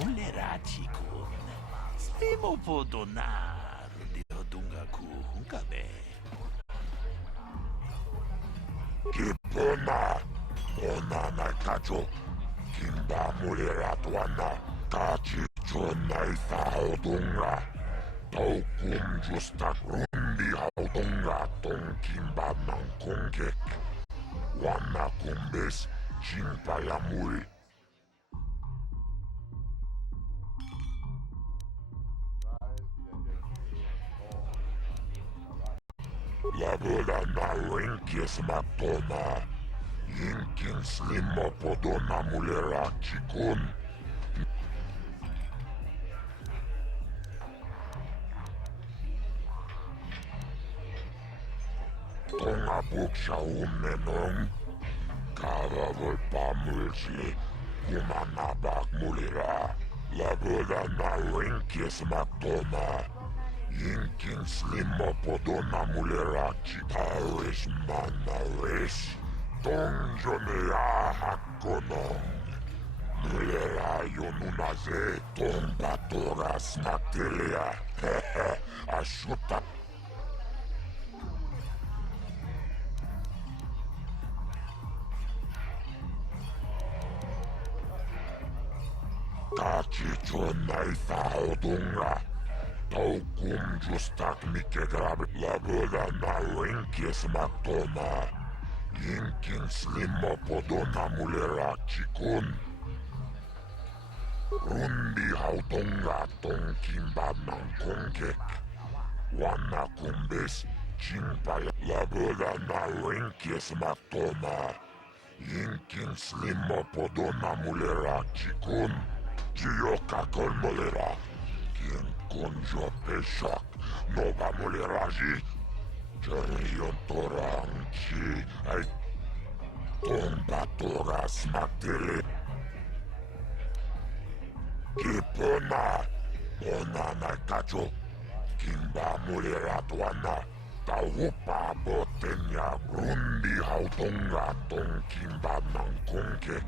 muleratikun. Slimo podonar diodungaku hunkabe. Kipona, ona nakajo, kimba muleratuana, kachi chona isaudunga, taukum justak rundi haudunga tong kimba nangkongek, wana kumbes, chimpayamul. Labola na winkis matoma, yinkin slimo podona mulera chikun. Tonga buksha umenong, kava volpamulsi, kumanabak mulera. Labola na winkis matoma, yinkin slimo podona mulera chitaris manaris. Tongjonea hakonong, mulera yonunaze, tombatoras natelia, ashuta. Kachichona isaudunga, taukum justak mikegrab labola na winkis matoma, yinkin slimo podona mulera chikun. Rundi haudunga tongkimba nangkongkek, wana kumbes, chimpaya labola na winkis matoma, yinkin slimo podona mulera chikun. Gioca con molera, quien conjo peshak, nova moleraji, jerion toranchi, ay tomba toras matele. Kipona, ona nakacho, kimba molera tuana, taupa botenya grundi hautonga ton kimba nangkongkek,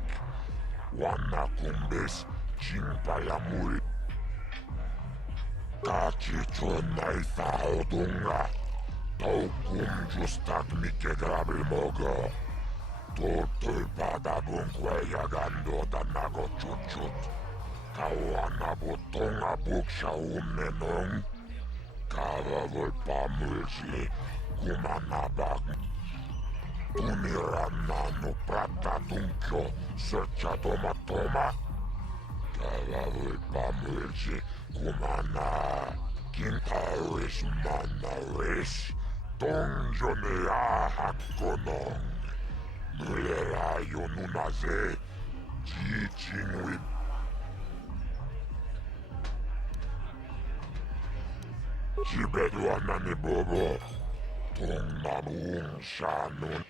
wana kumbes, chimpayamul. Kachichona isaudunga, taukum justak mikegrabil mogo, totul padabun kweyagando danago chuchut, kawana butonga buksha umenong, kava volpamulsi, kumanabag, tunirannanu prata tunkyo, sercha toma, Kalavul pamulsi kumana, kintaris manaris, tongjonea hakonong, mulera yonunaze, jichinwi. Chibedwana ni bobo, tongnamuung shanun.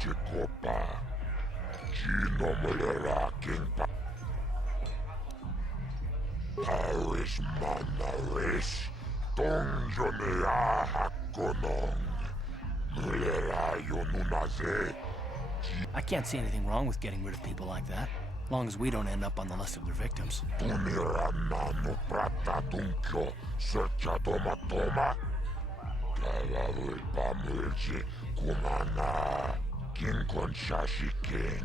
Chikopa. Gino Mulera King Paris Manaris. Tong Jonea Hakonong. Mulera Yonunaze. I can't see anything wrong with getting rid of people like that, as long as we don't end up on the list of their victims. Tunirannano prata tunkyo searcha toma toma. Kalavui pamulji kumana. King shashi king.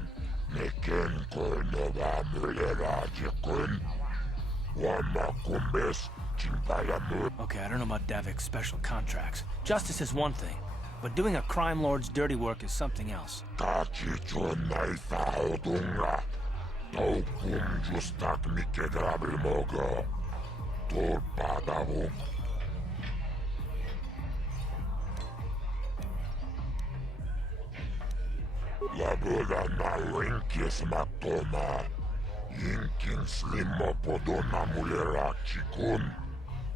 Neken kolnova mulera jikun. Wama kumbes chimpalamu. Okay, I don't know about Davik's special contracts. Justice is one thing, but doing a crime lord's dirty work is something else. Tachicho naitha odunga. Taukum justak mikedrabil mogo. Tor padavuk. Labuda na winkis matoma. Yinkin slimo podona mulera chikun.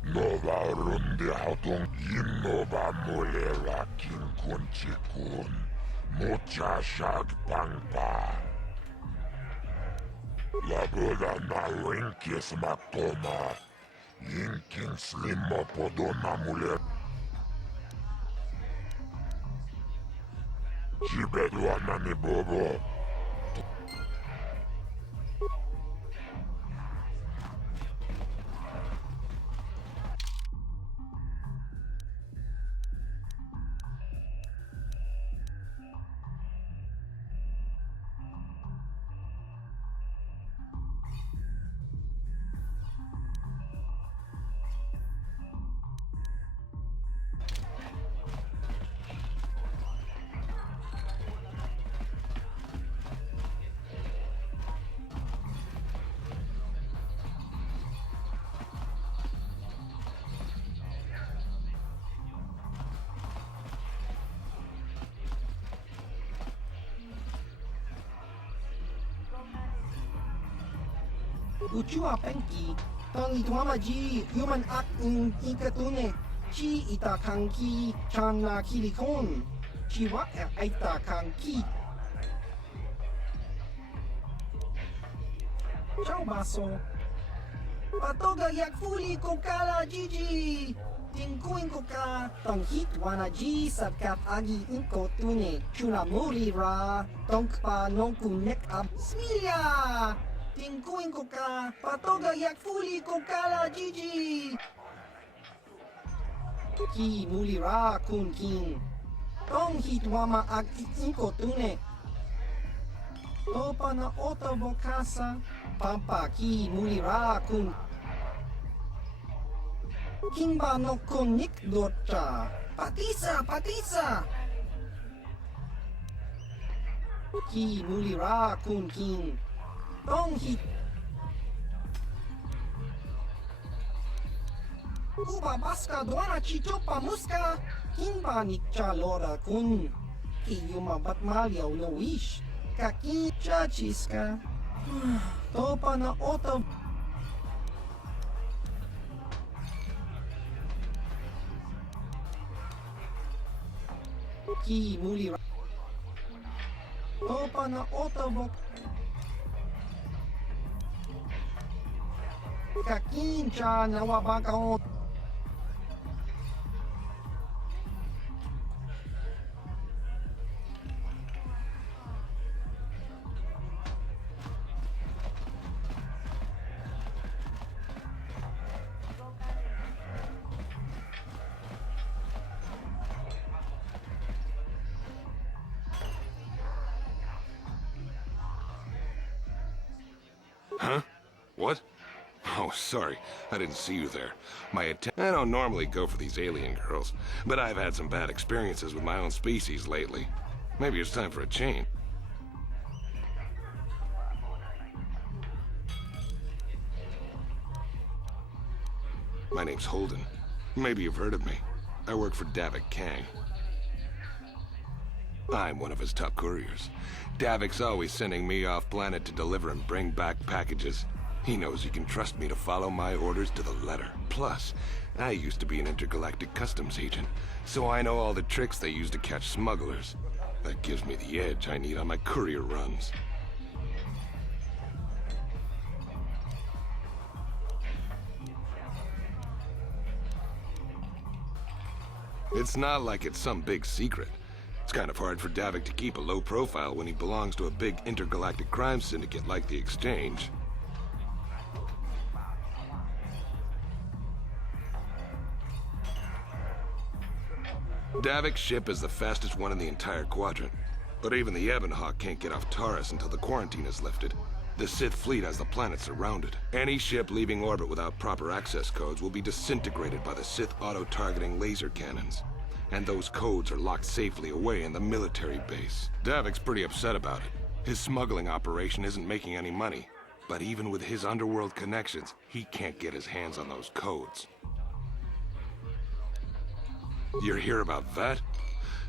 Nova runde hatung yinnova mulera kinkun chikun. Mucha shag pangpa. Labuda na winkis matoma. Yinkin slimo podona mulera. Chibedwa nani bobo. Uchua penki, tang ituama ji human act in ikatune, chi ita kanki chana kilikon, chi wa ita kanki. Ciao baso. Patoga yak fuli kokala jiji. Tingkuin ko ka, tong hit wana ji satkat agi inko tune, chuna muri ra, tong pa nong kunek ab smilya. Tingkuin ko ka, patoga yak fuli ko kala jiji. Ki muli ra kun king. Tong hitwama ag inko tune. Topa na ota vokasa, pampa ki muli ra kun. King ba no kun nik dotcha. Patisa, patisa. Ki muli ra kun king. Tong hit. Uba baska doana chichopa muska. Kimba nikcha lora kun. Kiyuma batmalyaw no wish. Kakin chachiska. Topa na ota. Ki muli. Topa na ota bok. Kakincha nawabakaon. Huh? What? Oh, sorry. I didn't see you there. I don't normally go for these alien girls, but I've had some bad experiences with my own species lately. Maybe it's time for a change. My name's Holden. Maybe you've heard of me. I work for Davik Kang. I'm one of his top couriers. Davik's always sending me off-planet to deliver and bring back packages. He knows he can trust me to follow my orders to the letter. Plus, I used to be an intergalactic customs agent, so I know all the tricks they use to catch smugglers. That gives me the edge I need on my courier runs. It's not like it's some big secret. It's kind of hard for Davik to keep a low profile when he belongs to a big intergalactic crime syndicate like the Exchange. Davik's ship is the fastest one in the entire quadrant. But even the Ebonhawk can't get off Taurus until the quarantine is lifted. The Sith fleet has the planet surrounded. Any ship leaving orbit without proper access codes will be disintegrated by the Sith auto-targeting laser cannons. And those codes are locked safely away in the military base. Davik's pretty upset about it. His smuggling operation isn't making any money. But even with his underworld connections, he can't get his hands on those codes. You hear about that?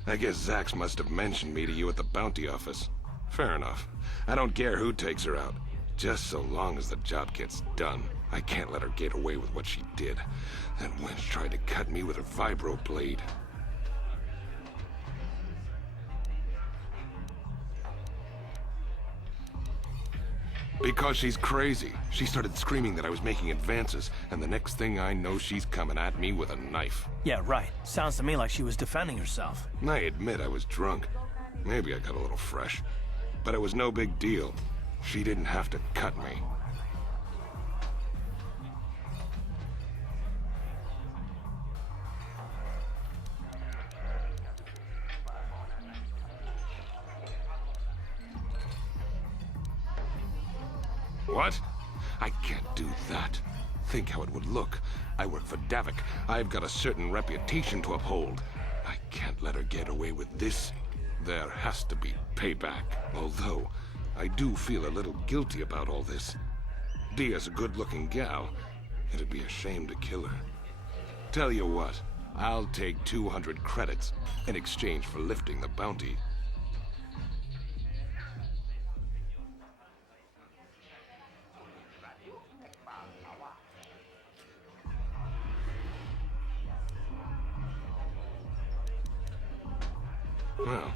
I guess Zax must have mentioned me to you at the bounty office. Fair enough. I don't care who takes her out. Just so long as the job gets done. I can't let her get away with what she did. That wench tried to cut me with her vibro blade. Because she's crazy. She started screaming that I was making advances, and the next thing I know, she's coming at me with a knife. Yeah, right. Sounds to me like she was defending herself. I admit I was drunk. Maybe I got a little fresh. But it was no big deal. She didn't have to cut me. What? I can't do that. Think how it would look. I work for Davik. I've got a certain reputation to uphold. I can't let her get away with this. There has to be payback. Although, I do feel a little guilty about all this. Dia's a good-looking gal. It'd be a shame to kill her. Tell you what, I'll take 200 credits in exchange for lifting the bounty. Well,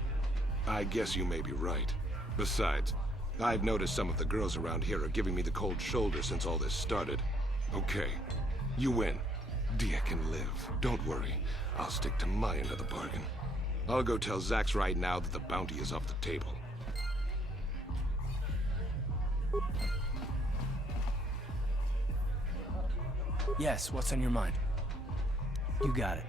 I guess you may be right. Besides, I've noticed some of the girls around here are giving me the cold shoulder since all this started. Okay, you win. Dia can live. Don't worry. I'll stick to my end of the bargain. I'll go tell Zax right now that the bounty is off the table. Yes, what's on your mind? You got it.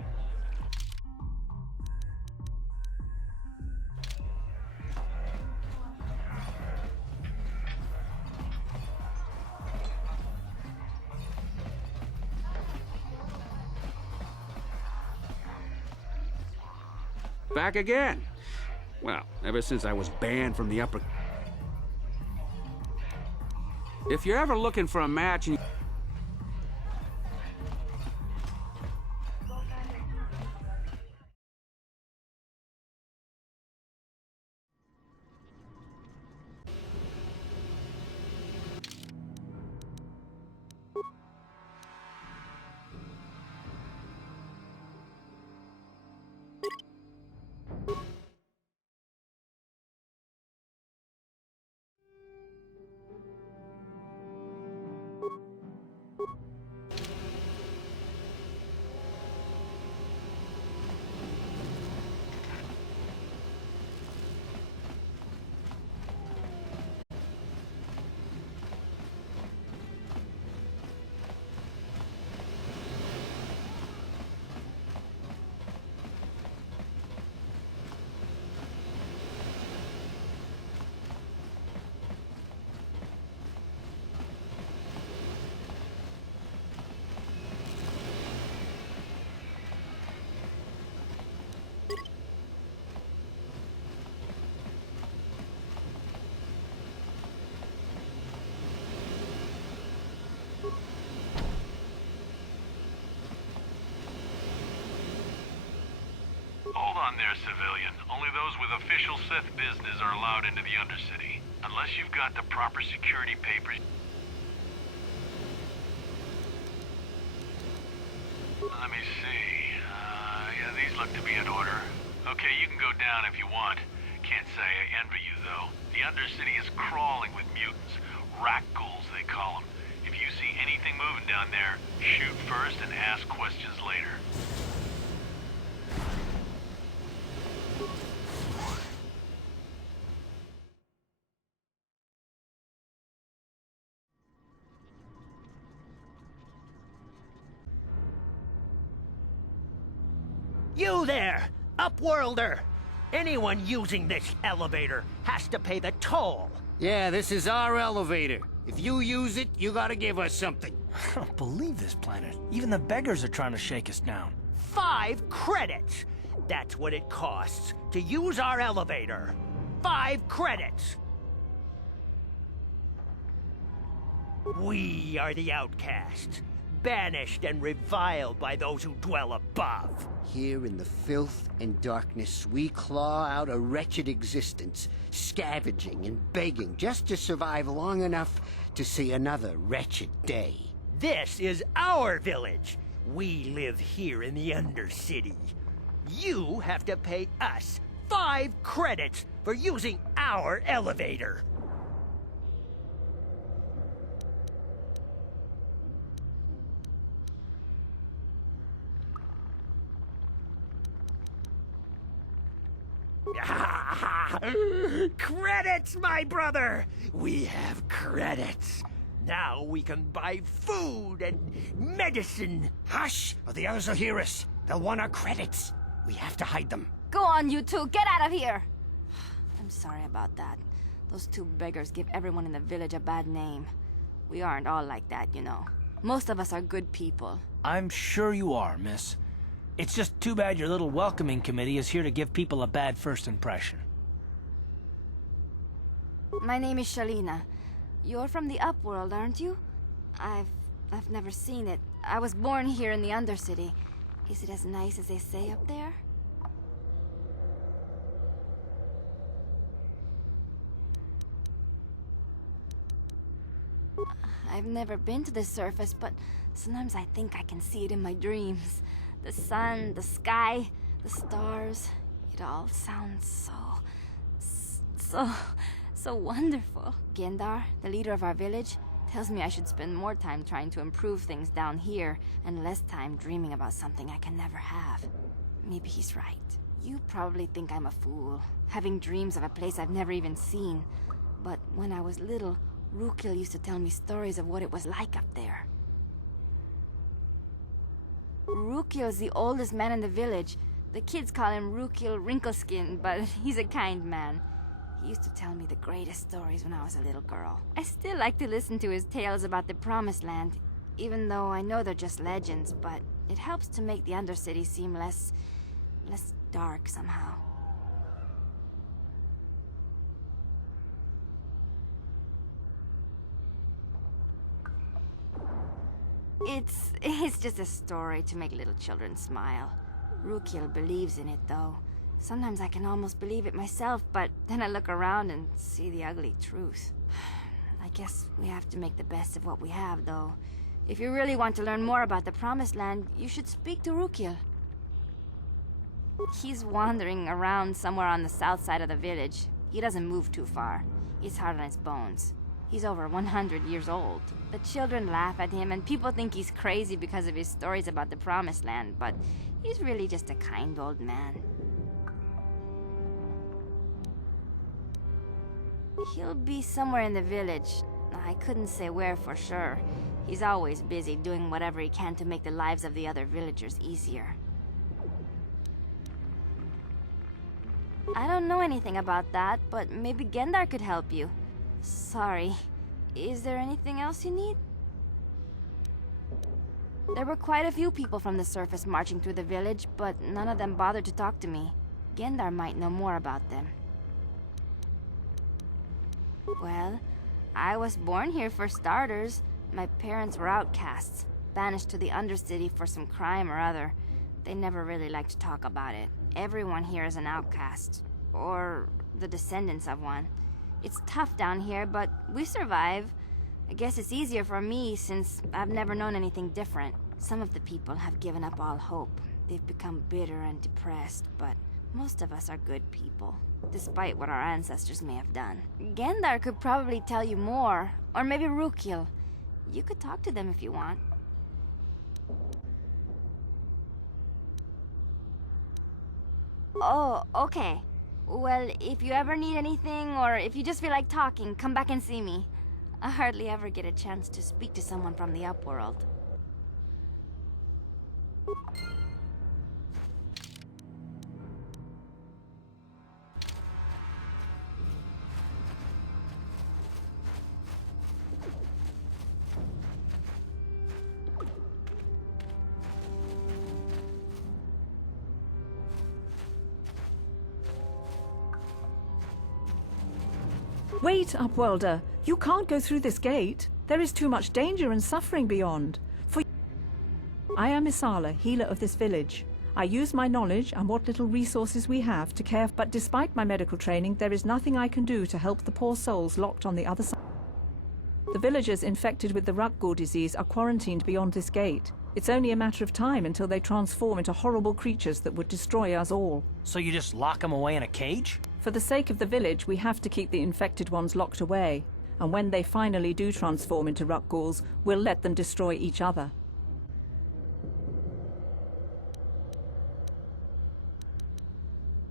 Back again. Well, ever since I was banned from the upper... If you're ever looking for a match and... Hold on there, civilian. Only those with official Sith business are allowed into the Undercity. Unless you've got the proper security papers. Let me see. Yeah, these look to be in order. Okay, you can go down if you want. Can't say I envy you, though. The Undercity is crawling with mutants. Rat ghouls, they call them. If you see anything moving down there, shoot first and ask questions later. You there, Upworlder! Anyone using this elevator has to pay the toll. Yeah, this is our elevator. If you use it, you gotta give us something. I don't believe this planet. Even the beggars are trying to shake us down. 5 credits! That's what it costs to use our elevator. 5 credits! We are the outcasts, banished and reviled by those who dwell above. Here in the filth and darkness, we claw out a wretched existence, scavenging and begging just to survive long enough to see another wretched day. This is our village. We live here in the Undercity. You have to pay us 5 credits for using our elevator. Credits, my brother! We have credits. Now we can buy food and medicine. Hush, or the others will hear us. They'll want our credits. We have to hide them. Go on, you two. Get out of here. I'm sorry about that. Those 2 beggars give everyone in the village a bad name. We aren't all like that, you know. Most of us are good people. I'm sure you are, miss. It's just too bad your little welcoming committee is here to give people a bad first impression. My name is Shalina. You're from the Upworld, aren't you? I've never seen it. I was born here in the Undercity. Is it as nice as they say up there? I've never been to the surface, but sometimes I think I can see it in my dreams. The sun, the sky, the stars. It all sounds so wonderful. Gendar, the leader of our village, tells me I should spend more time trying to improve things down here and less time dreaming about something I can never have. Maybe he's right. You probably think I'm a fool, having dreams of a place I've never even seen. But when I was little, Rukil used to tell me stories of what it was like up there. Rukil's the oldest man in the village. The kids call him Rukil Wrinkleskin, but he's a kind man. He used to tell me the greatest stories when I was a little girl. I still like to listen to his tales about the Promised Land, even though I know they're just legends, but it helps to make the Undercity seem less dark somehow. It's just a story to make little children smile. Rukil believes in it, though. Sometimes I can almost believe it myself, but then I look around and see the ugly truth. I guess we have to make the best of what we have, though. If you really want to learn more about the Promised Land, you should speak to Rukil. He's wandering around somewhere on the south side of the village. He doesn't move too far. He's hard on his bones. He's over 100 years old. The children laugh at him, and people think he's crazy because of his stories about the Promised Land, but he's really just a kind old man. He'll be somewhere in the village. I couldn't say where for sure. He's always busy doing whatever he can to make the lives of the other villagers easier. I don't know anything about that, but maybe Gendar could help you. Sorry. Is there anything else you need? There were quite a few people from the surface marching through the village, but none of them bothered to talk to me. Gendar might know more about them. Well, I was born here for starters. My parents were outcasts, banished to the Undercity for some crime or other. They never really liked to talk about it. Everyone here is an outcast, or the descendants of one. It's tough down here, but we survive. I guess it's easier for me since I've never known anything different. Some of the people have given up all hope. They've become bitter and depressed, but Most of us are good people, despite what our ancestors may have done. Gendar could probably tell you more, or maybe Rukil. You could talk to them if you want. Oh, okay. Well, if you ever need anything, or if you just feel like talking, come back and see me. I hardly ever get a chance to speak to someone from the Upworld. Wait, Upworlder. You can't go through this gate. There is too much danger and suffering beyond. I am Isala, healer of this village. I use my knowledge and what little resources we have to care, but despite my medical training, there is nothing I can do to help the poor souls locked on the other side. The villagers infected with the Rakghoul disease are quarantined beyond this gate. It's only a matter of time until they transform into horrible creatures that would destroy us all. So you just lock them away in a cage? For the sake of the village, we have to keep the infected ones locked away. And when they finally do transform into Rakghouls, we'll let them destroy each other.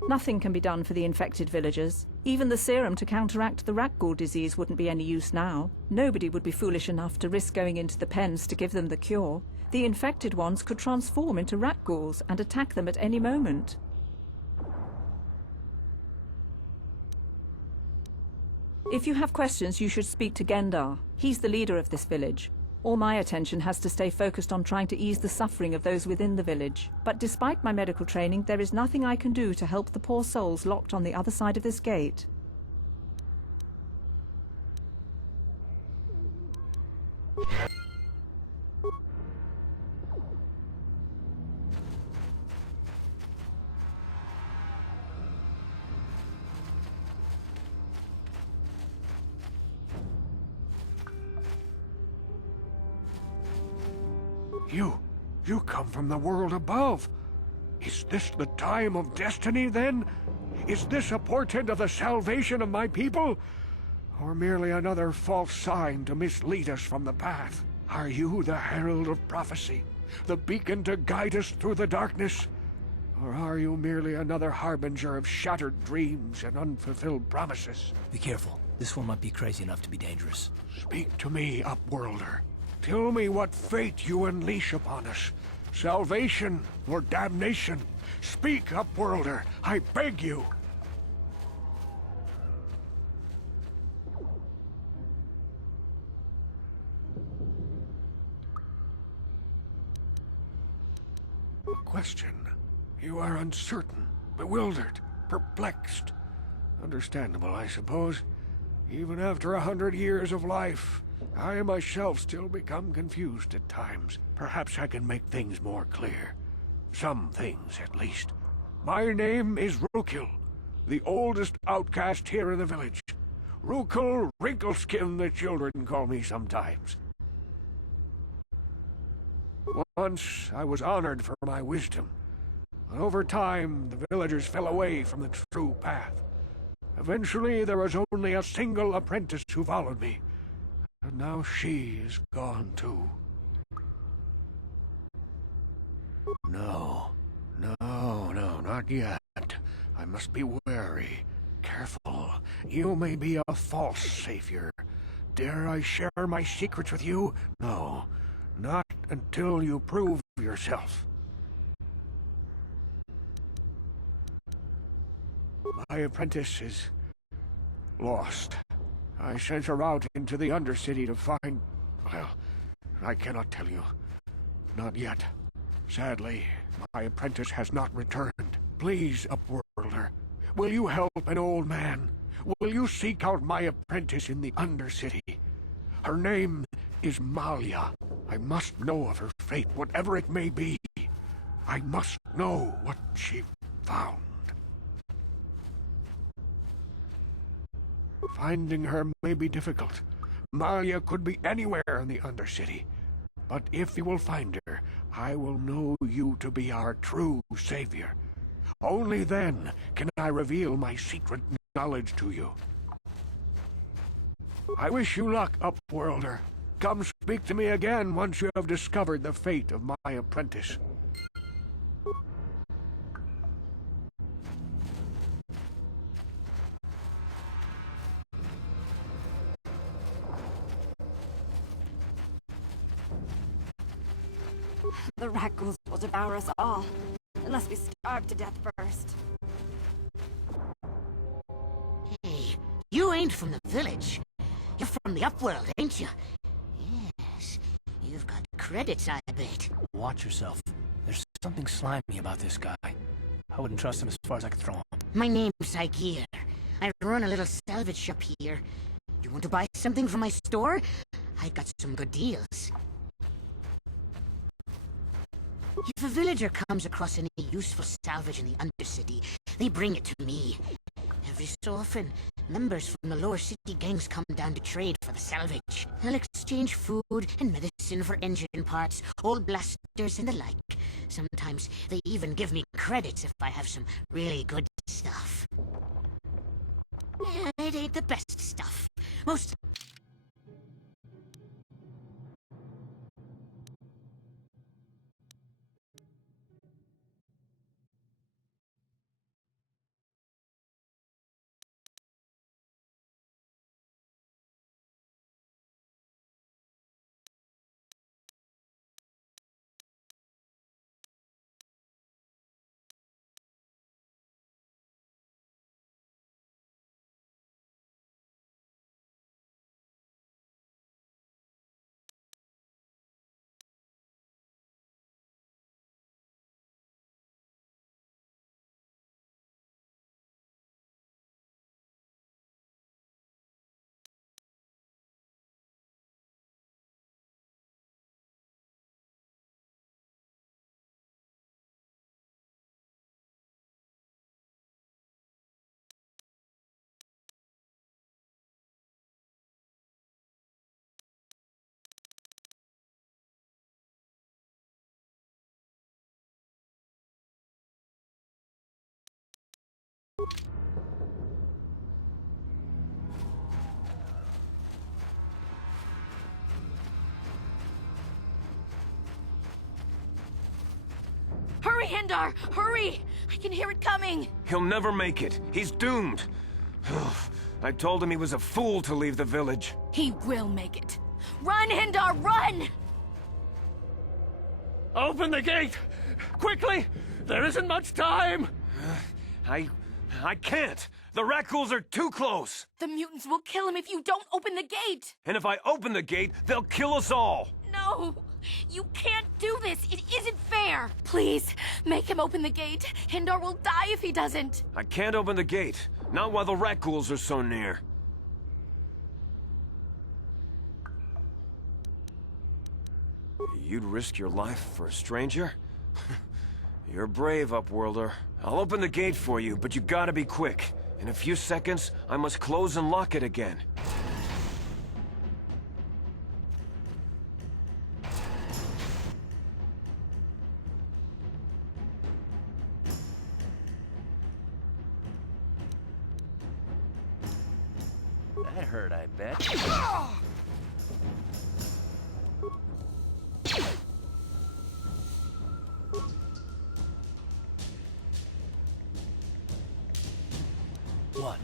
Nothing can be done for the infected villagers. Even the serum to counteract the Rakghoul disease wouldn't be any use now. Nobody would be foolish enough to risk going into the pens to give them the cure. The infected ones could transform into Rakghouls and attack them at any moment. If you have questions, you should speak to Gendar. He's the leader of this village. All my attention has to stay focused on trying to ease the suffering of those within the village. But despite my medical training, there is nothing I can do to help the poor souls locked on the other side of this gate. You come from the world above. Is this the time of destiny, then? Is this a portent of the salvation of my people? Or merely another false sign to mislead us from the path? Are you the herald of prophecy, the beacon to guide us through the darkness? Or are you merely another harbinger of shattered dreams and unfulfilled promises? Be careful. This one might be crazy enough to be dangerous. Speak to me, Upworlder. Tell me what fate you unleash upon us. Salvation or damnation? Speak, Upworlder, I beg you. Question. You are uncertain, bewildered, perplexed. Understandable, I suppose. Even after 100 years of life, I myself still become confused at times. Perhaps I can make things more clear. Some things, at least. My name is Rukil, the oldest outcast here in the village. Rukil Wrinkleskin, the children call me sometimes. Once I was honored for my wisdom, but over time the villagers fell away from the true path. Eventually there was only a single apprentice who followed me. And now she is gone too. No, not yet. I must be wary, careful. You may be a false savior. Dare I share my secrets with you? No, not until you prove yourself. My apprentice is lost. I sent her out into the Undercity to find... Well, I cannot tell you. Not yet. Sadly, my apprentice has not returned. Please, Upworlder, will you help an old man? Will you seek out my apprentice in the Undercity? Her name is Malia. I must know of her fate, whatever it may be. I must know what she found. Finding her may be difficult. Malia could be anywhere in the Undercity. But if you will find her, I will know you to be our true savior. Only then can I reveal my secret knowledge to you. I wish you luck, Upworlder. Come speak to me again once you have discovered the fate of my apprentice. The rat ghouls will devour us all, unless we starve to death first. Hey, you ain't from the village. You're from the Upworld, ain't you? Yes, you've got credits, I bet. Watch yourself. There's something slimy about this guy. I wouldn't trust him as far as I could throw him. My name's Ikir. I run a little salvage shop here. You want to buy something from my store? I got some good deals. If a villager comes across any useful salvage in the Undercity, they bring it to me. Every so often, members from the lower city gangs come down to trade for the salvage. They'll exchange food and medicine for engine parts, old blasters and the like. Sometimes they even give me credits if I have some really good stuff. It ain't the best stuff. Most... Hurry, Hindar! Hurry! I can hear it coming! He'll never make it. He's doomed. I told him he was a fool to leave the village. He will make it. Run, Hindar, run! Open the gate! Quickly! There isn't much time! I can't! The rat ghouls are too close! The mutants will kill him if you don't open the gate! And if I open the gate, they'll kill us all! No! You can't do this! It isn't fair! Please, make him open the gate. Hindar will die if he doesn't. I can't open the gate. Not while the rat ghouls are so near. You'd risk your life for a stranger? You're brave, Upworlder. I'll open the gate for you, but you gotta be quick. In a few seconds, I must close and lock it again. That hurt, I bet. What?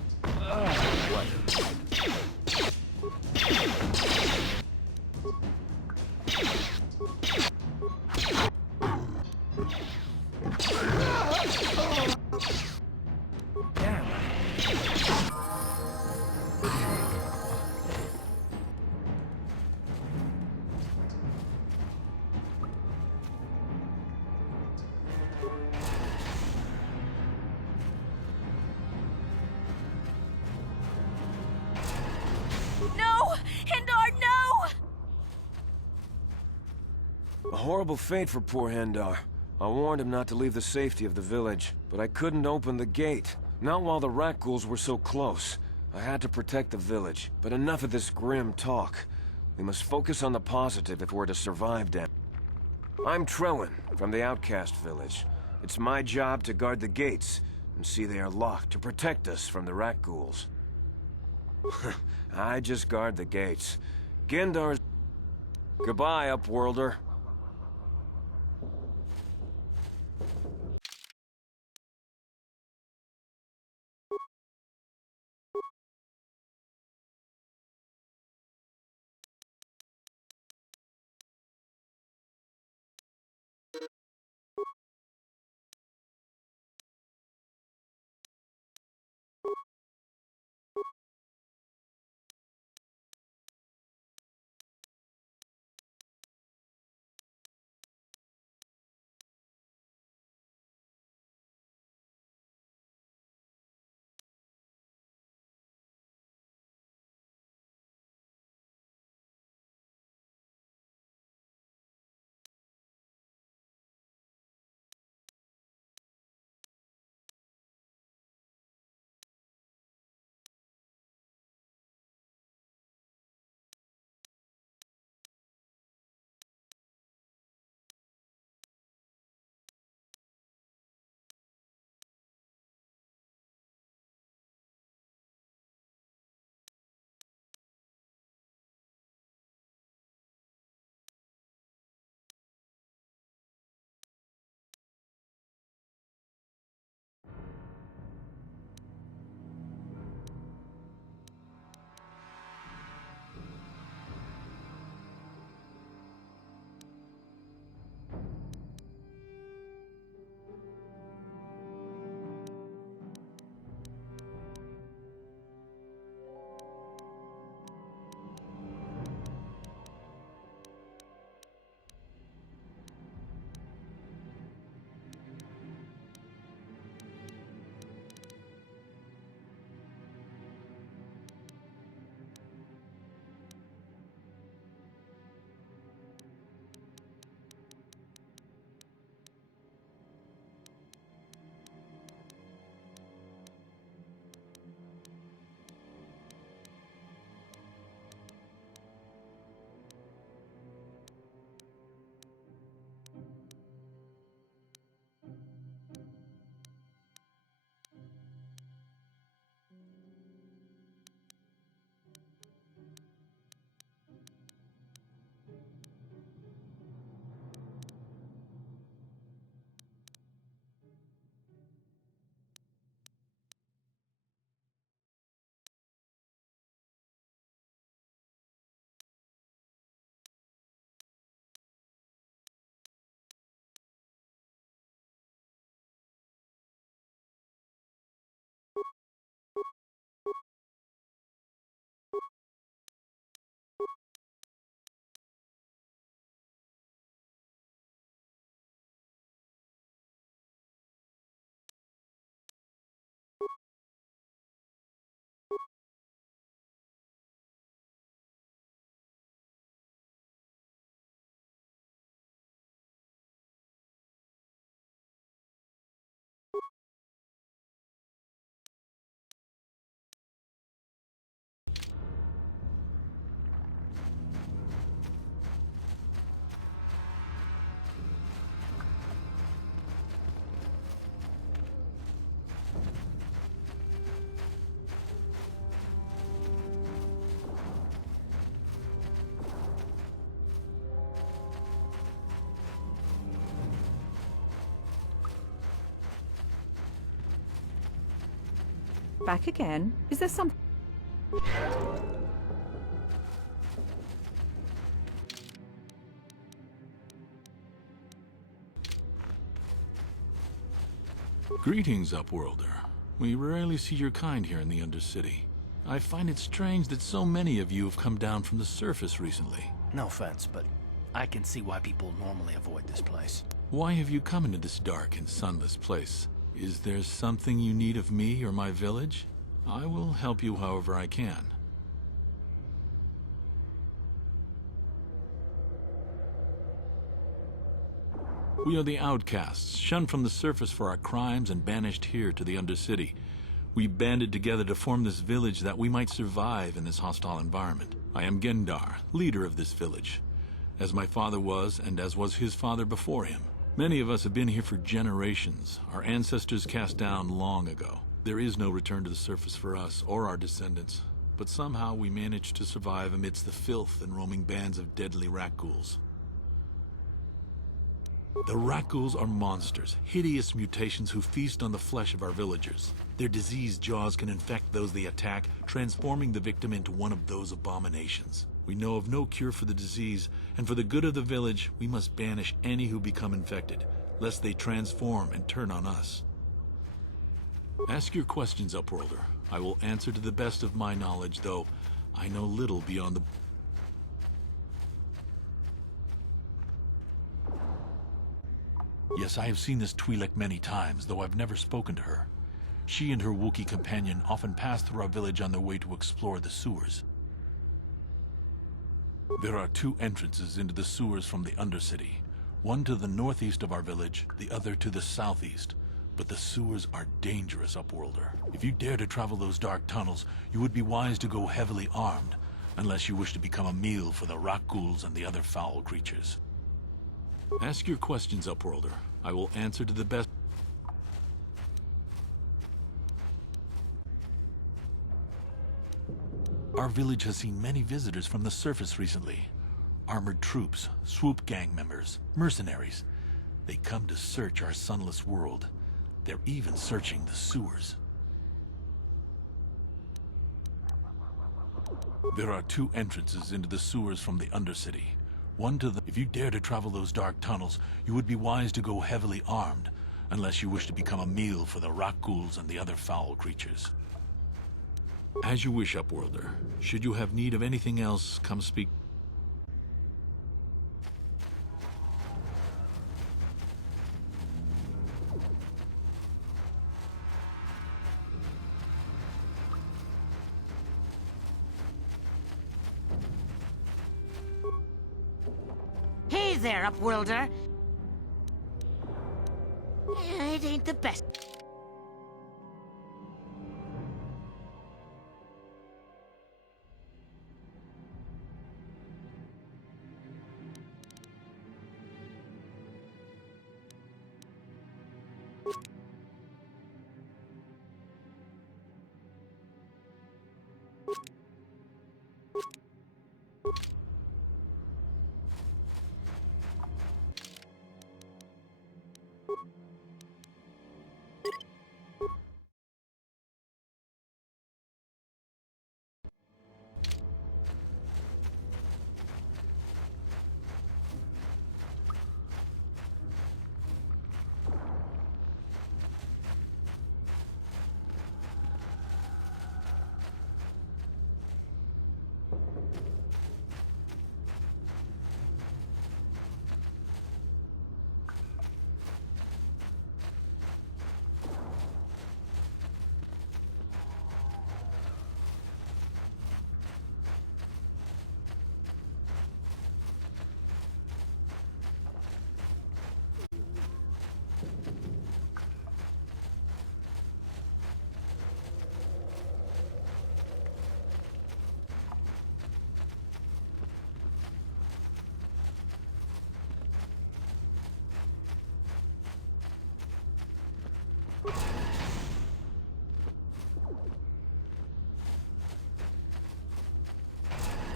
Damn. No! Hindar, no! A horrible fate for poor Hendar. I warned him not to leave the safety of the village, but I couldn't open the gate. Not while the rat ghouls were so close. I had to protect the village, but enough of this grim talk. We must focus on the positive if we're to survive, Dan. I'm Trellin, from the Outcast Village. It's my job to guard the gates and see they are locked to protect us from the rat ghouls. I just guard the gates. Gendar's... Goodbye, Upworlder. Back again? Is there some... Greetings, Upworlder. We rarely see your kind here in the Undercity. I find it strange that so many of you have come down from the surface recently. No offense, but I can see why people normally avoid this place. Why have you come into this dark and sunless place? Is there something you need of me or my village? I will help you however I can. We are the outcasts, shunned from the surface for our crimes and banished here to the Undercity. We banded together to form this village that we might survive in this hostile environment. I am Gendar, leader of this village, as my father was and as was his father before him. Many of us have been here for generations. Our ancestors cast down long ago. There is no return to the surface for us or our descendants. But somehow we managed to survive amidst the filth and roaming bands of deadly Rakghouls. The Rakghouls are monsters, hideous mutations who feast on the flesh of our villagers. Their diseased jaws can infect those they attack, transforming the victim into one of those abominations. We know of no cure for the disease, and for the good of the village, we must banish any who become infected, lest they transform and turn on us. Ask your questions, Upworlder. I will answer to the best of my knowledge, though I know little beyond the... Yes, I have seen this Twi'lek many times, though I've never spoken to her. She and her Wookiee companion often pass through our village on their way to explore the sewers. There are two entrances into the sewers from the Undercity. One to the northeast of our village, the other to the southeast. But the sewers are dangerous, Upworlder. If you dare to travel those dark tunnels, you would be wise to go heavily armed, unless you wish to become a meal for the Rakghouls and the other foul creatures. Ask your questions, Upworlder. I will answer to the best. Our village has seen many visitors from the surface recently. Armored troops, swoop gang members, mercenaries. They come to search our sunless world. They're even searching the sewers. There are two entrances into the sewers from the Undercity. One to the... If you dare to travel those dark tunnels, you would be wise to go heavily armed, unless you wish to become a meal for the Rakghouls and the other foul creatures. As you wish, Upworlder. Should you have need of anything else, come speak. Hey there, Upworlder. It ain't the best.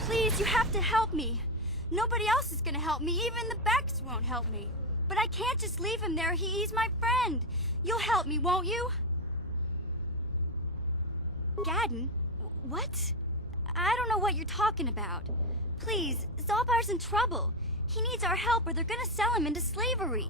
Please, you have to help me. Nobody else is gonna help me. Even the Becks won't help me. But I can't just leave him there. He's my friend. You'll help me, won't you? Gadden? What? I don't know what you're talking about. Please, Zalbar's in trouble. He needs our help or they're gonna sell him into slavery.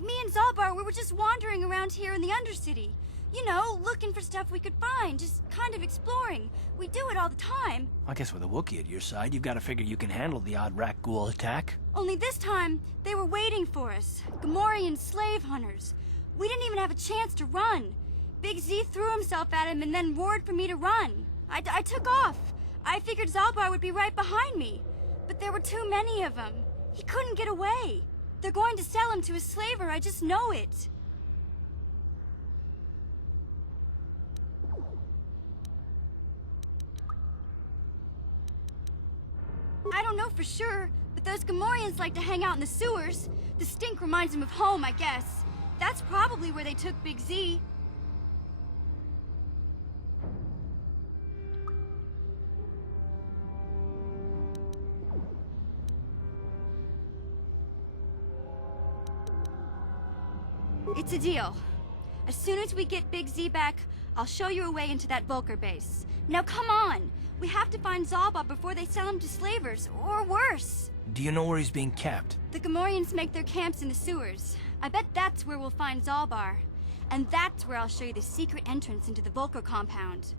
Me and Zalbar, we were just wandering around here in the Undercity. You know, looking for stuff we could find, just kind of exploring. We do it all the time. I guess with a Wookiee at your side, you've got to figure you can handle the odd Rakghoul attack. Only this time, they were waiting for us. Gamorrean slave hunters. We didn't even have a chance to run. Big Z threw himself at him and then roared for me to run. I took off. I figured Zalbar would be right behind me. But there were too many of them. He couldn't get away. They're going to sell him to a slaver, I just know it. I don't know for sure, but those Gamorreans like to hang out in the sewers. The stink reminds them of home, I guess. That's probably where they took Big Z. It's a deal. As soon as we get Big Z back, I'll show you a way into that Vulkar base. Now come on! We have to find Zalbar before they sell him to slavers, or worse. Do you know where he's being kept? The Gamorreans make their camps in the sewers. I bet that's where we'll find Zalbar. And that's where I'll show you the secret entrance into the Vulkar compound.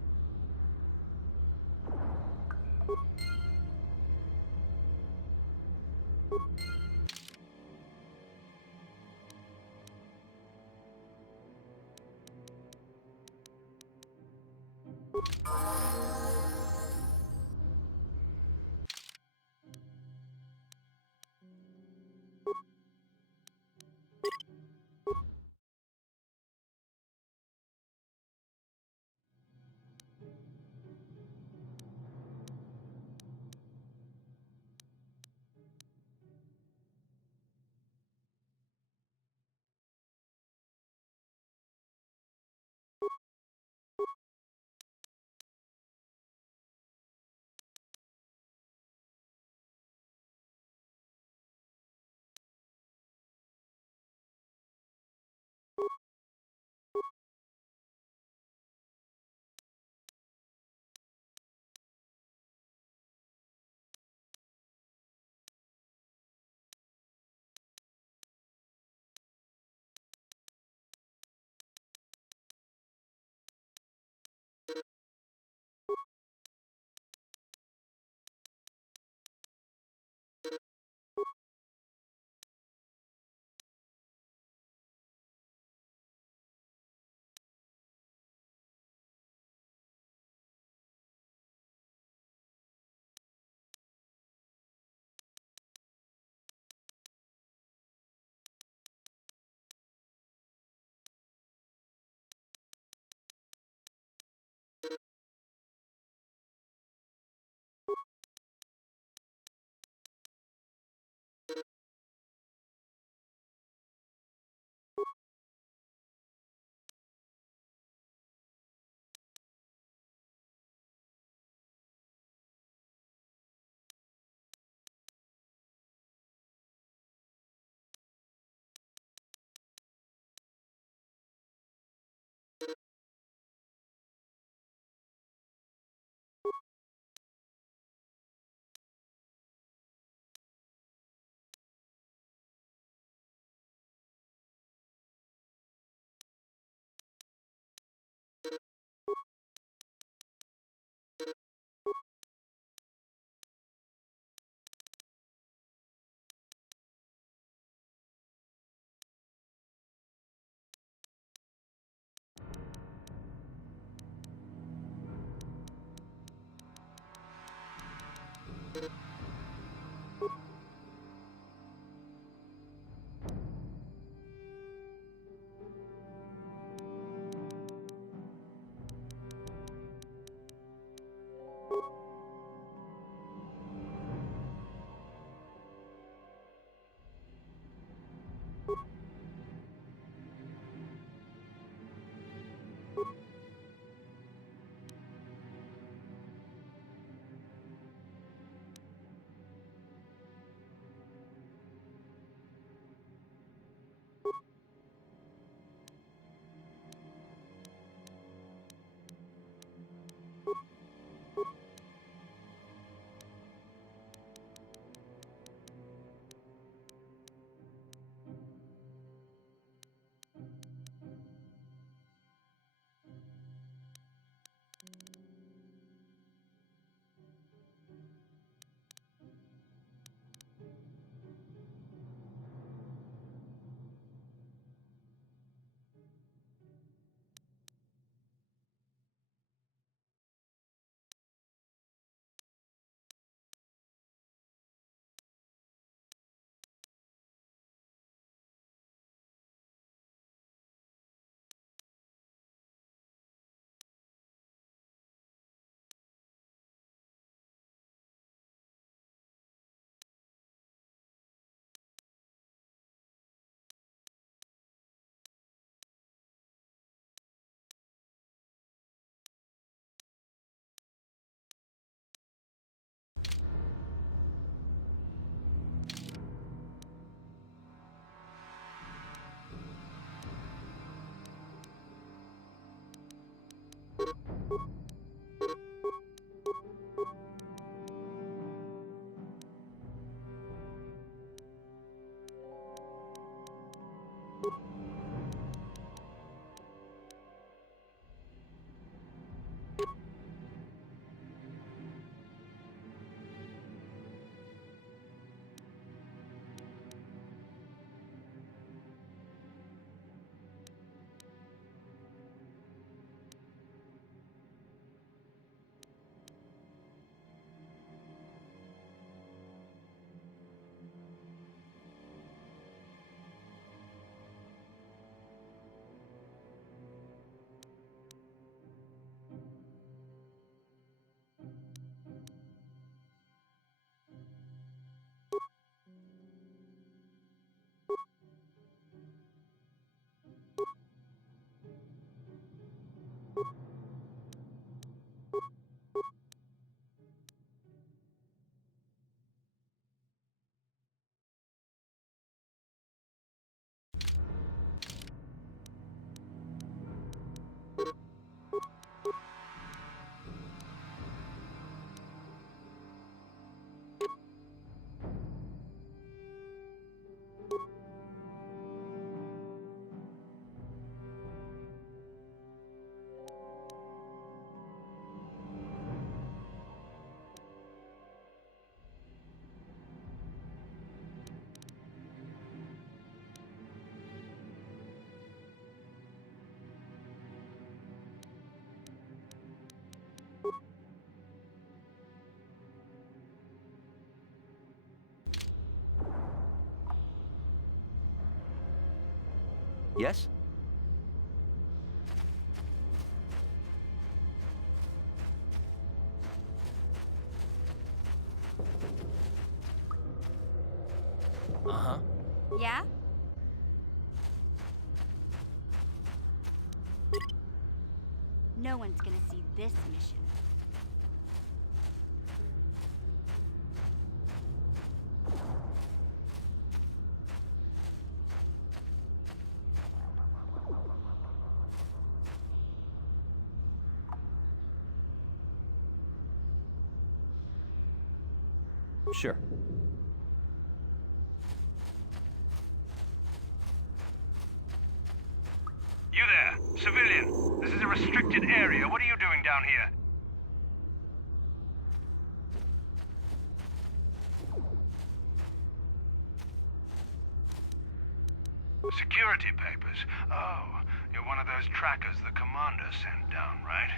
Yes? Uh-huh. Yeah? No one's gonna see this mission. Sure. You there, civilian. This is a restricted area. What are you doing down here? Security papers. Oh, you're one of those trackers the commander sent down, right?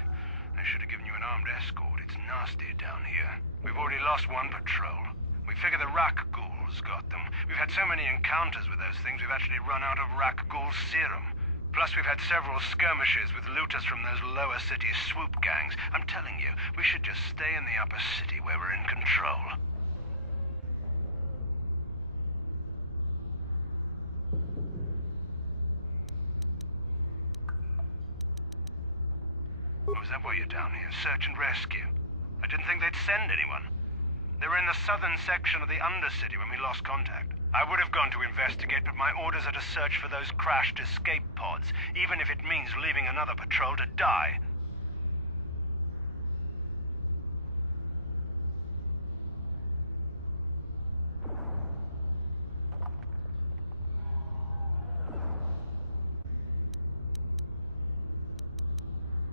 They should have given you an armed escort. It's nasty down here. We've already lost one patrol. We figure the Rak ghouls got them. We've had so many encounters with those things, we've actually run out of Rak ghoul serum. Plus, we've had several skirmishes with looters from those lower city swoop gangs. I'm telling you, we should just stay in the upper city where we're in control. Oh, is that why you're down here? Search and rescue? I didn't think they'd send anyone. They were in the southern section of the Undercity when we lost contact. I would have gone to investigate, but my orders are to search for those crashed escape pods, even if it means leaving another patrol to die.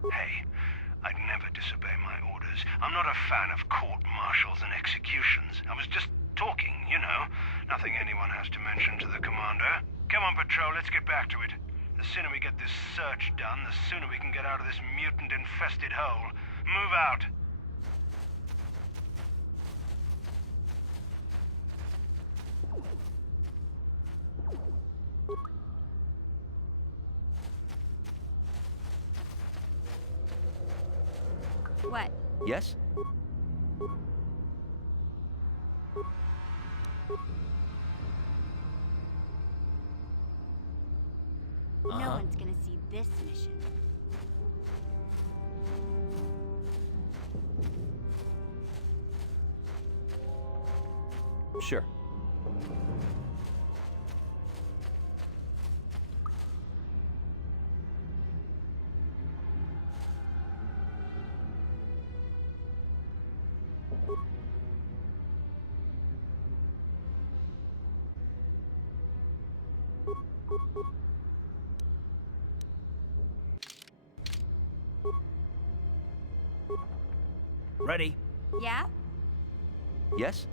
Hey, I'd never disobey my orders. I'm not a fan of court-martials and executions. I was just talking, you know. Nothing anyone has to mention to the commander. Come on, Patrol, let's get back to it. The sooner we get this search done, the sooner we can get out of this mutant-infested hole. Move out. What? Yes? No one's gonna see this mission. Sure. Ready? Yeah? Yes?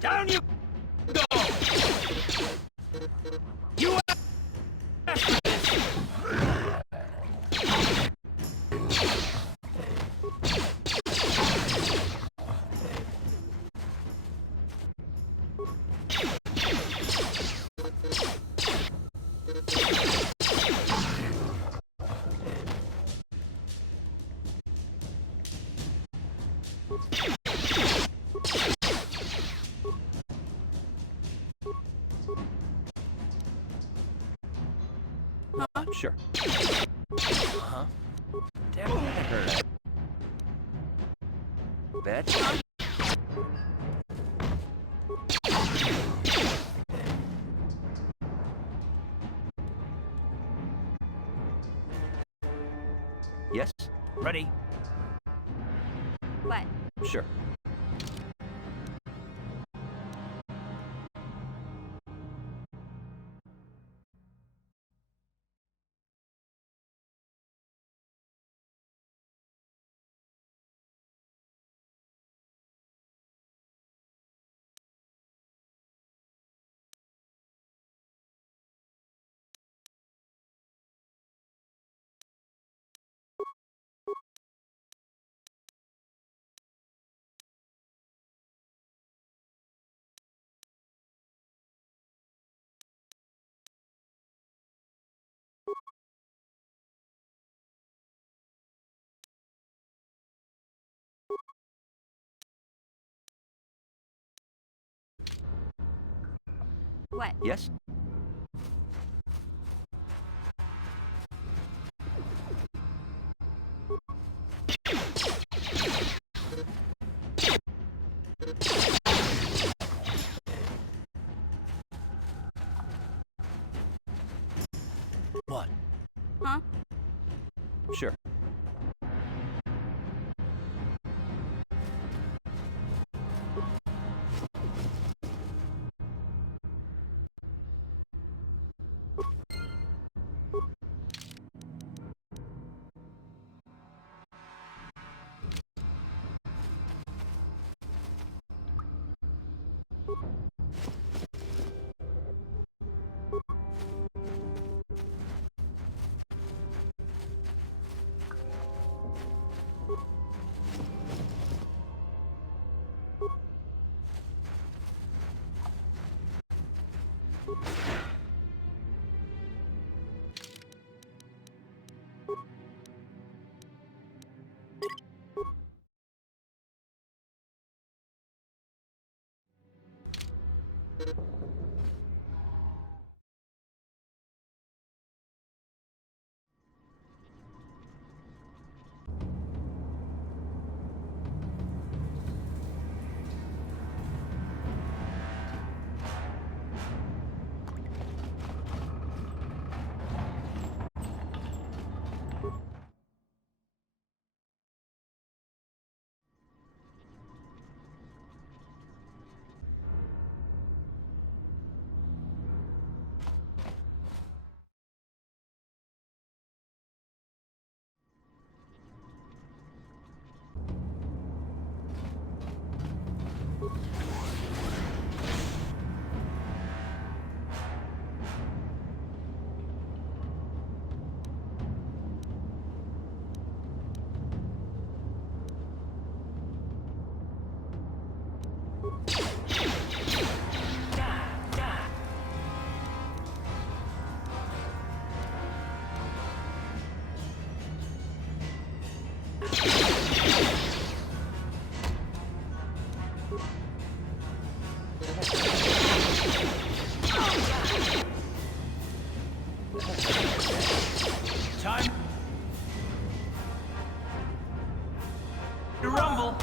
Down you go! You asked for this! Sure. Uh-huh. Damn it, I heard it. Bet. Yes? Ready? What? Sure. What? Yes? What? Huh? Sure. Time to rumble.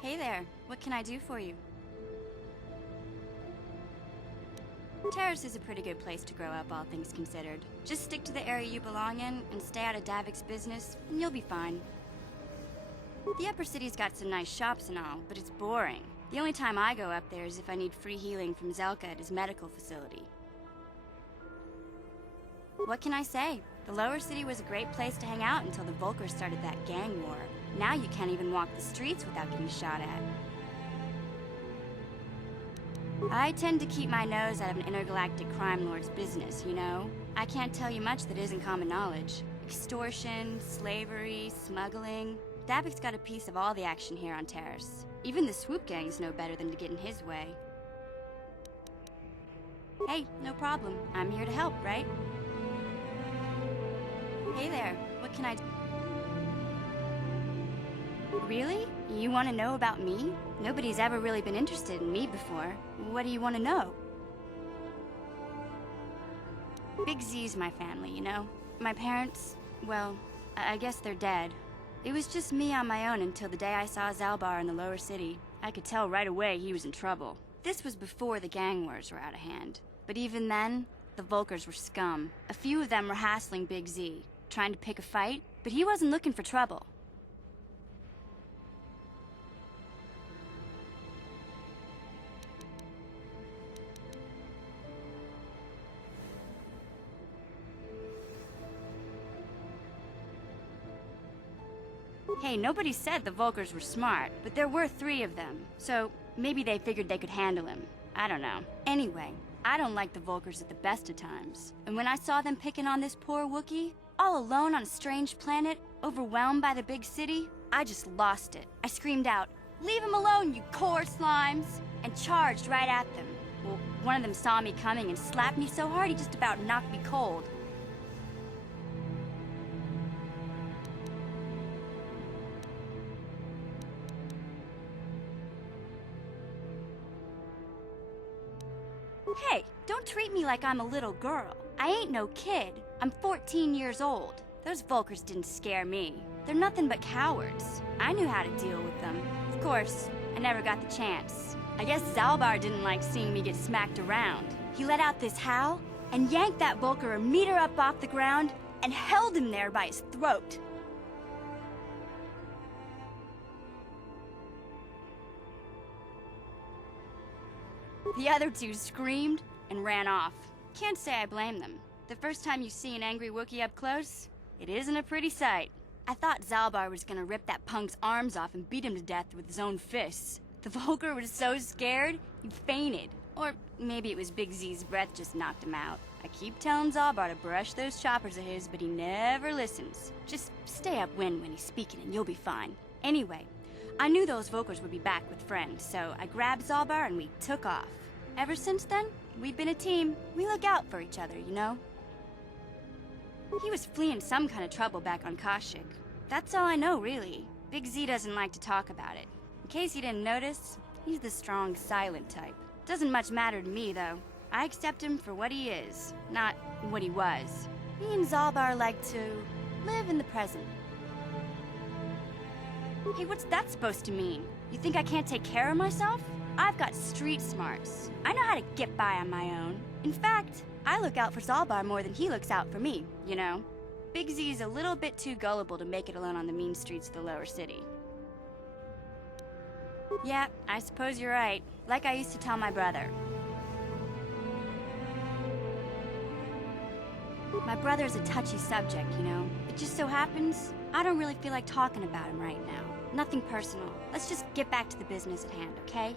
Hey there, what can I do for you? Terrace is a pretty good place to grow up, all things considered. Just stick to the area you belong in and stay out of Davik's business, and you'll be fine. The upper city's got some nice shops and all, but it's boring. The only time I go up there is if I need free healing from Zelka at his medical facility. What can I say? The lower city was a great place to hang out until the Volkers started that gang war. Now you can't even walk the streets without getting shot at. I tend to keep my nose out of an intergalactic crime lord's business, you know? I can't tell you much that isn't common knowledge. Extortion, slavery, smuggling. Davik's got a piece of all the action here on Terrace. Even the swoop gangs know better than to get in his way. Hey, no problem. I'm here to help, right? Hey there, what can I do? Really? You want to know about me? Nobody's ever really been interested in me before. What do you want to know? Big Z's my family, you know? My parents, well, I guess they're dead. It was just me on my own until the day I saw Zalbar in the lower city. I could tell right away he was in trouble. This was before the gang wars were out of hand. But even then, the Volkers were scum. A few of them were hassling Big Z, trying to pick a fight, but he wasn't looking for trouble. Hey, nobody said the Volkers were smart, but there were 3 of them, so maybe they figured they could handle him. I don't know. Anyway, I don't like the Volkers at the best of times. And when I saw them picking on this poor Wookiee, all alone on a strange planet, overwhelmed by the big city, I just lost it. I screamed out, "Leave him alone, you core slimes!" and charged right at them. Well, one of them saw me coming and slapped me so hard he just about knocked me cold. Hey, don't treat me like I'm a little girl. I ain't no kid. I'm 14 years old. Those Volkers didn't scare me. They're nothing but cowards. I knew how to deal with them. Of course, I never got the chance. I guess Zalbar didn't like seeing me get smacked around. He let out this howl and yanked that Volker a meter up off the ground and held him there by his throat. The other 2 screamed and ran off. Can't say I blame them. The first time you see an angry Wookiee up close, it isn't a pretty sight. I thought Zalbar was gonna rip that punk's arms off and beat him to death with his own fists. The Volker was so scared, he fainted. Or maybe it was Big Z's breath just knocked him out. I keep telling Zalbar to brush those choppers of his, but he never listens. Just stay upwind when he's speaking and you'll be fine. Anyway, I knew those Volkers would be back with friends, so I grabbed Zalbar and we took off. Ever since then, we've been a team. We look out for each other, you know? He was fleeing some kind of trouble back on Kashyyyk. That's all I know, really. Big Z doesn't like to talk about it. In case you didn't notice, he's the strong, silent type. Doesn't much matter to me, though. I accept him for what he is, not what he was. Me and Zalbar like to live in the present. Hey, what's that supposed to mean? You think I can't take care of myself? I've got street smarts. I know how to get by on my own. In fact, I look out for Zalbar more than he looks out for me, you know? Big Z's a little bit too gullible to make it alone on the mean streets of the lower city. Yeah, I suppose you're right. Like I used to tell my brother. My brother's a touchy subject, you know? It just so happens, I don't really feel like talking about him right now. Nothing personal. Let's just get back to the business at hand, okay?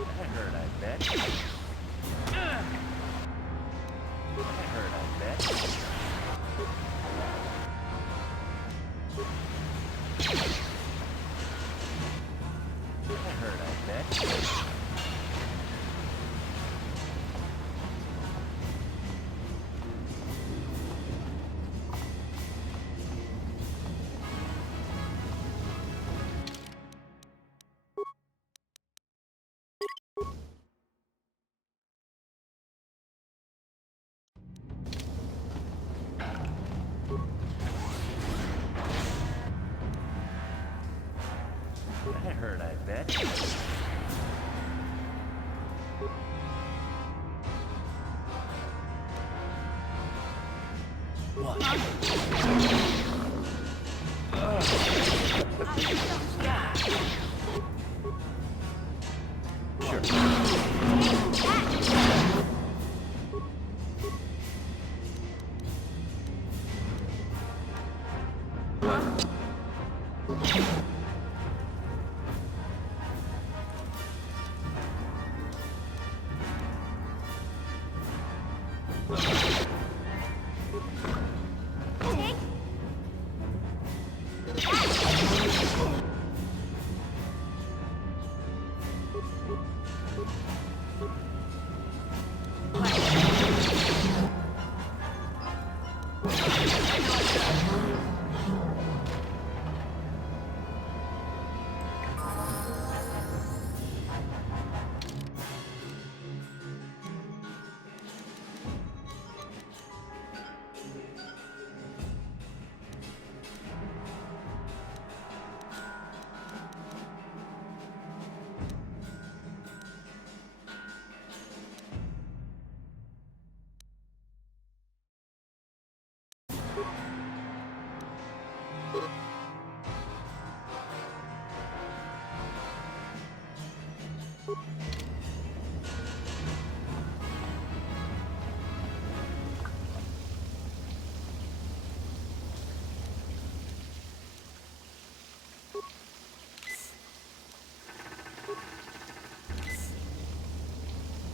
That hurt, I bet. That hurt, I bet. That hurt, I bet. That hurt, I bet.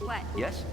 What? Yes?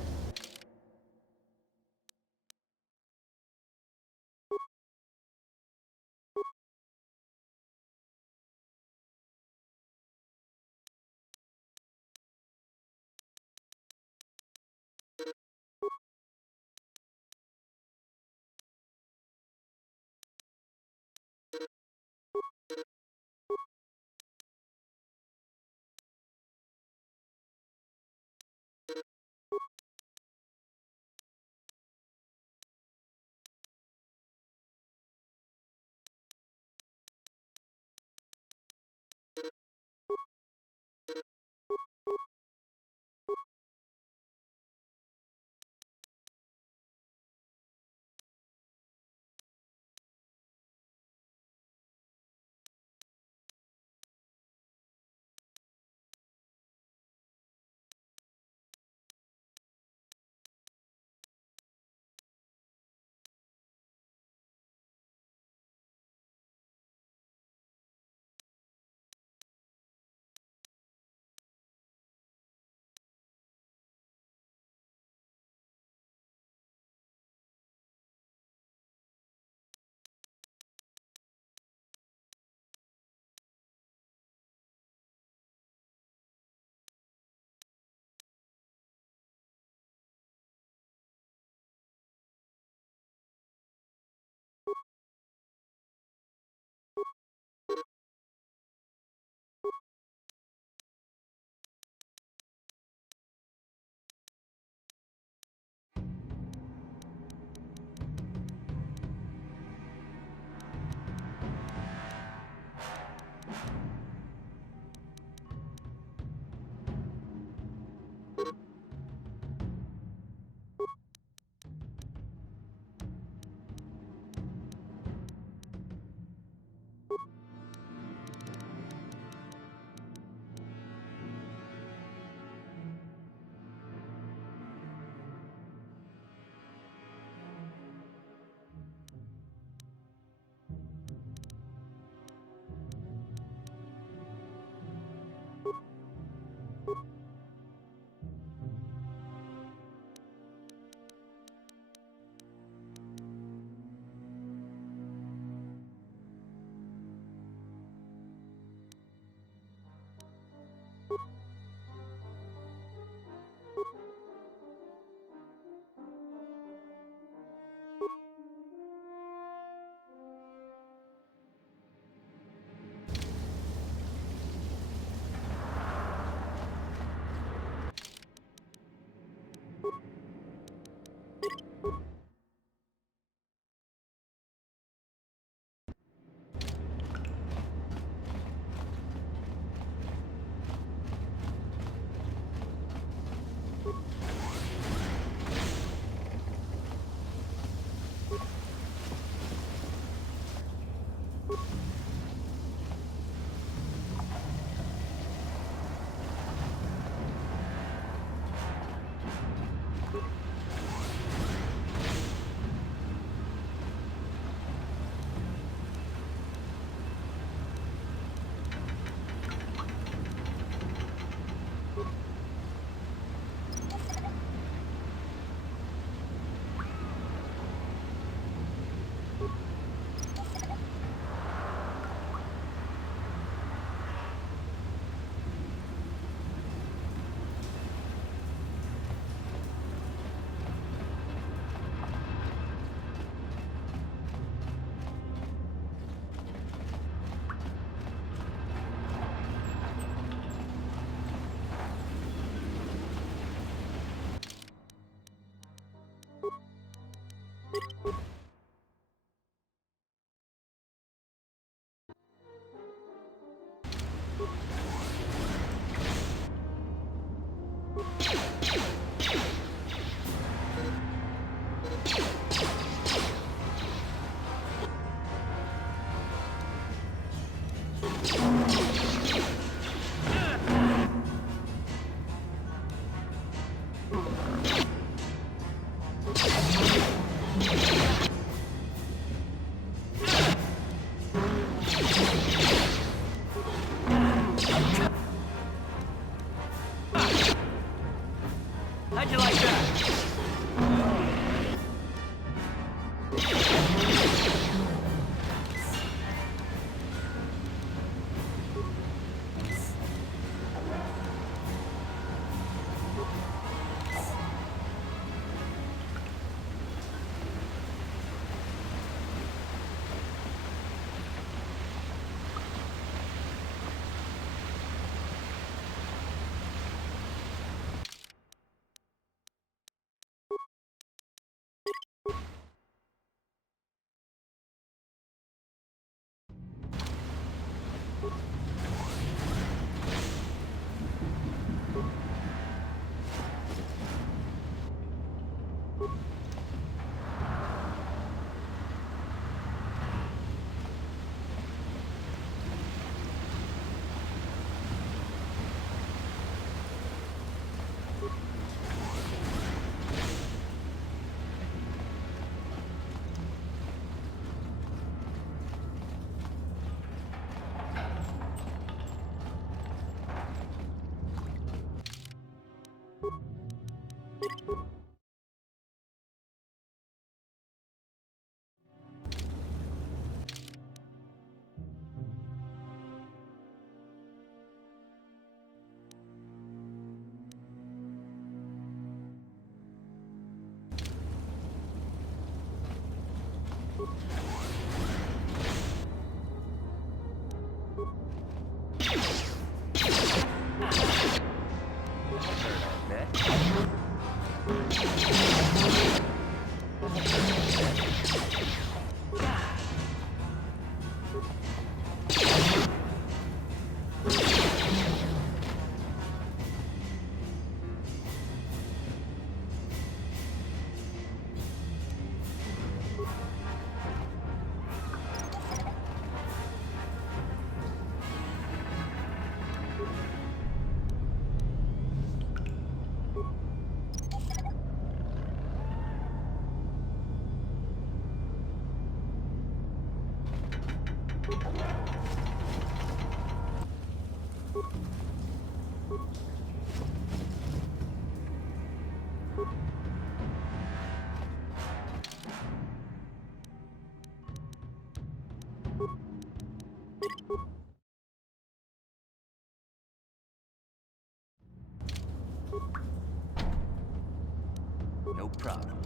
problem.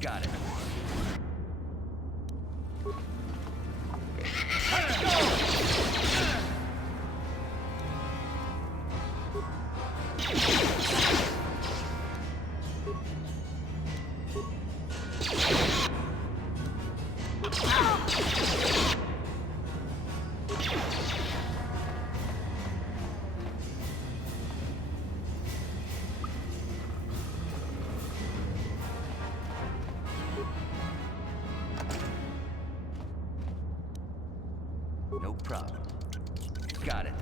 Got it. No problem. Got it.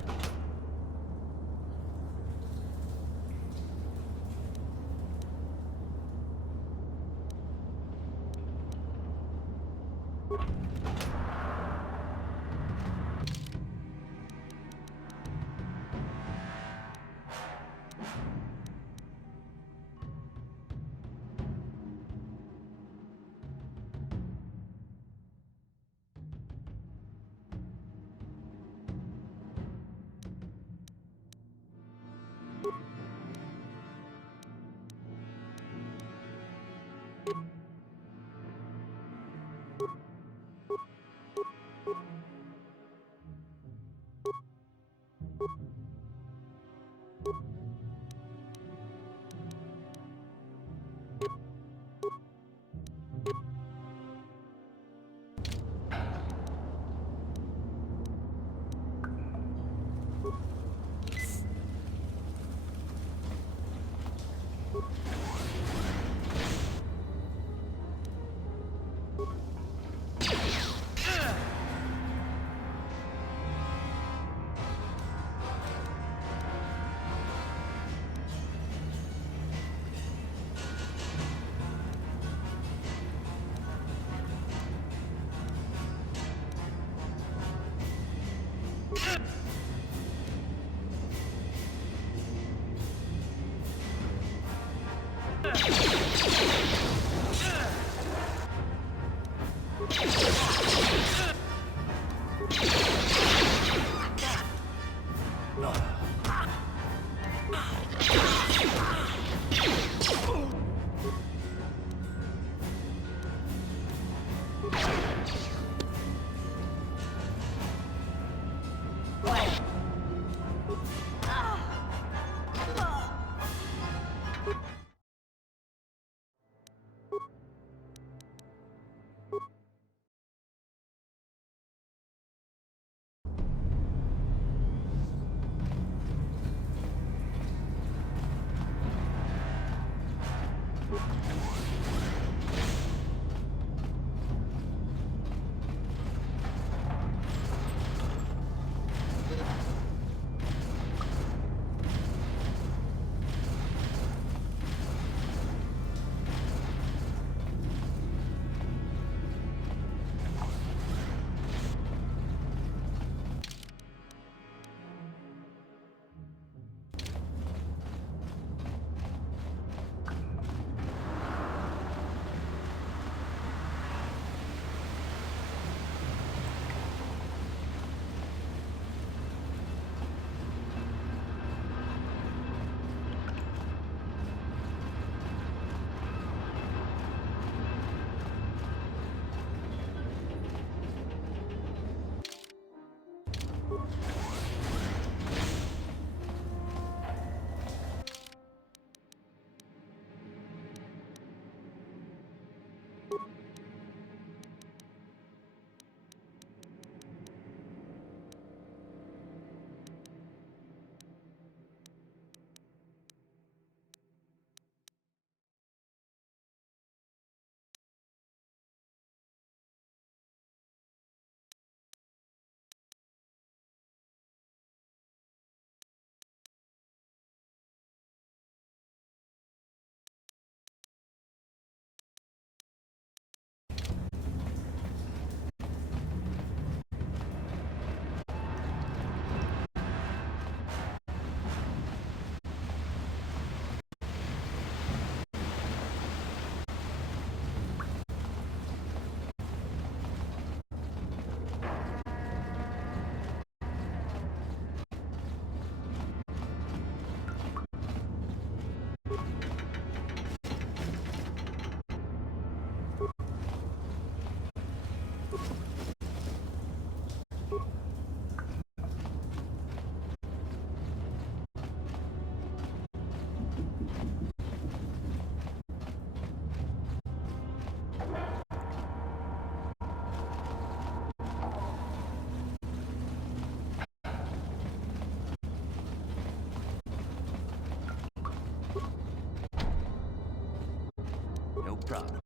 problem.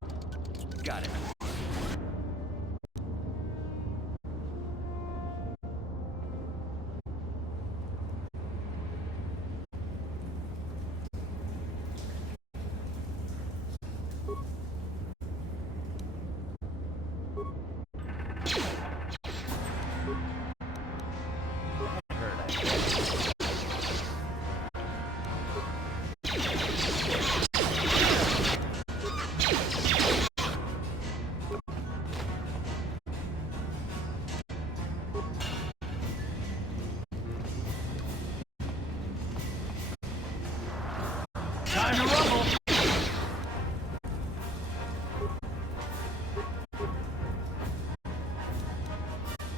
Got it. Time to rumble!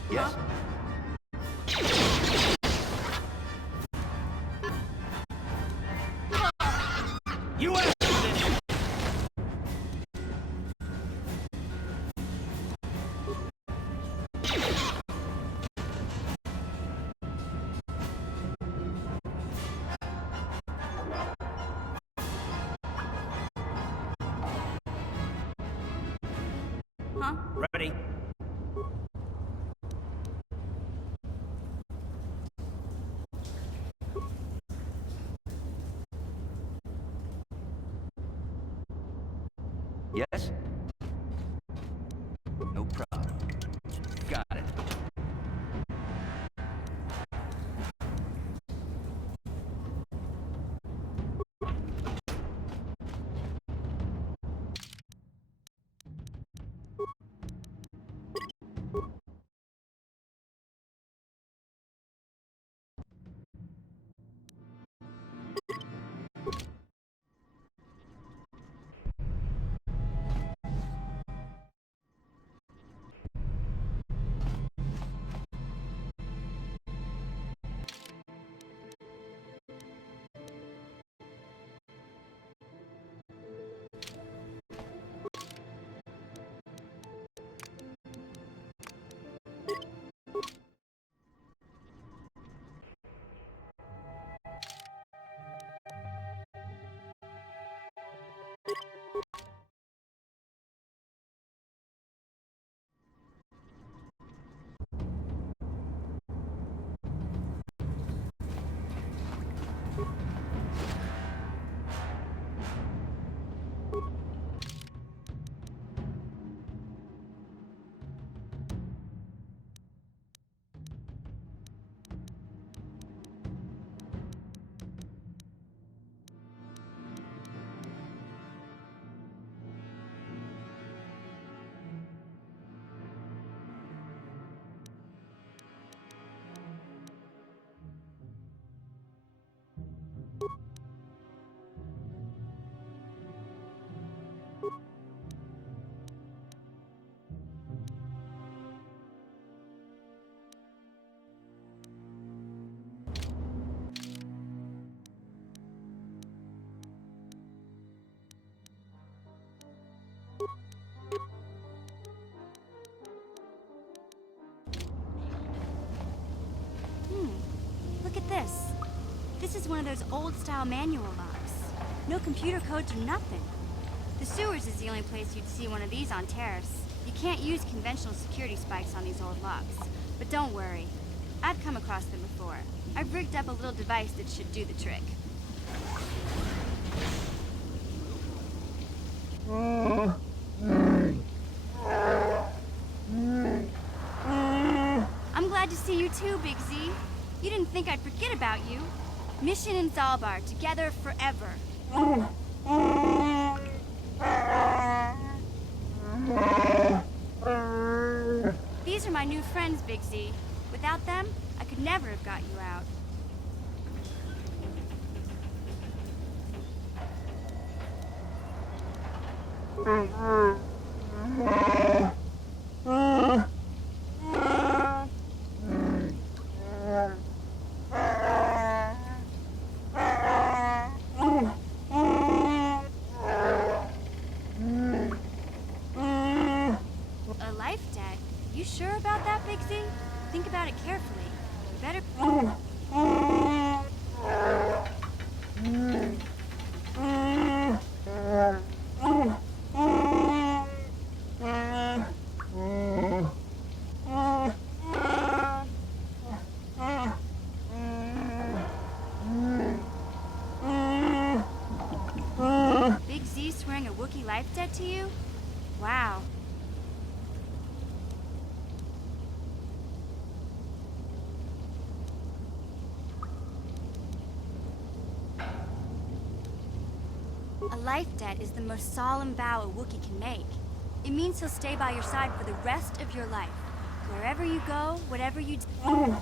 Yes? You answered it! Huh? Ready? Yes? No problem. Got it. Look at this. This is one of those old-style manual locks. No computer codes or nothing. The sewers is the only place you'd see one of these on Terrace. You can't use conventional security spikes on these old locks. But don't worry. I've come across them before. I've rigged up a little device that should do the trick. I'm glad to see you too, Big Z. You didn't think I'd forget about you. Mission and Zalbar, together forever. These are my new friends, Big Z. Without them, I could never have got you out. A life debt? You sure about that, Big Z? Think about it carefully. You better... life debt to you? Wow. A life debt is the most solemn vow a Wookiee can make. It means he'll stay by your side for the rest of your life. Wherever you go, whatever you do.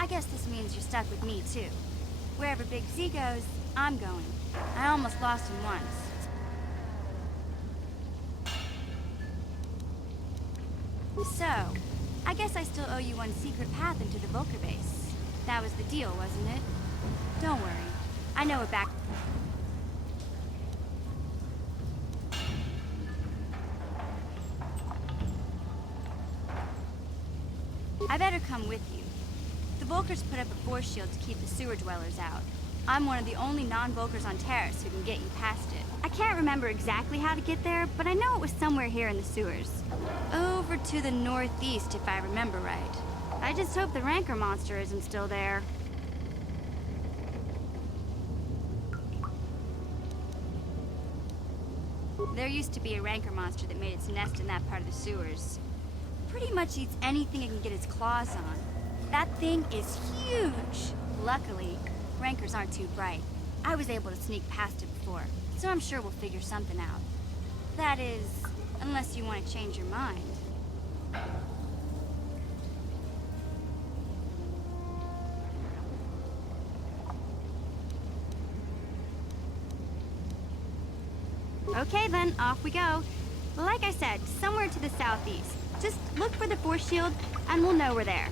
I guess this means you're stuck with me, too. Wherever Big Z goes, I'm going. I almost lost him once. So, I guess I still owe you one secret path into the Volker base. That was the deal, wasn't it? Don't worry. I know it back... I better come with you. The Volkers put up a force shield to keep the sewer dwellers out. I'm one of the only non-Volkers on Terrace who can get you past it. I can't remember exactly how to get there, but I know it was somewhere here in the sewers. Over to the northeast, if I remember right. I just hope the Rancor monster isn't still there. There used to be a Rancor monster that made its nest in that part of the sewers. Pretty much eats anything it can get its claws on. That thing is huge! Luckily, Rancors aren't too bright. I was able to sneak past it before, so I'm sure we'll figure something out. That is, unless you want to change your mind. Okay then, off we go. Like I said, somewhere to the southeast. Just look for the force shield, and we'll know we're there.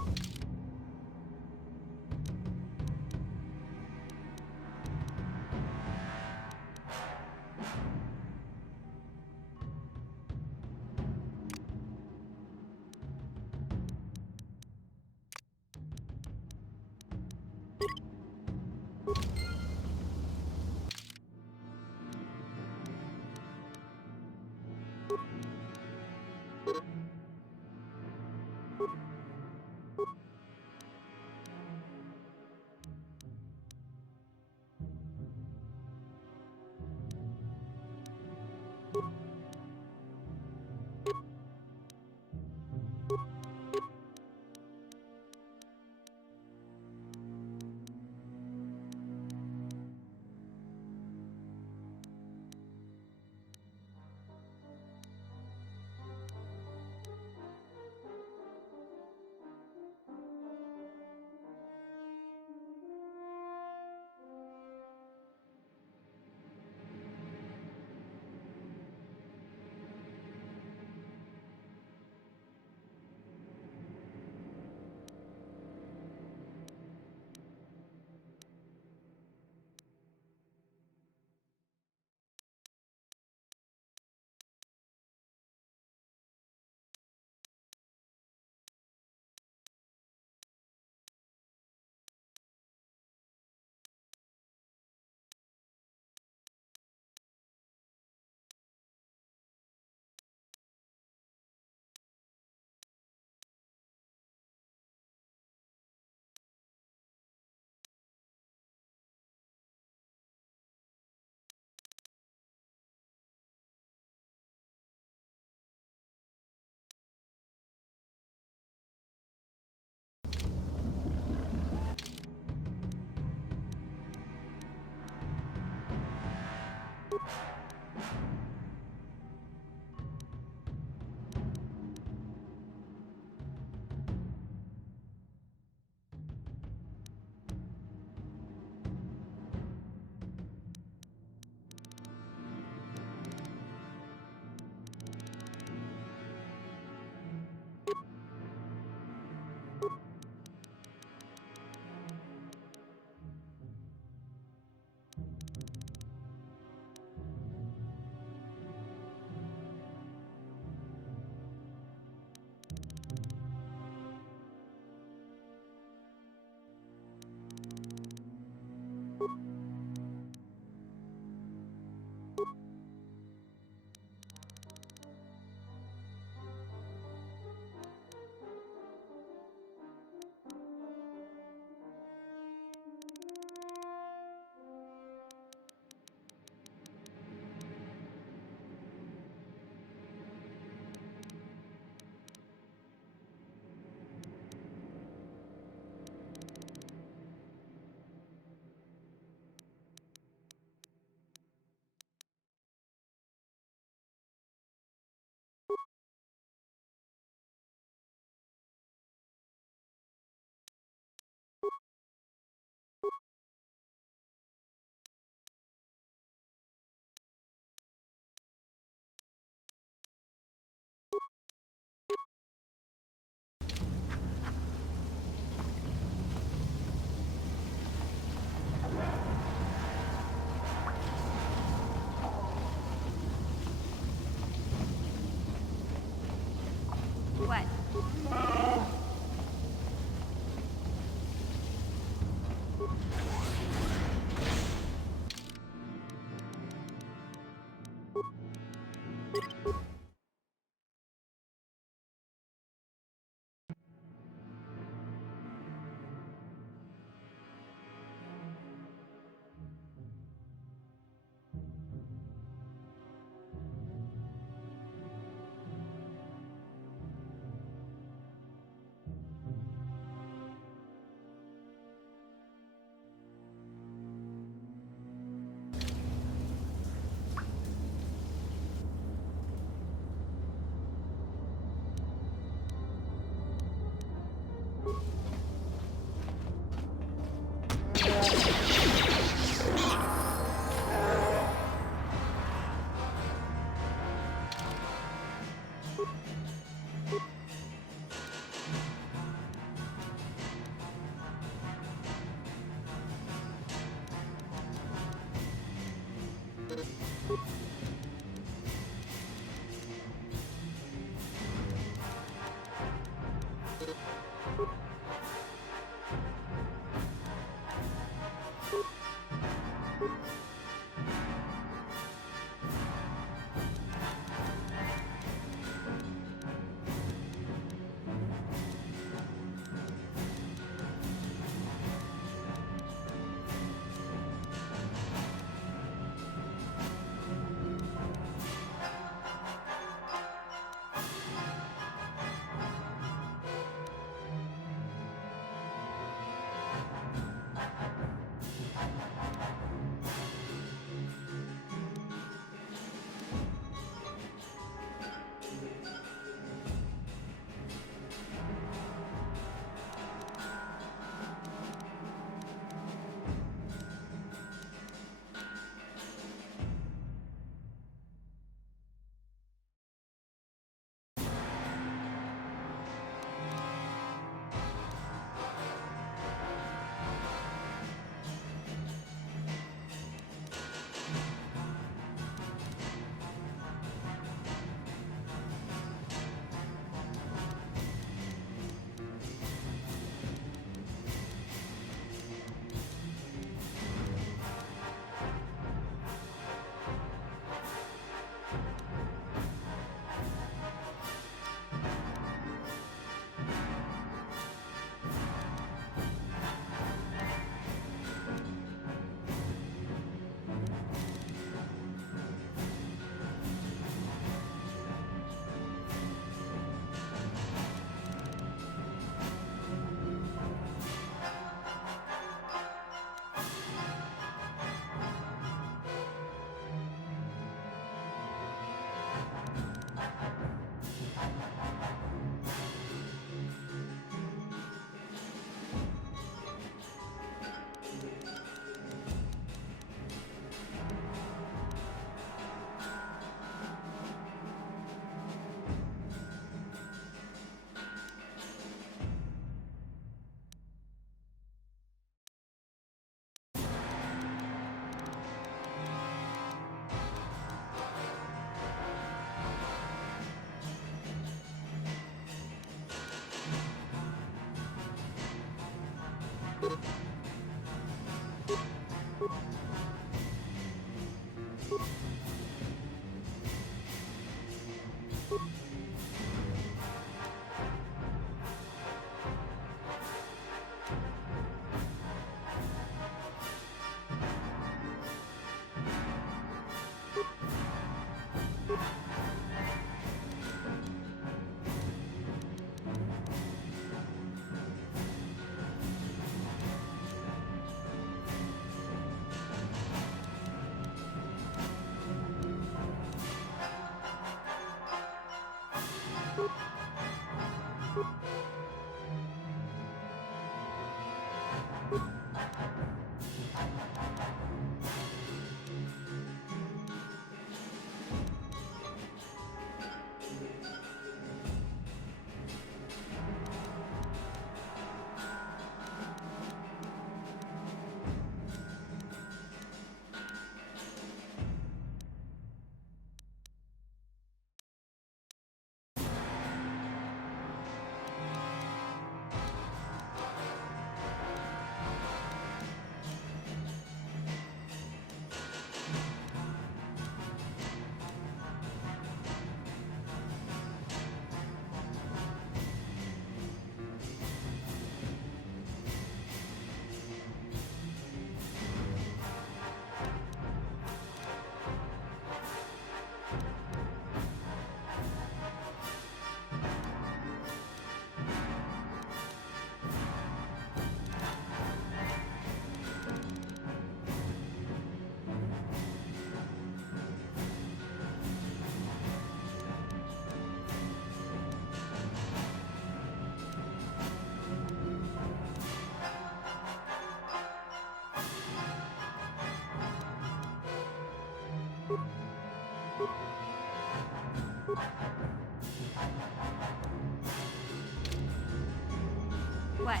What?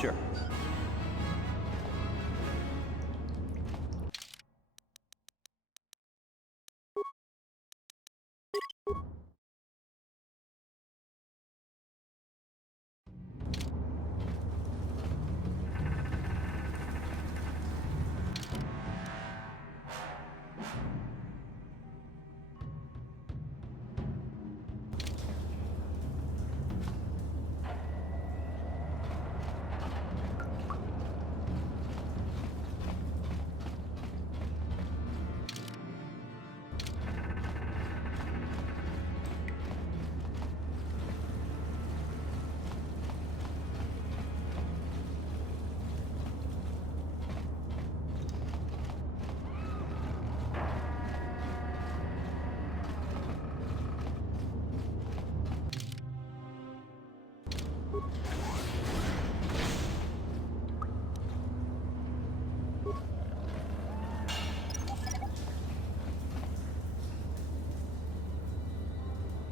Sure.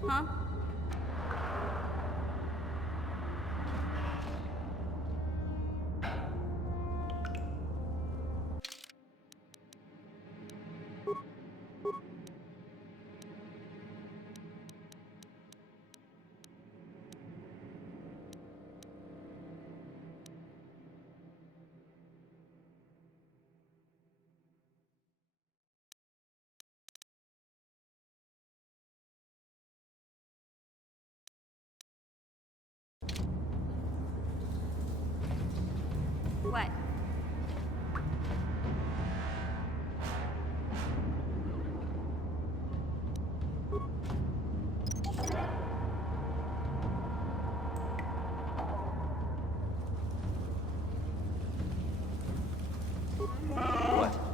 Huh? What? What?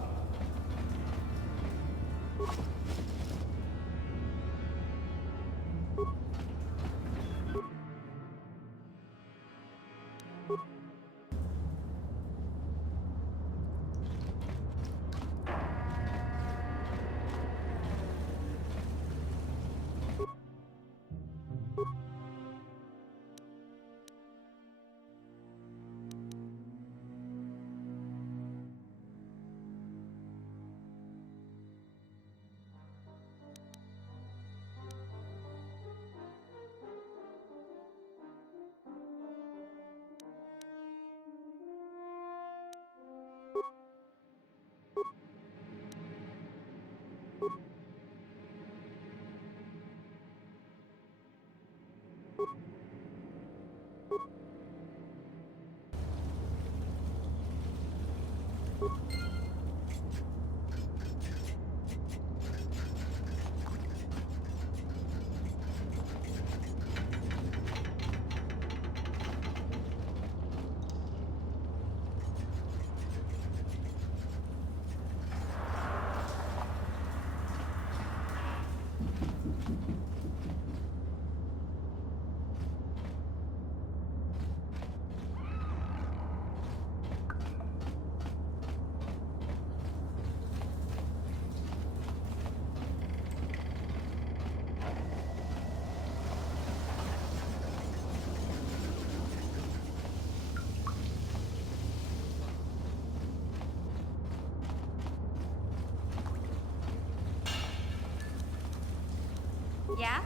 Yeah?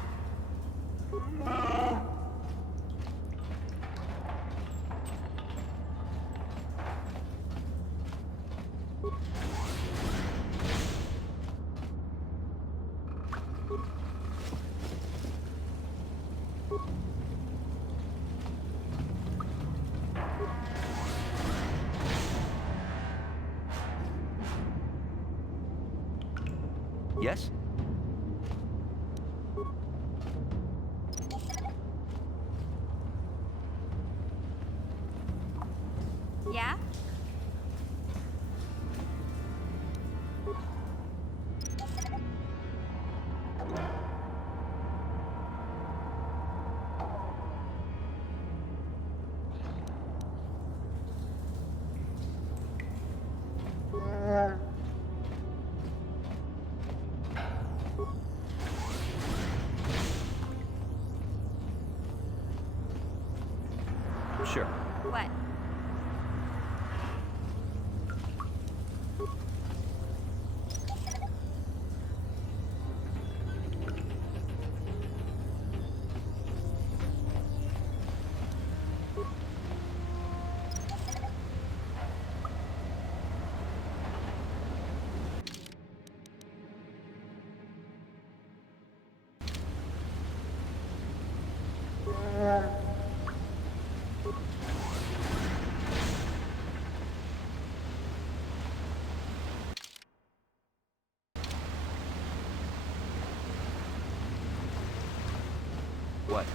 Yes? Yeah? Sure. What? What?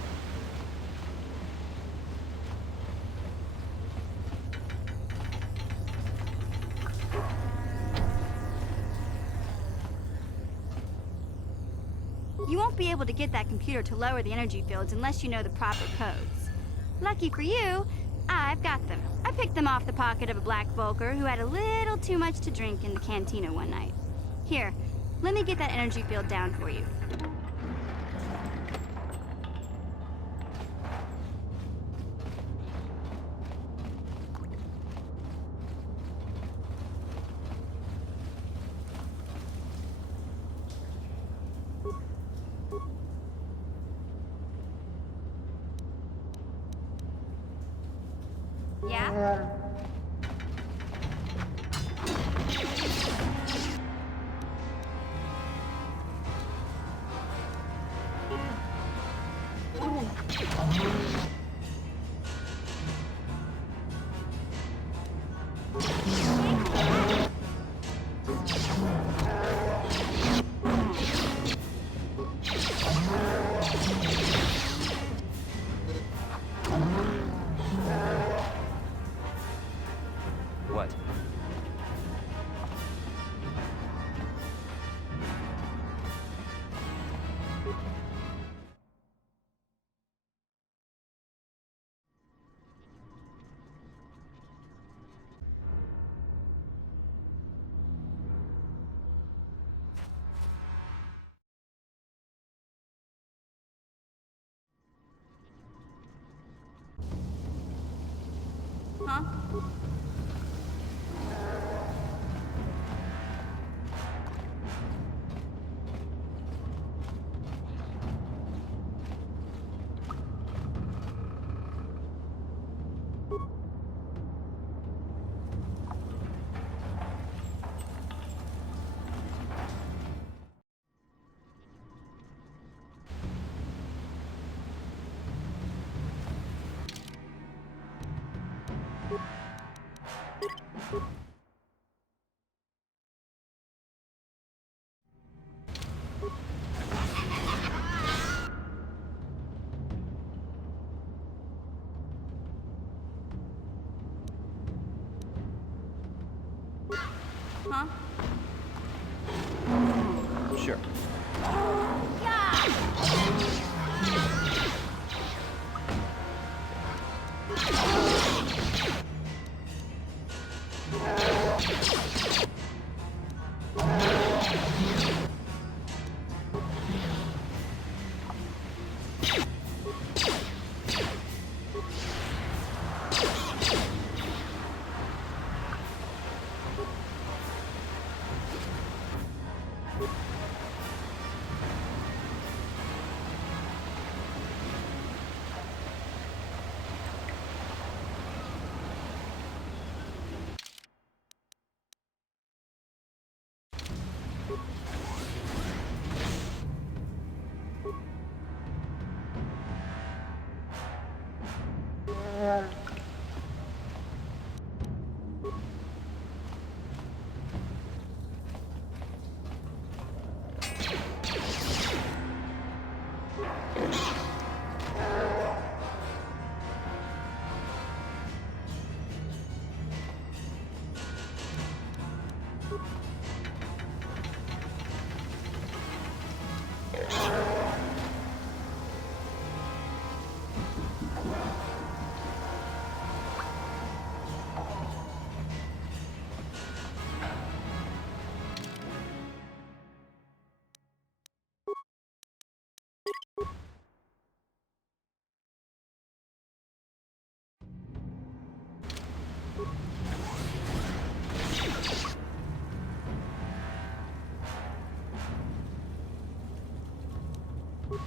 You won't be able to get that computer to lower the energy fields unless you know the proper codes. Lucky for you, I've got them. I picked them off the pocket of a black Volker who had a little too much to drink in the cantina one night. Here, let me get that energy field down for you. Yeah? What? Huh? Huh? Sure. Sure.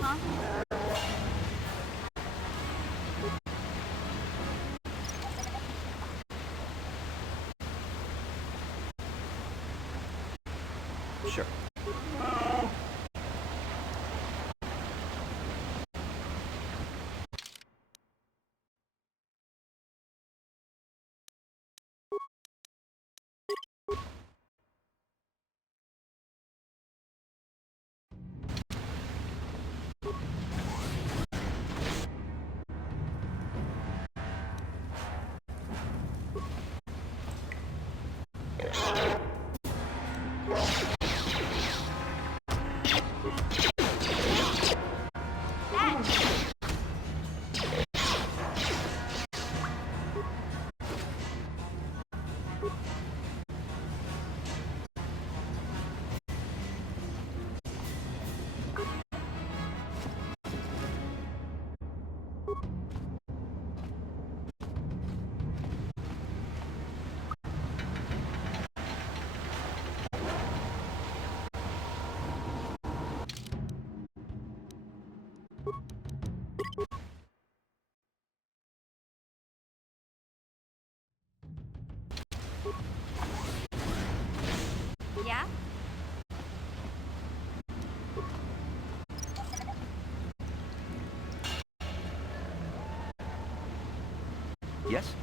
Huh? Sure. Yeah? Yes?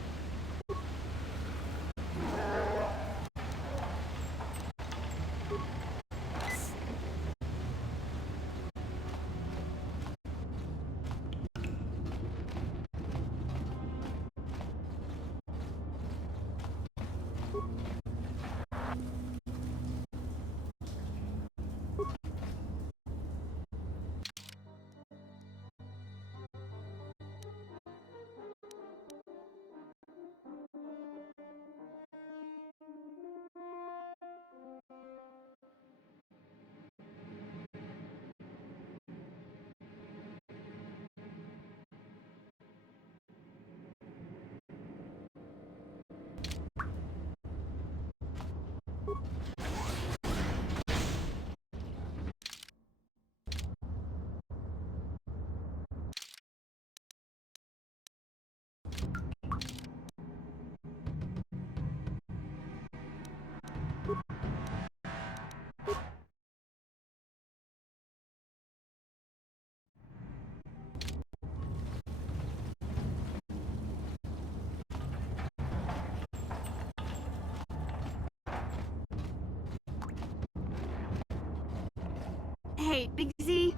Hey, Big Z,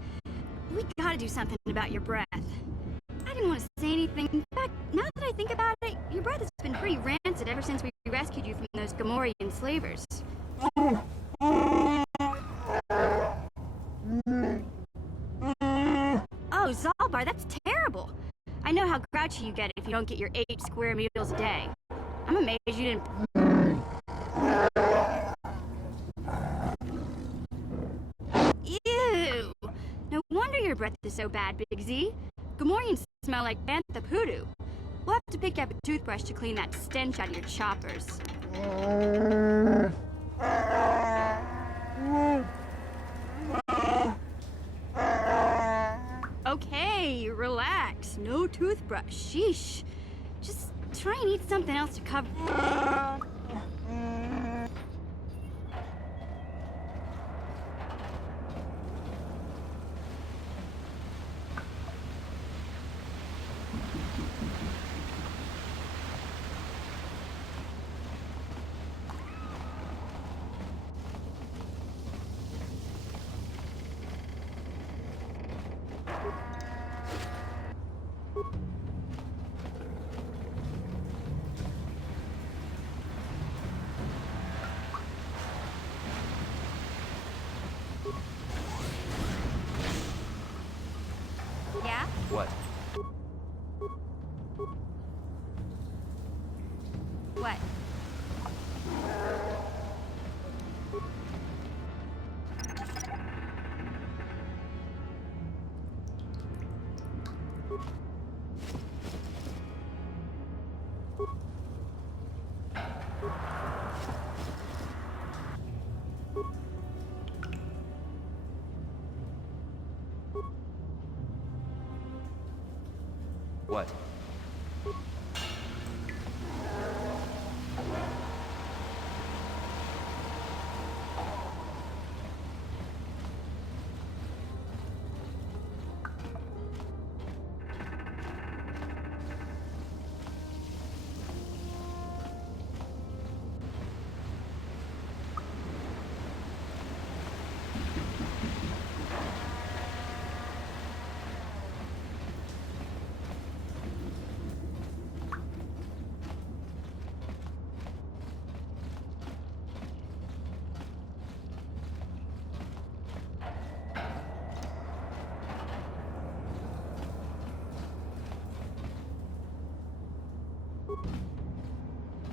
we gotta do something about your breath. I didn't want to say anything. In fact, now that I think about it, your breath has been pretty rancid ever since we rescued you from those Gamorrean slavers. Oh, Zalbar, that's terrible. I know how grouchy you get if you don't get your 8 square meals a day. I'm amazed you didn't... Ew! No wonder your breath is so bad, Big Z. Gamorreans smell like bantha poodoo. We'll have to pick up a toothbrush to clean that stench out of your choppers. Okay, relax. No toothbrush. Sheesh. Just try and eat something else to cover... Yeah? What? What? What?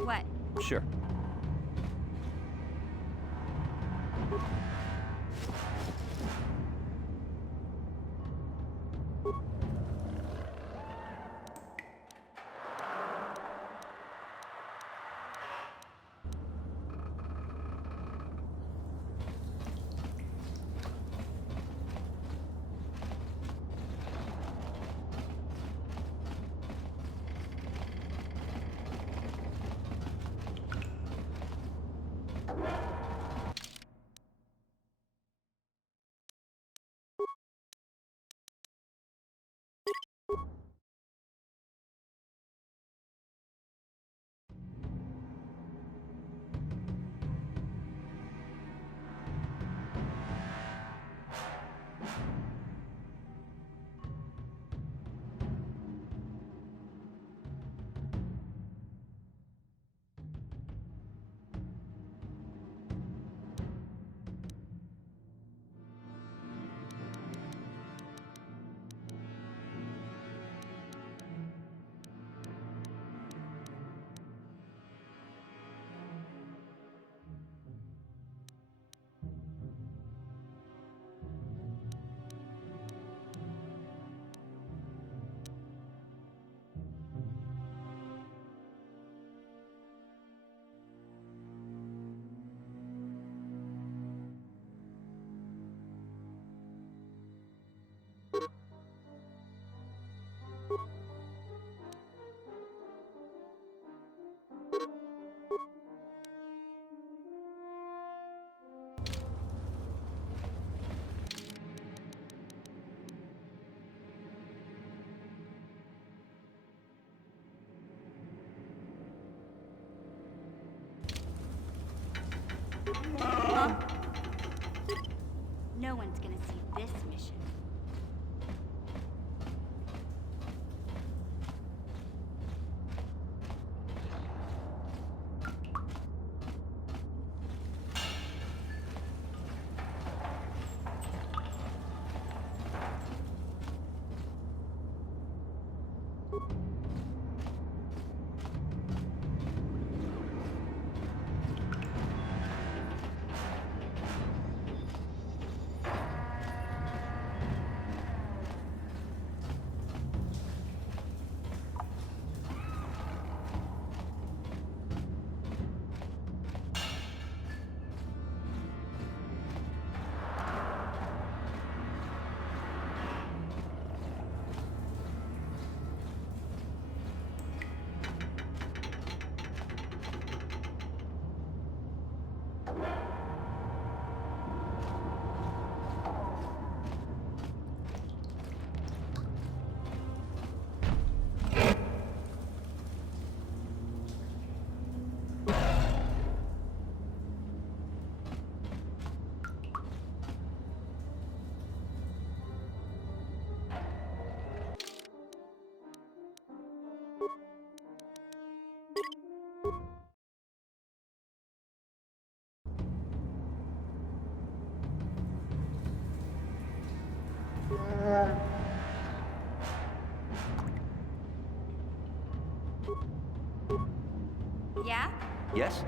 What? Sure. No one's gonna see this mission. Yeah? Yes?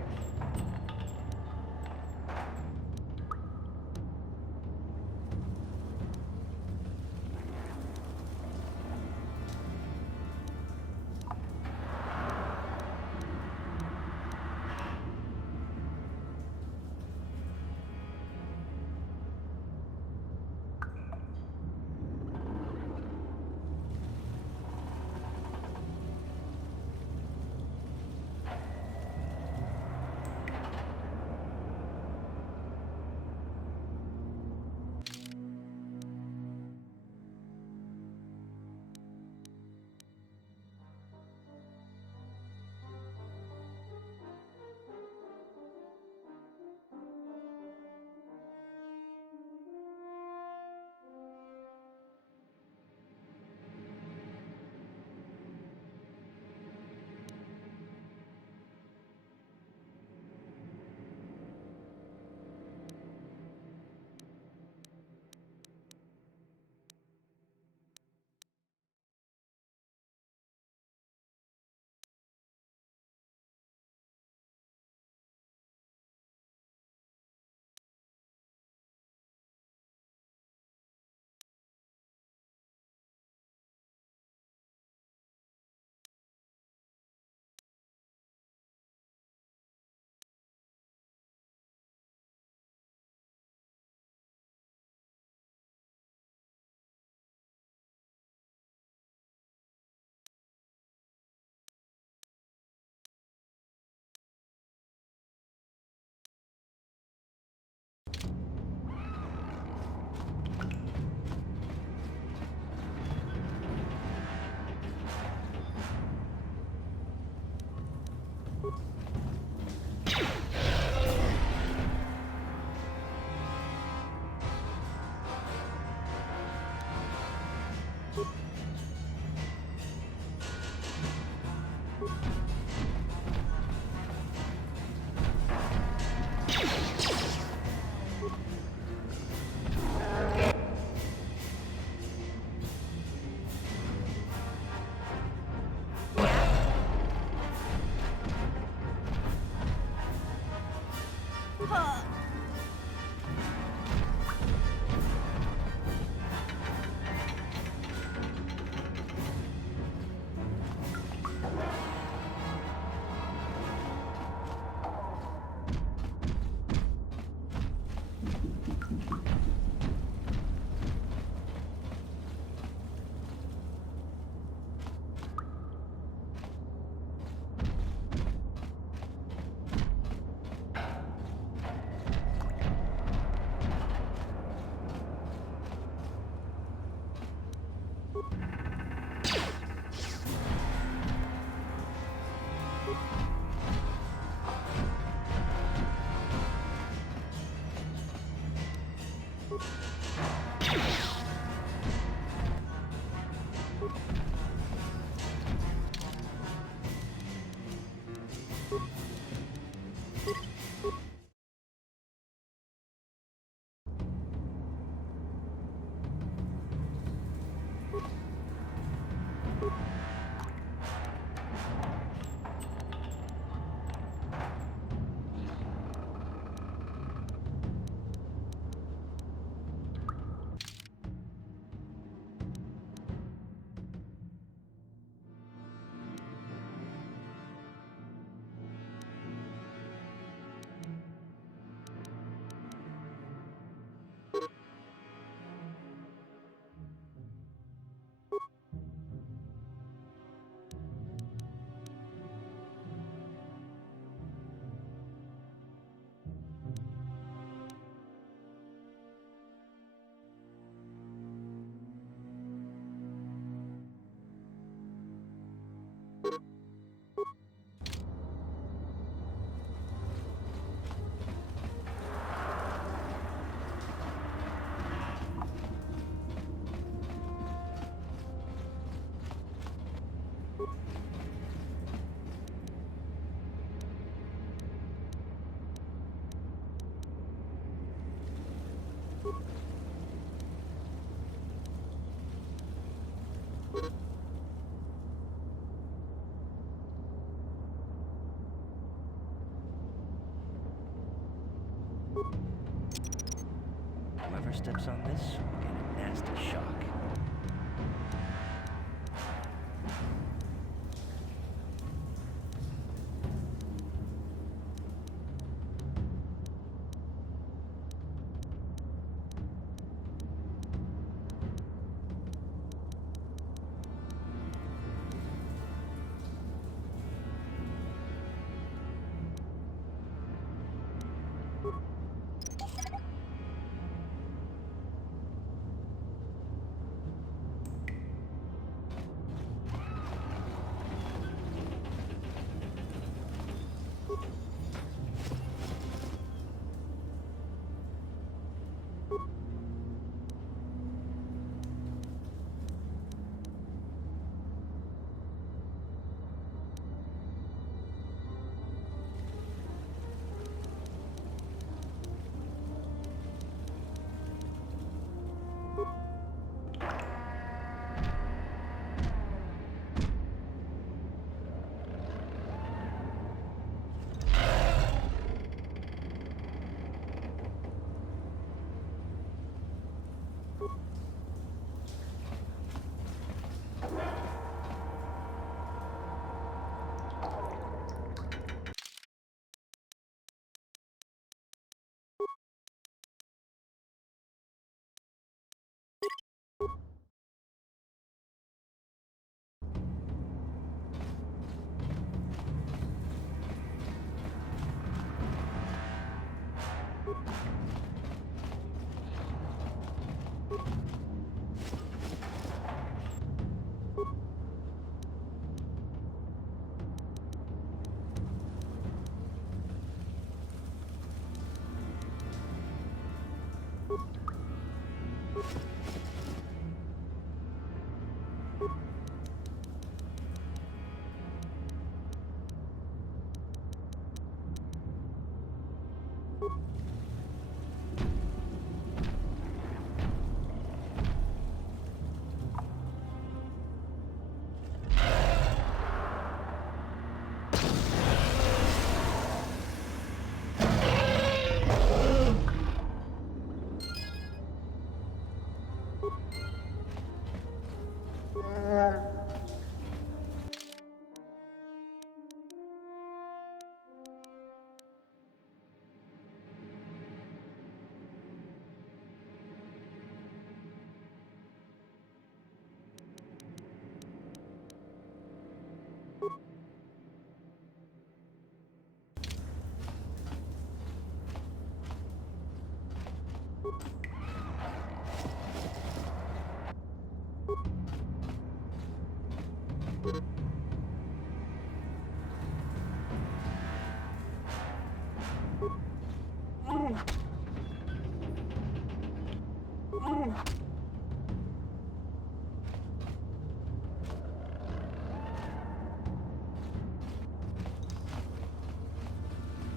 Whoever steps on this will get a nasty shock.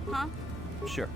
Huh? Sure.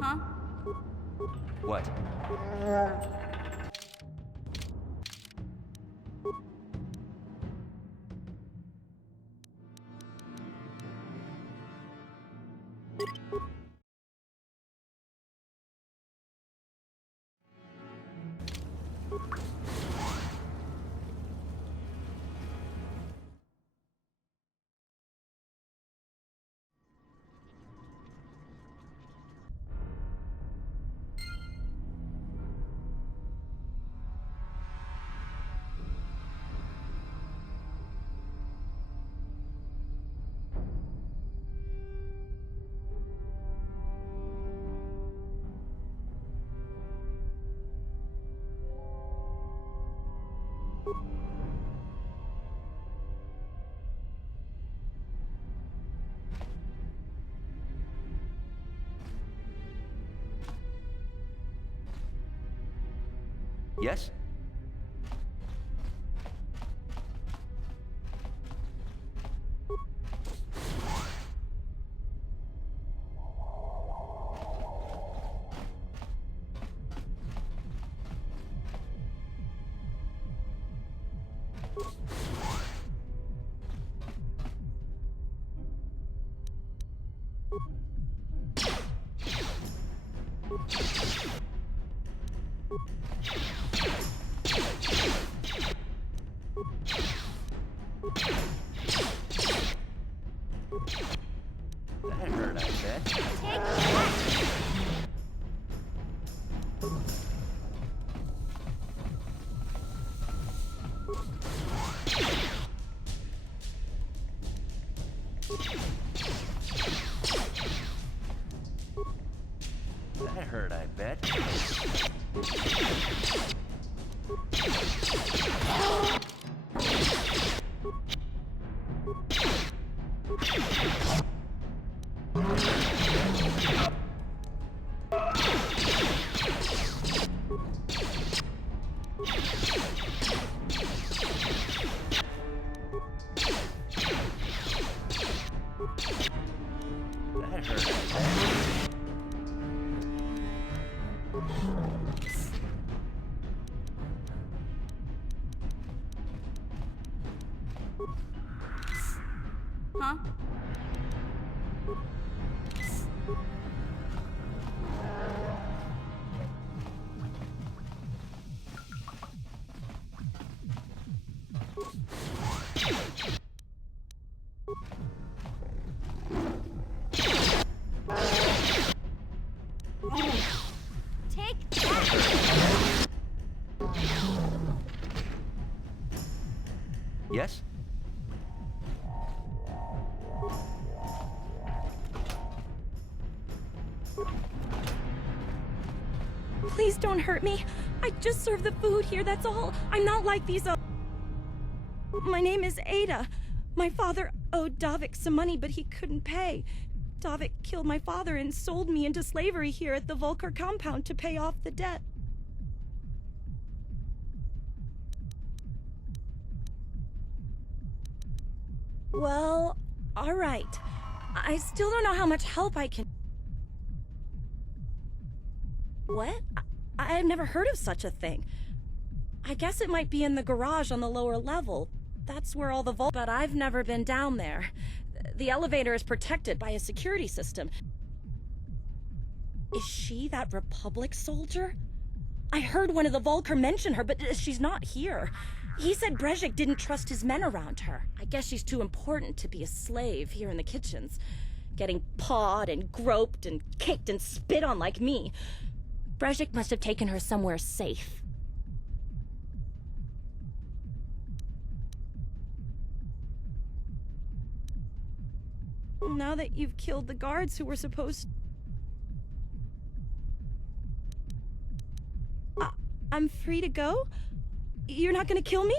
Huh? What? Yes? That hurt, I bet. Take that! That hurt, I bet. That hurt, I bet. Huh? Take that! Yes? Please don't hurt me. I just serve the food here, that's all. I'm not like these My name is Ada. My father owed Davik some money, but he couldn't pay. Davik killed my father and sold me into slavery here at the Volker compound to pay off the debt. Well, all right. I still don't know how much help I can... What? I've never heard of such a thing. I guess it might be in the garage on the lower level. That's where all the but I've never been down there. The elevator is protected by a security system. Is she that Republic soldier? I heard one of the Volker mention her, but she's not here. He said Brezhik didn't trust his men around her. I guess she's too important to be a slave here in the kitchens. Getting pawed and groped and kicked and spit on like me. Brezhik must have taken her somewhere safe. Now that you've killed the guards who were supposed... I'm free to go? You're not gonna kill me?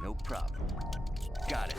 No problem. Got it.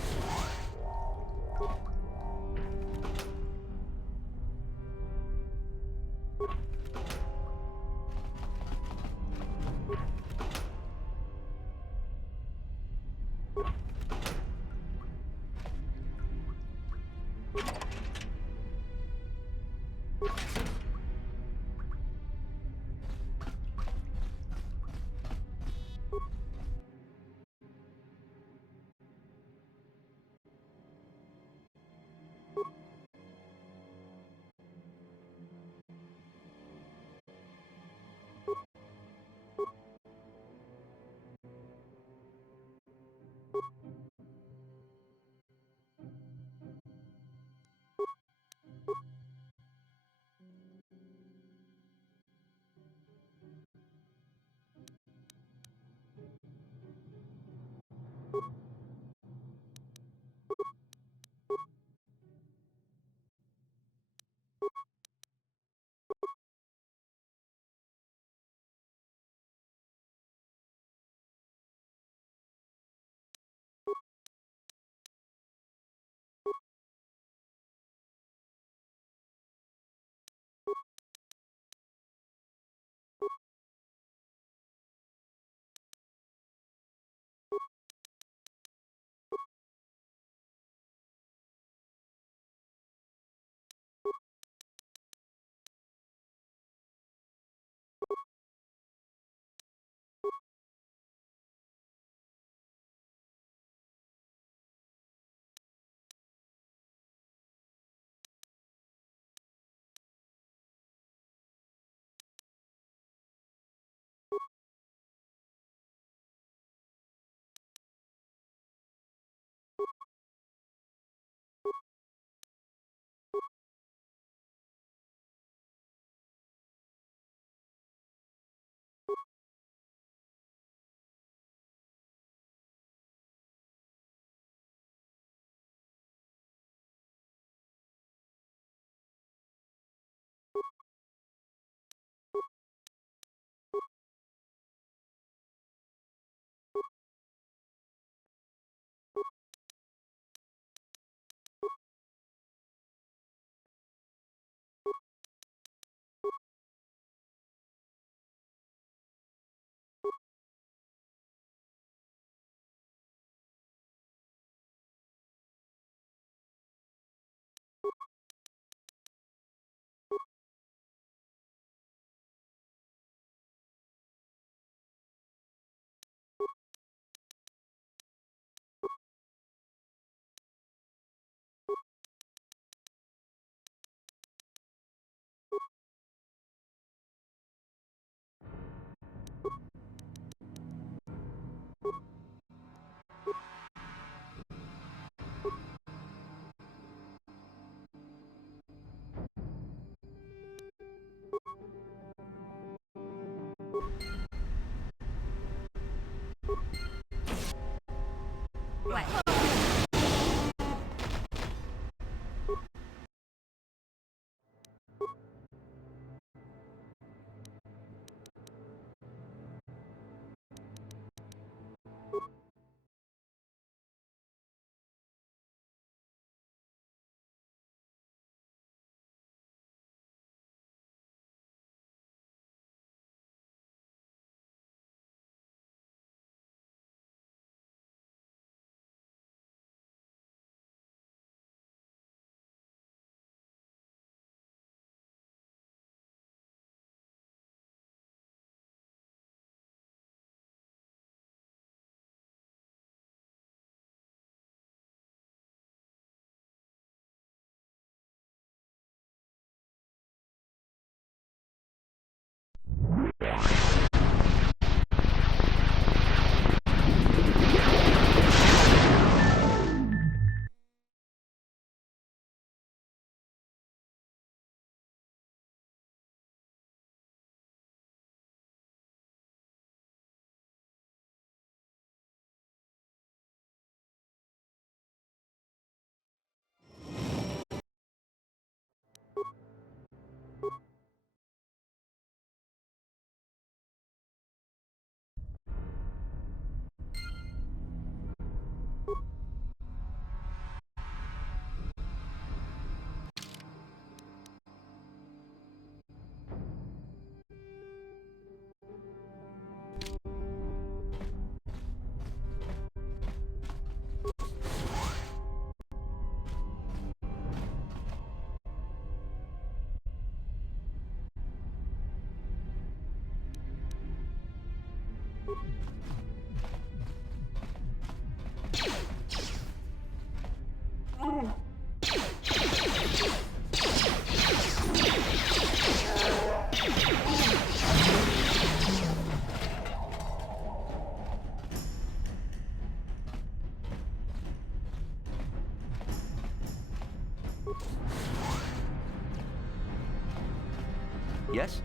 Yes?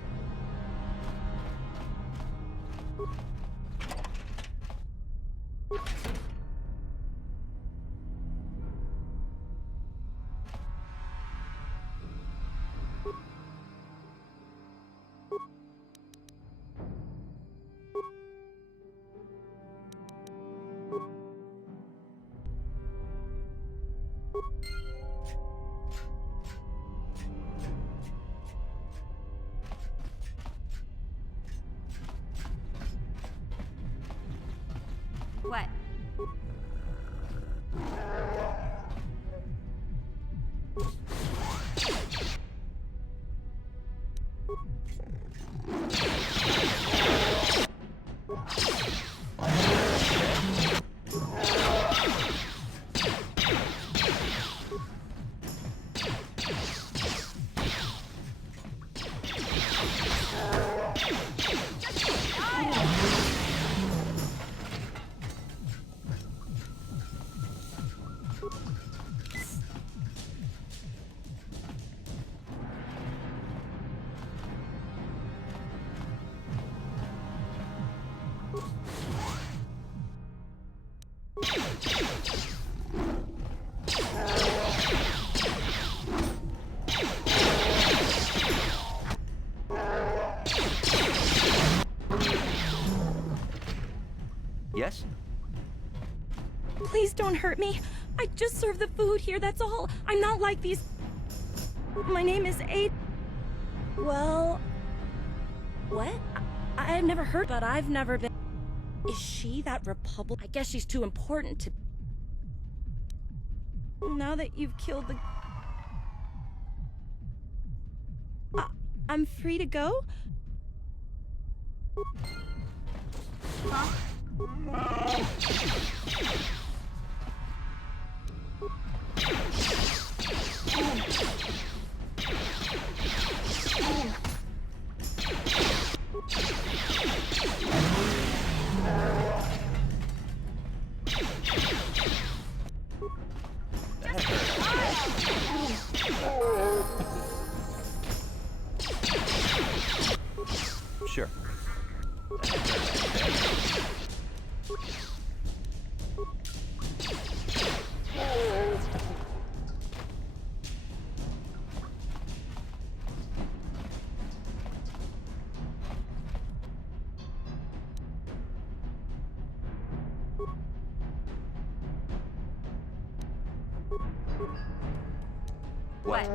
What? Yes? Please don't hurt me. I just serve the food here, that's all. I'm not like these... My name is Aid... Well... What? I've never heard, but I've never been... Is she that Republic? I guess she's too important to... Now that you've killed the... I'm free to go? Huh? Sure. What?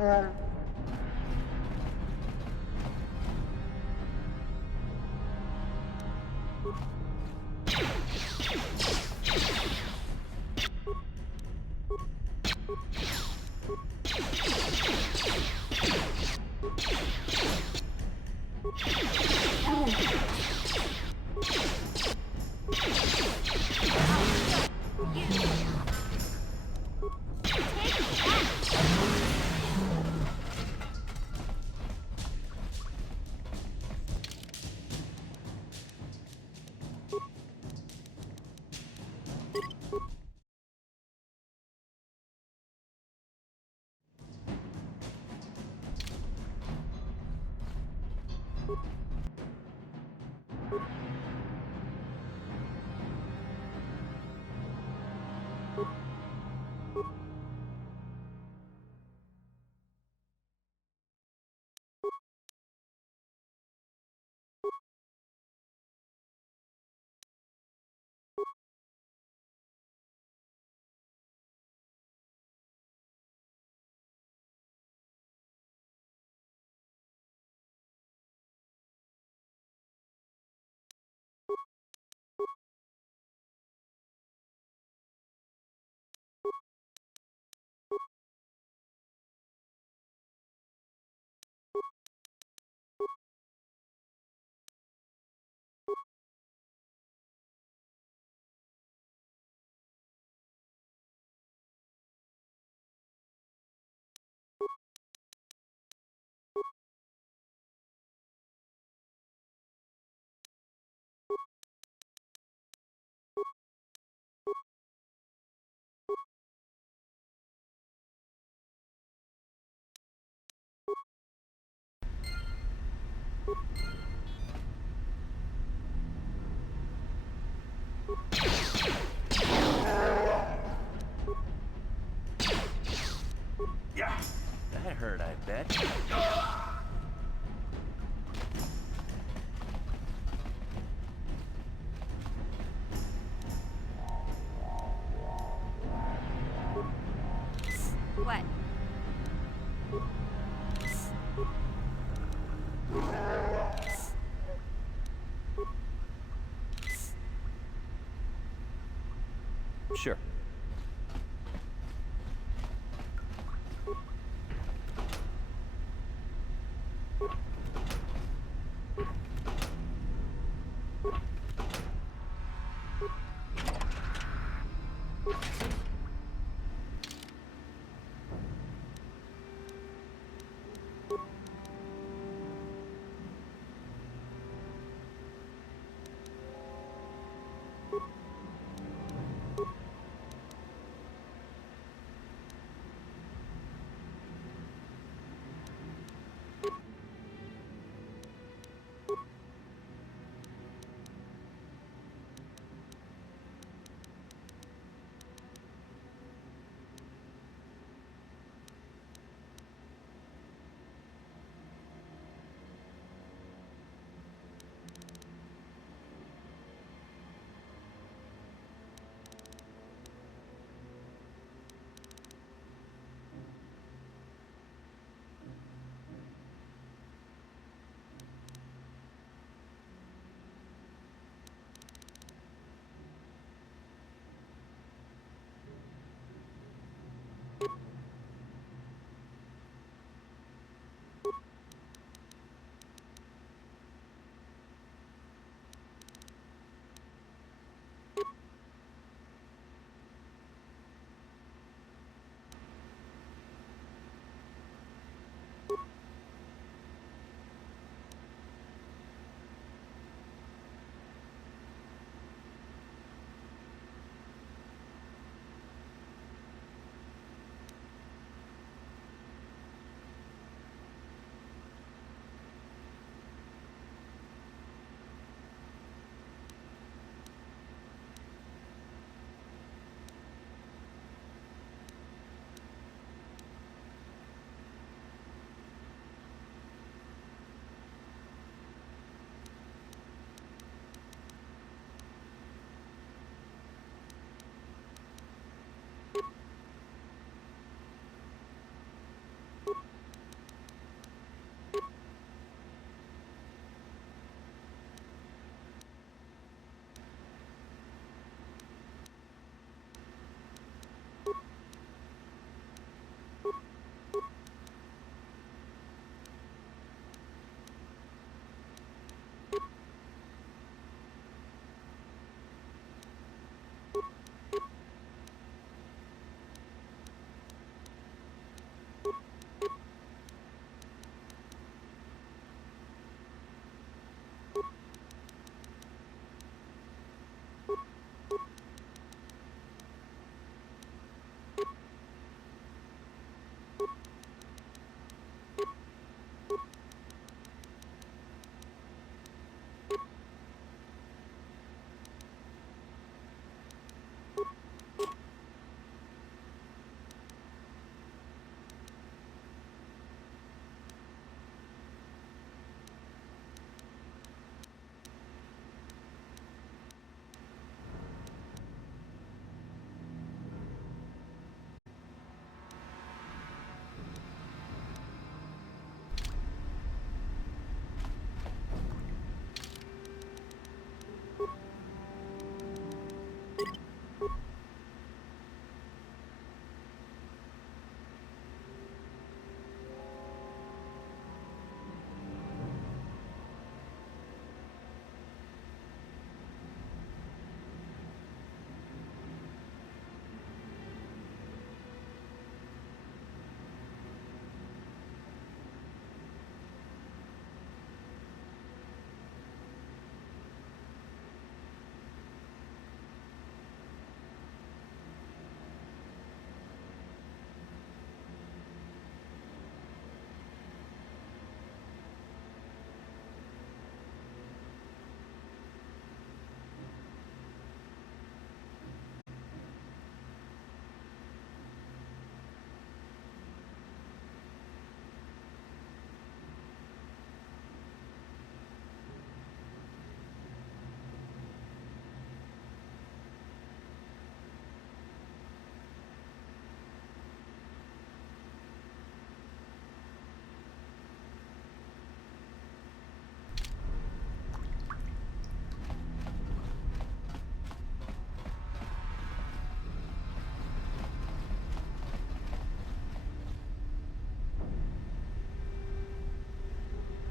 That hurt, I bet. What? Sure.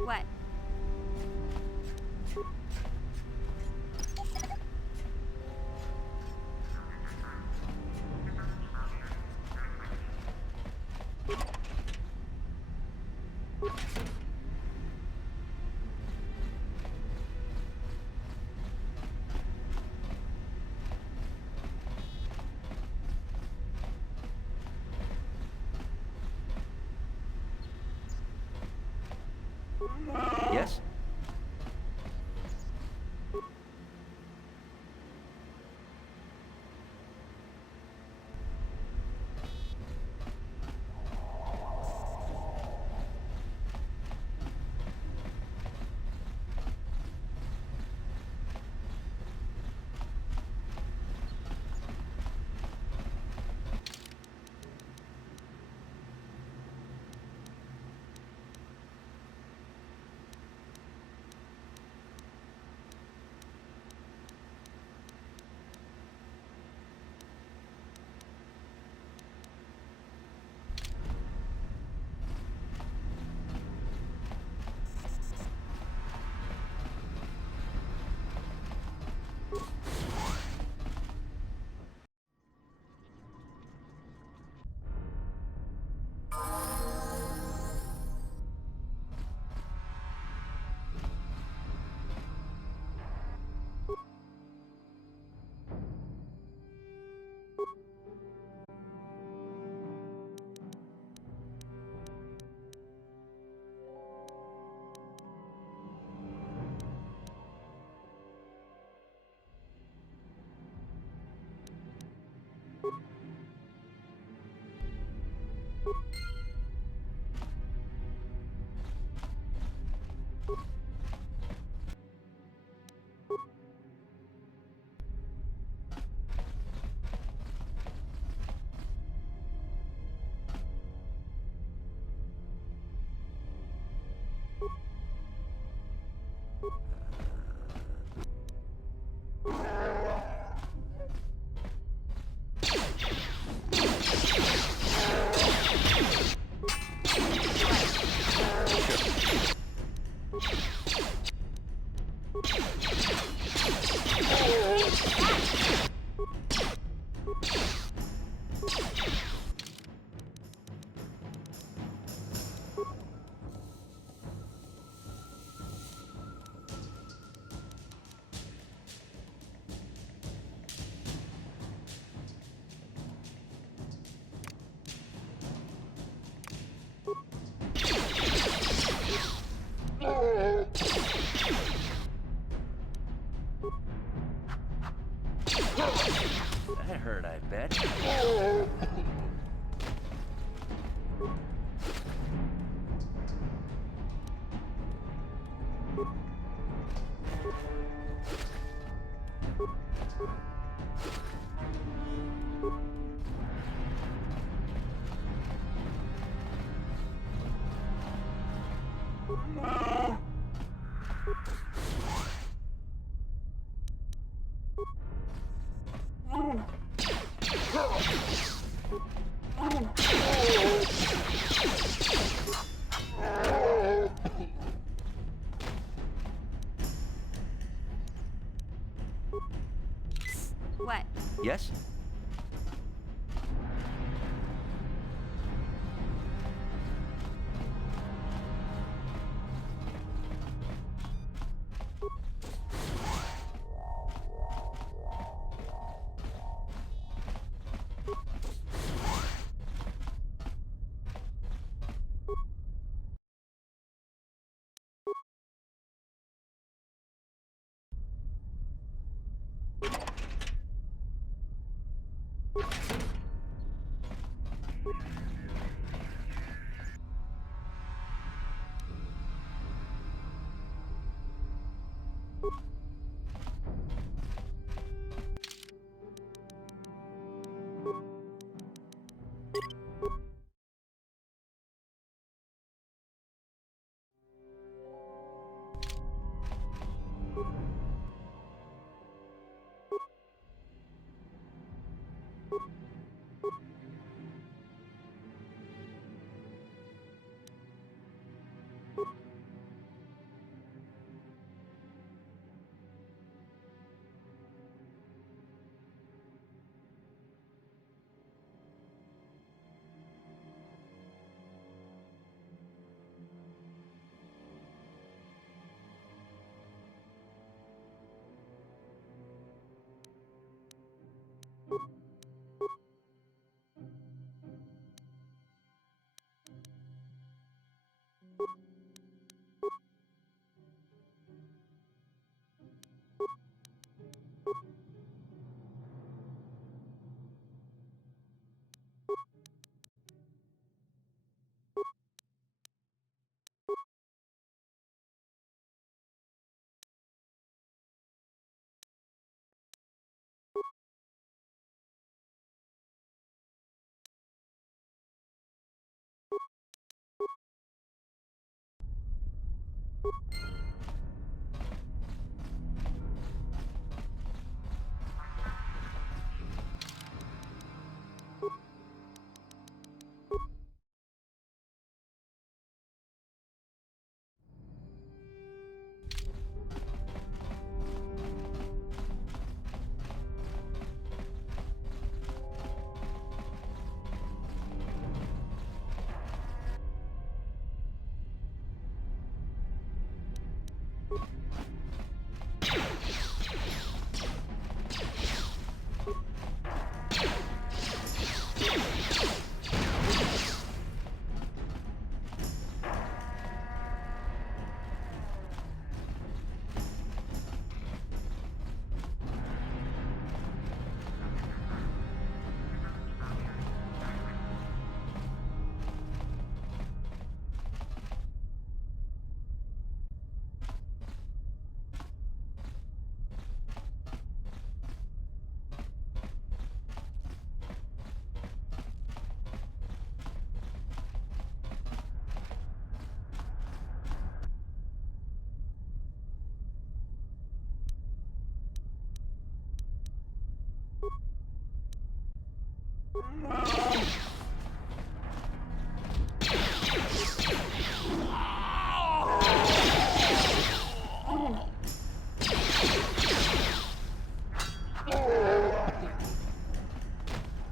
What? Yes? That hurt, I bet. What? Yes?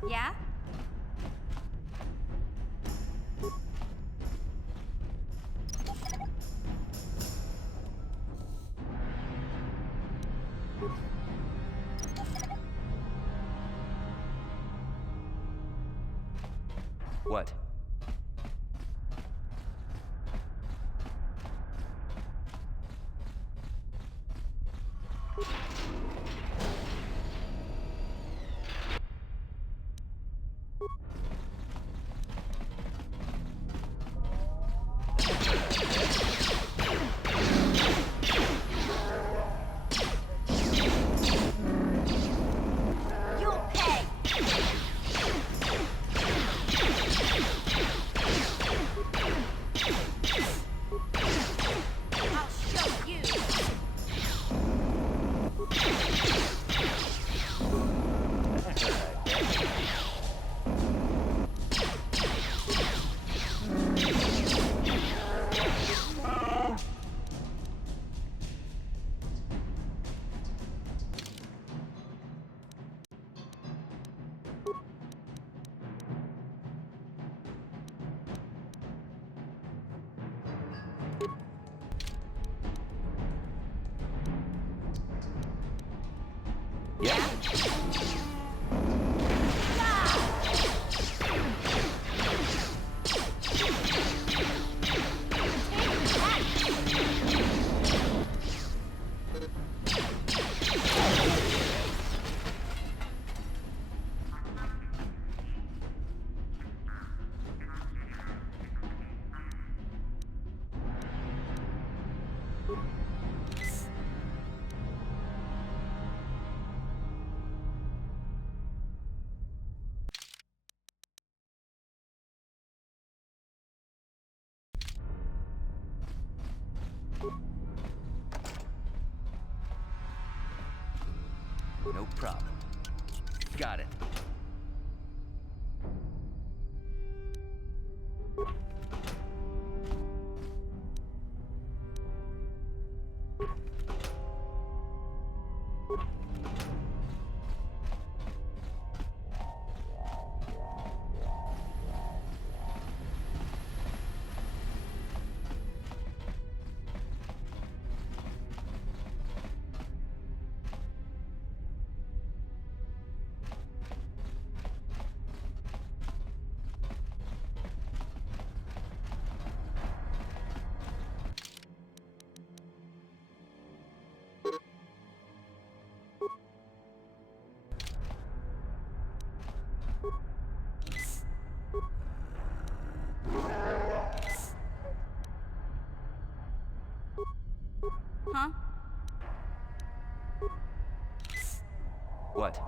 Yeah? What? You'll pay! I'll show you! No problem. Got it. What?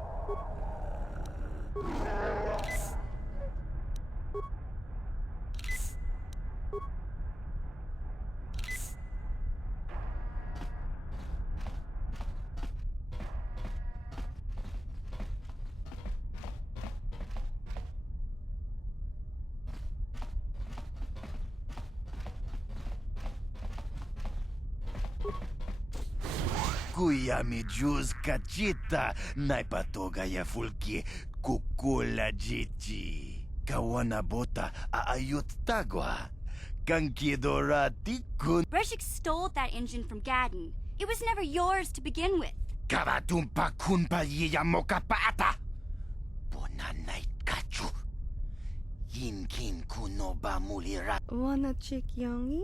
Kuya mi juz kachita, naipatoga ya fulki kukula jichi. Kawana bota aayot tagwa. Kankidorati kun. Breshik stole that engine from Gadden. It was never yours to begin with. Karatumpa kunpa yiyamoka paata. Bonanay kachu. Yinkin kuno ba mulira. Wanna chick yongi?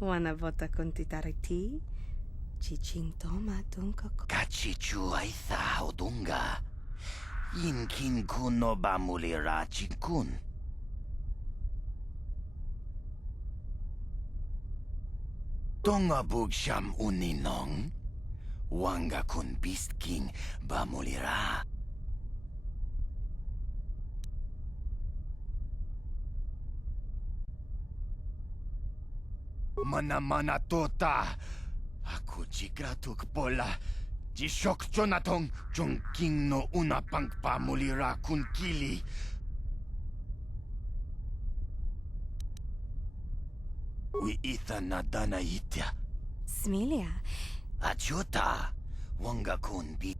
Wanna vota con titariti? Chichintoma dunka. Kachichu aitha odunga. Yinkin kuno ba mulira chikun. Tonga bugsham uninong. Wanga kun Beast King ba mulira. Mana tota. Aku jigratuk pola. Jishok Jonathan Jongking no una pang pa mulira kun kili. Wi itha na dana itya. Smilia. Achuta. Wanga kun bi.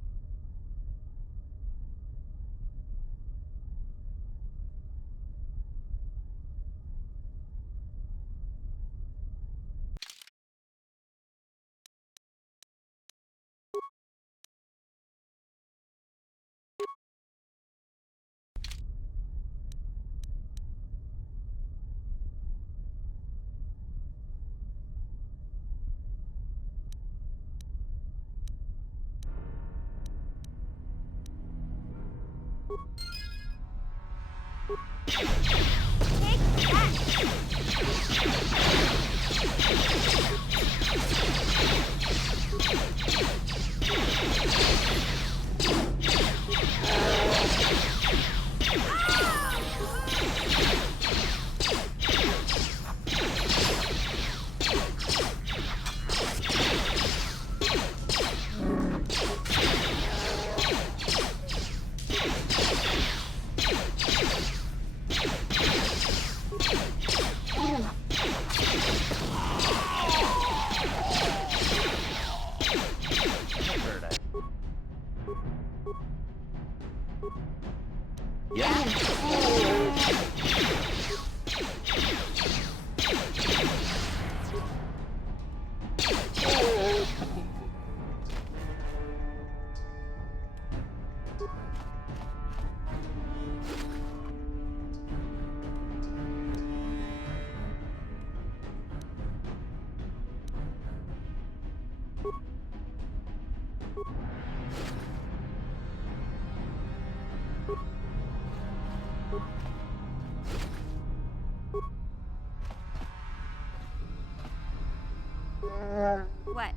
What?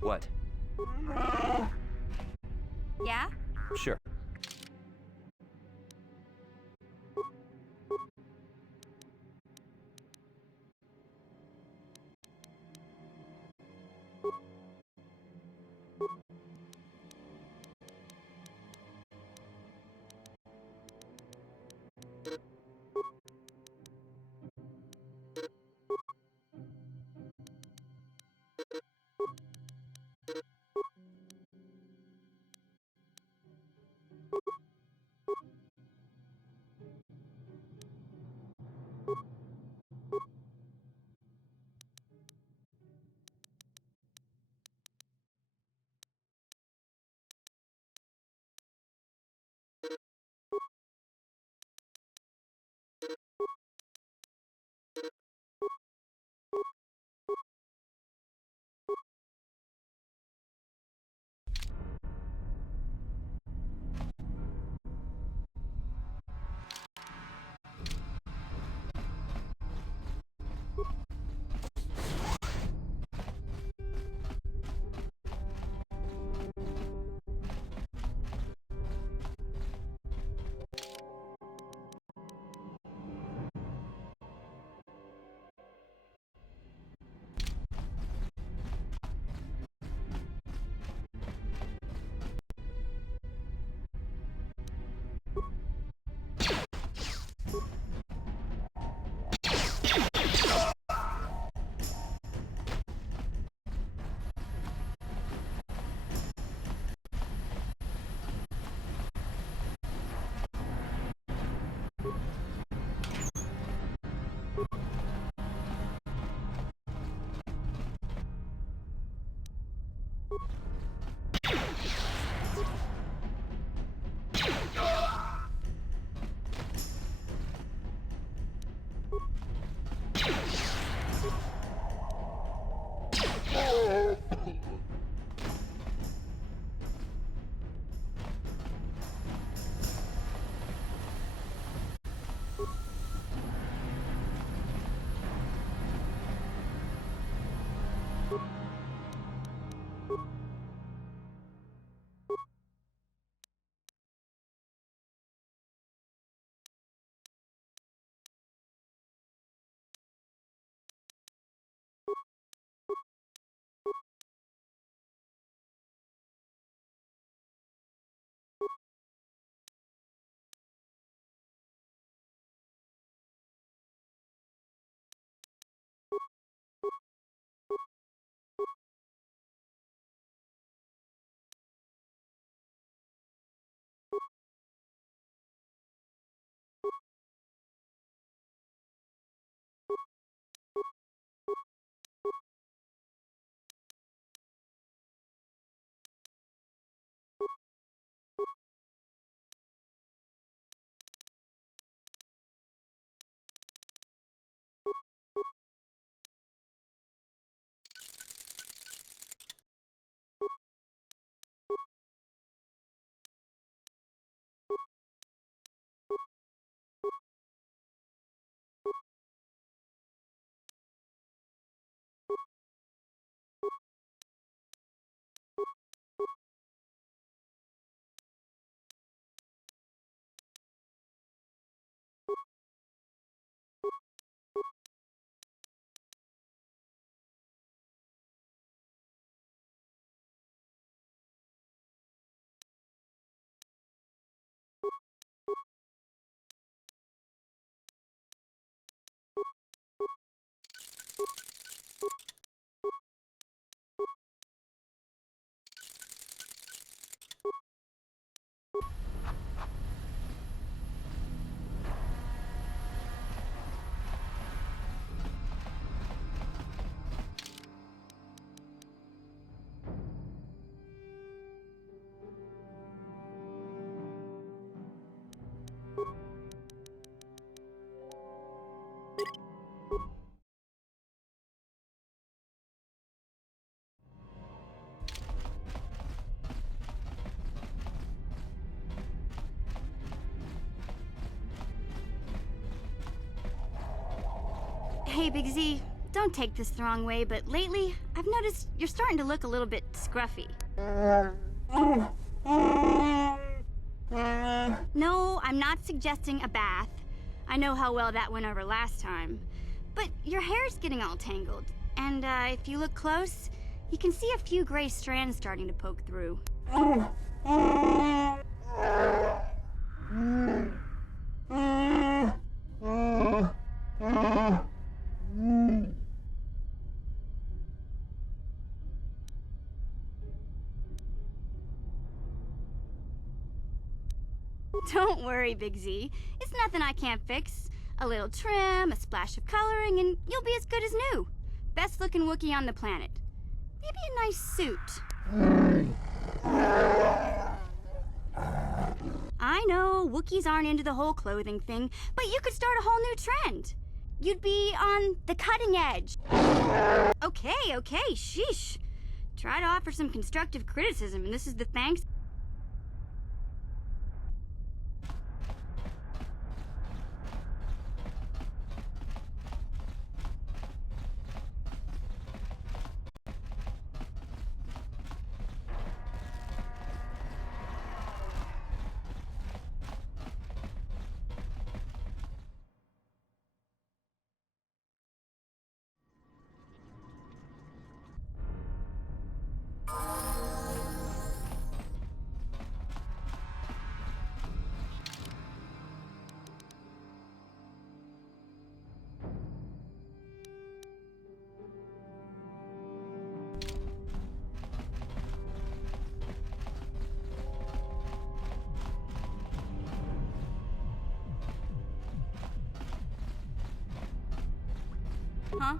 What? Yeah? Sure. Hey, Big Z, don't take this the wrong way, but lately, I've noticed you're starting to look a little bit scruffy. No, I'm not suggesting a bath. I know how well that went over last time. But your hair's getting all tangled, and if you look close, you can see a few gray strands starting to poke through. Don't worry, Big Z. It's nothing I can't fix. A little trim, a splash of coloring, and you'll be as good as new. Best looking Wookiee on the planet. Maybe a nice suit. I know, Wookiees aren't into the whole clothing thing, but you could start a whole new trend. You'd be on the cutting edge. Okay, sheesh. Try to offer some constructive criticism, and this is the thanks. Huh?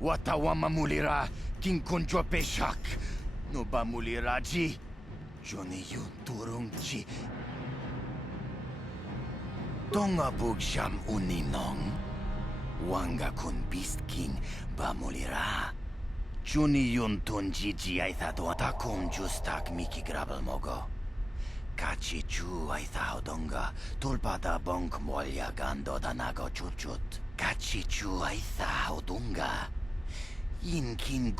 Watawa mamulira king kunjo peshak. No ba muliraji. Johnny yun turungji. Tonga bugsham uninong. Wanga kun beast king ba mulira. Juni yun tunjiji aithado takum justak miki grabel mogo. Kachi chu aithaudonga tulpada bonk molya gando danago chuchut. Kachi chu aithaudunga. Inkin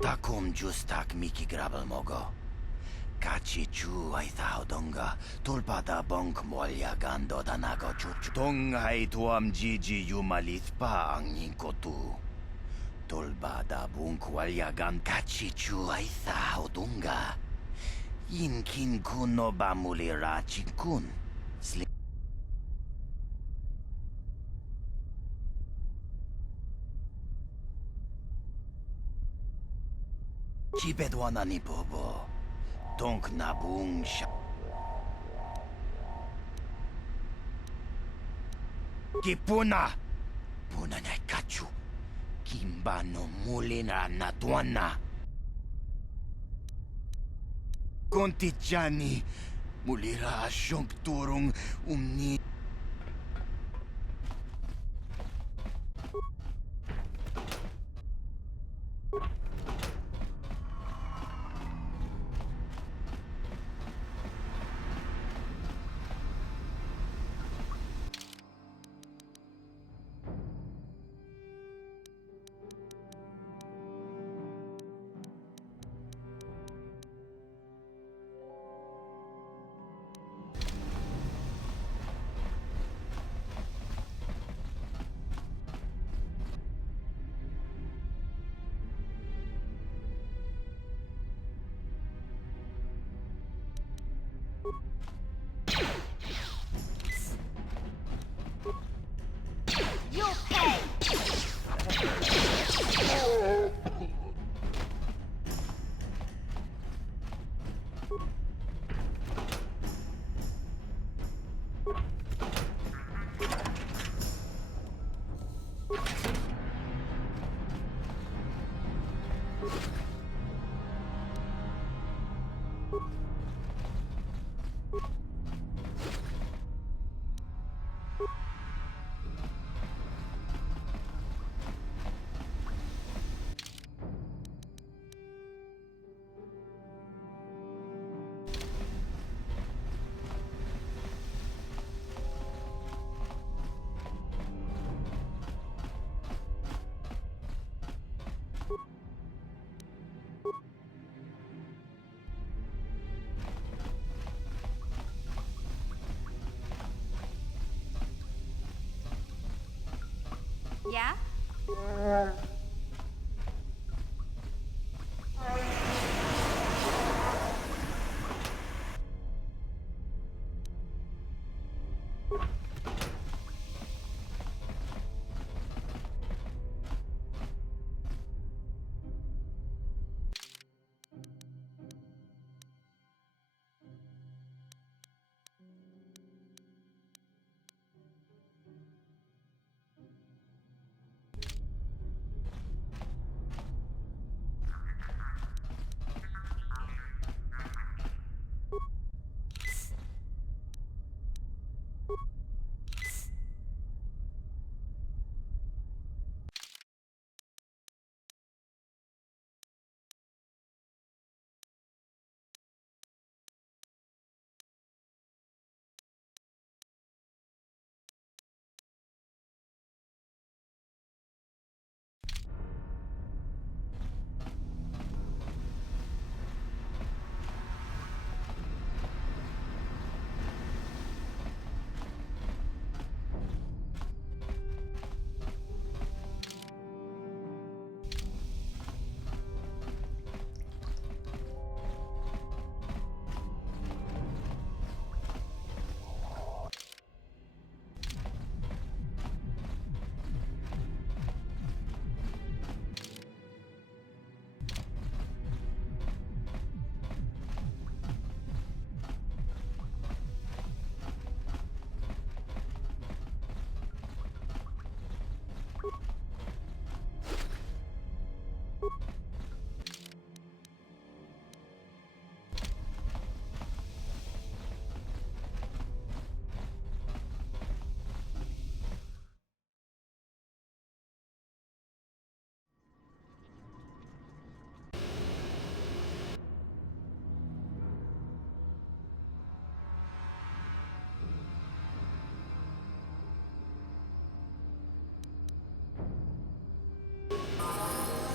takum justak miki grabel mogo. Kachi chu aithaudonga tulpada bonk molya gando danago chuchu. Tonga tuam jiji yumalithpa ang inkotu. Tulbada bunk walyagan kachi chu aithaudunga. Inkin kuno bamulira chinkun. Chibedwana ni bobo. Tonk nabung sha. Kipuna. Puna na kachu. Kimba no mulina na tuana. Kontichani. Mulira asyong turong umni. Yeah?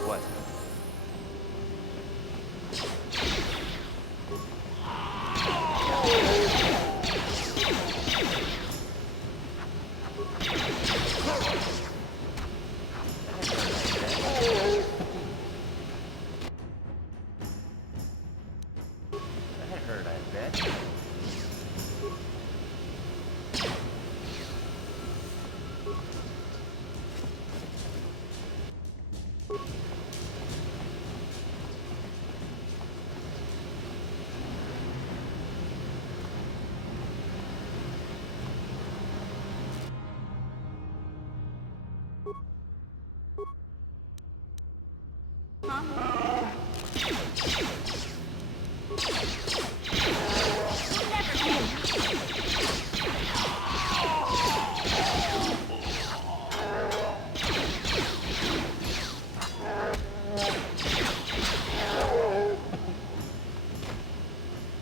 What? That hurt, I bet.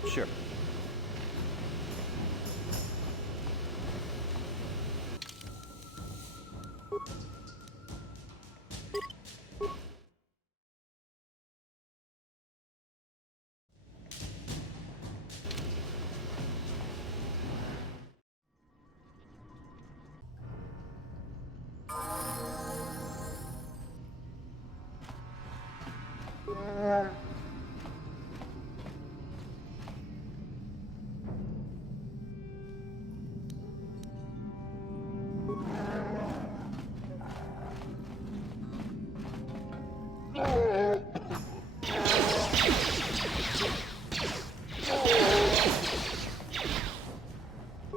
Sure.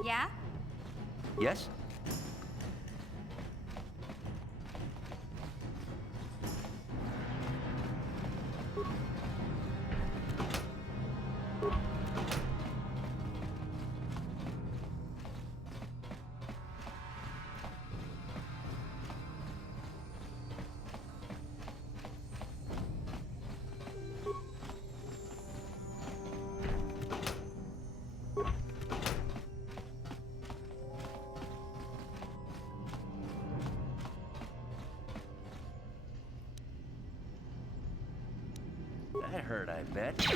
Yeah? Yes? That hurt, I bet.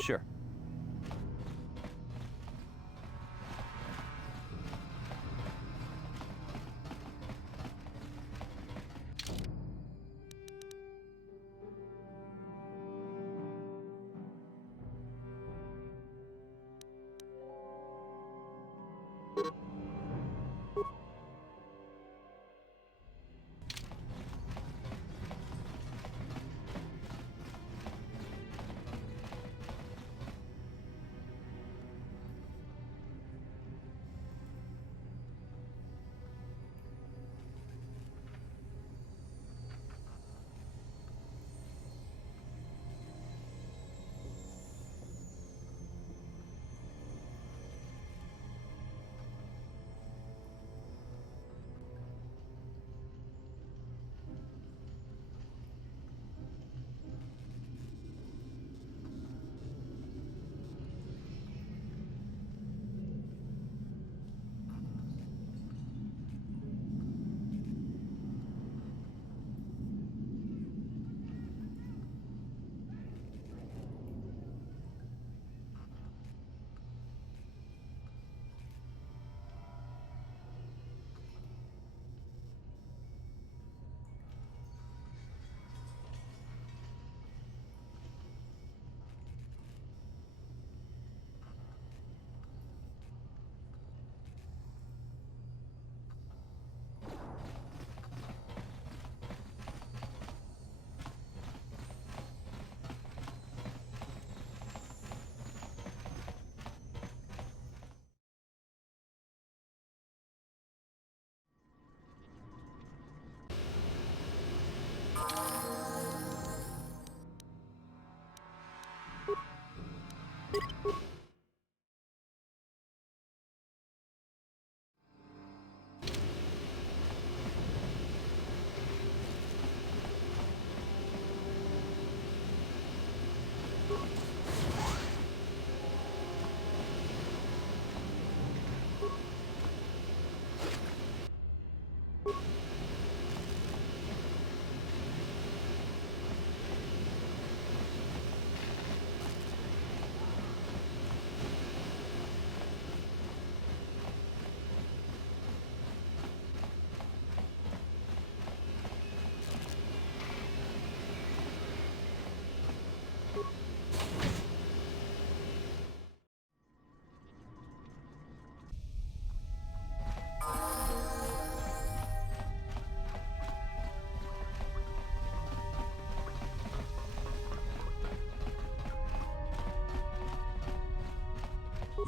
Sure.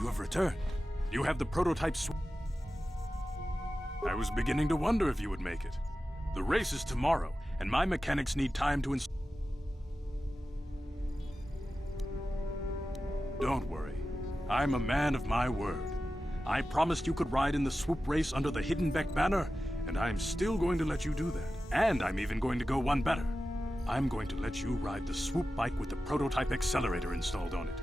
You have returned. You have the prototype I was beginning to wonder if you would make it. The race is tomorrow, and my mechanics need time to Don't worry. I'm a man of my word. I promised you could ride in the swoop race under the Hiddenbeck banner, and I'm still going to let you do that. And I'm even going to go one better. I'm going to let you ride the swoop bike with the prototype accelerator installed on it.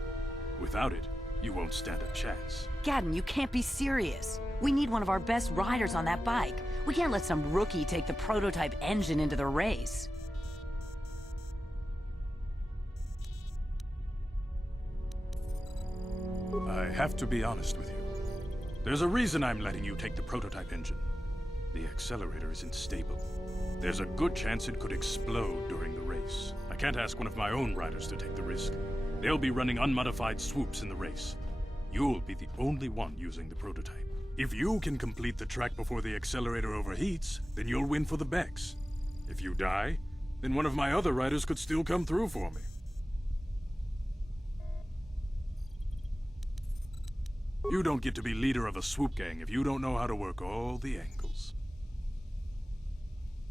Without it, you won't stand a chance. Gaddon, you can't be serious. We need one of our best riders on that bike. We can't let some rookie take the prototype engine into the race. I have to be honest with you. There's a reason I'm letting you take the prototype engine. The accelerator isn't stable. There's a good chance it could explode during the race. I can't ask one of my own riders to take the risk. They'll be running unmodified swoops in the race. You'll be the only one using the prototype. If you can complete the track before the accelerator overheats, then you'll win for the Becks. If you die, then one of my other riders could still come through for me. You don't get to be leader of a swoop gang if you don't know how to work all the angles.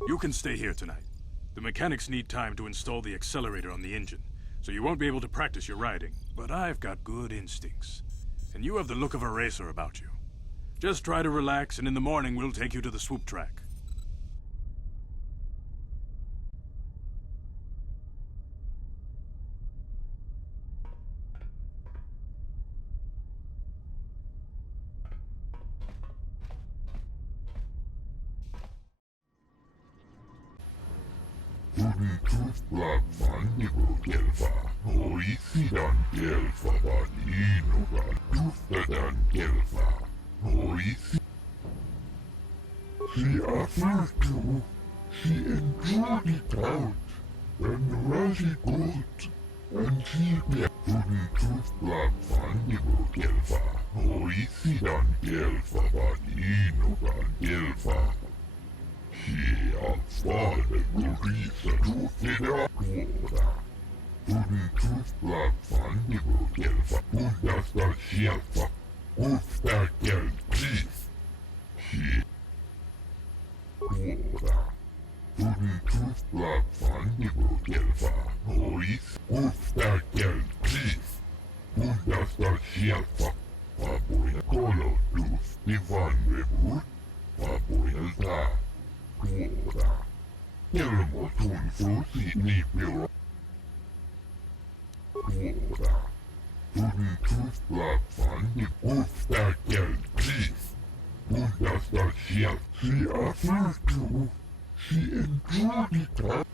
You can stay here tonight. The mechanics need time to install the accelerator on the engine, so you won't be able to practice your riding. But I've got good instincts, and you have the look of a racer about you. Just try to relax, and in the morning we'll take you to the swoop track. Tunnitustla fannivo kelfa. Oisidan kelfa vaninogan. Tustadan kelfa. Oisi. She offered to. She enjoyed it out. And really good. And she be Tunnitustla fannivo kelfa. Oisidan kelfa vaninogan kelfa. He fader glorisa tuotteita tuoda. Tunnitustla fannivo kelfa. Puhdasta sieltä. Puhtaa kelkis. He tuoda. Tunnitustla fannivo kelfa. Ois. Puhtaa kelkis. Puhdasta sieltä. Papuja kolotus. Ivanrevut. Papujelta. Tuoda. Elmo tuntuu sinipiro. Tuoda. Tunnitustla fanni puhtaa kelkis. Puhdasta sieltä. She offered to. She enjoyed it.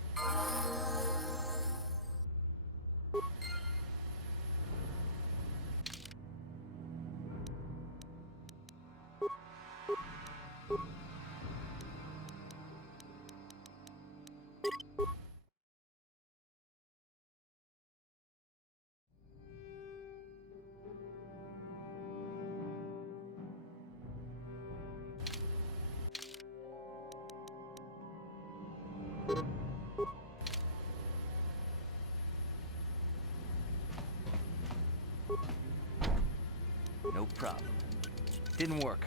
No problem. Didn't work.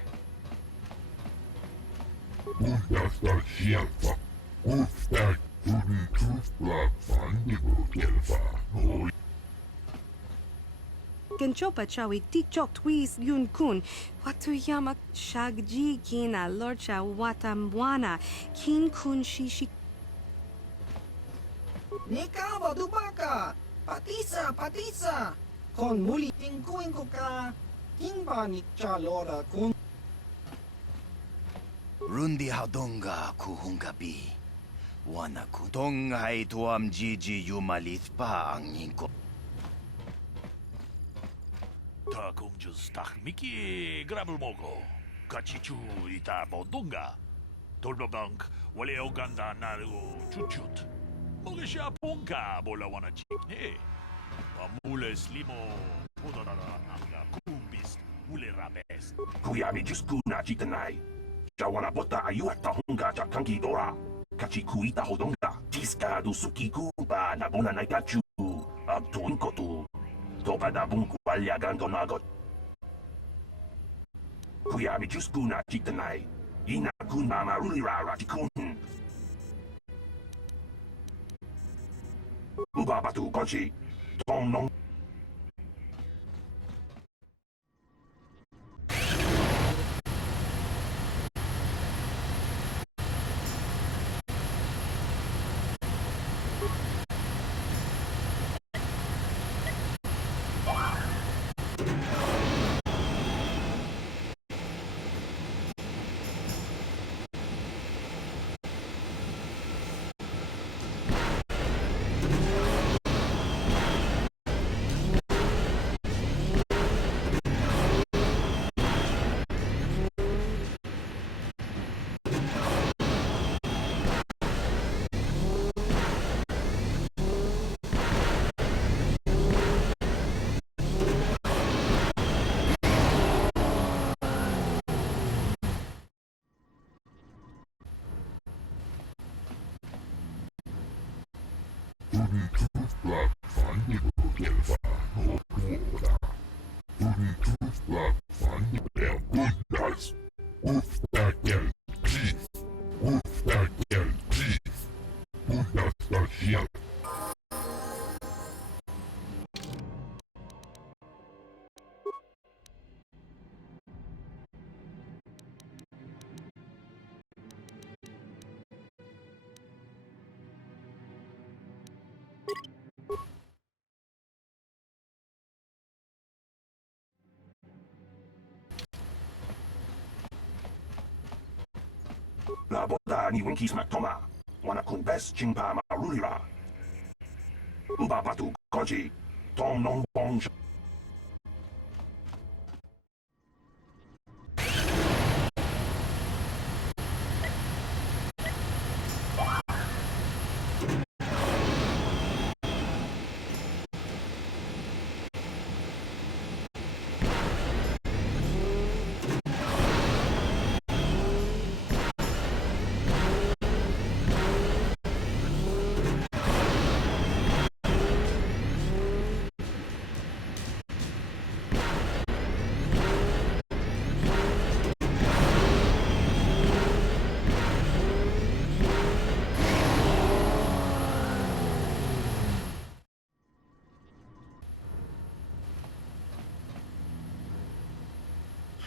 Puhdasta sieltä. Puhtaa tunnitustla fannivo kelfa. Oi. Kenchopa chawi tichok twis yun kun. Watuyama shagji kina lorcha watamwana. Kin kun shishi. Nikawa dubaka! Patisa! Patisa! Kon muli tingkuin ko ka. Kimba ni Chalora kun. Rundi haudonga kuhungabi. Wana kutonga hai tuam jiji yumalit pa ang inko. Takumjus takmiki grabulmogo. Kachichu ita bodunga. Tolbabank wale oganda naru chuchut. Mogisha punka bola wana chikne. Amule slimo podadada nanga kumbis mule rabes. Kuyami juskuna chitanai. Chawana bota ayu at tahunga chakanki dora. Kachikuita hodonga. Tiska du sukiku pa nabuna naikachu. Abtuin kotu. Topa da bunku alya gandonagot. Kuyami juskuna chitanai. Ina kun mama rulira ratikun. Ubabatu konchi. Tong nong. Tunnitustla fannivo kelfa. Tuoda. Tunnitustla fannivo puhdas. Puhtaa kelkis. Puhtaa kelkis. Puhdasta sieltä. La boda ni winkis maktoma. Wana kun bes chingpa ma marulira. Uba batu koji, tong nong bong.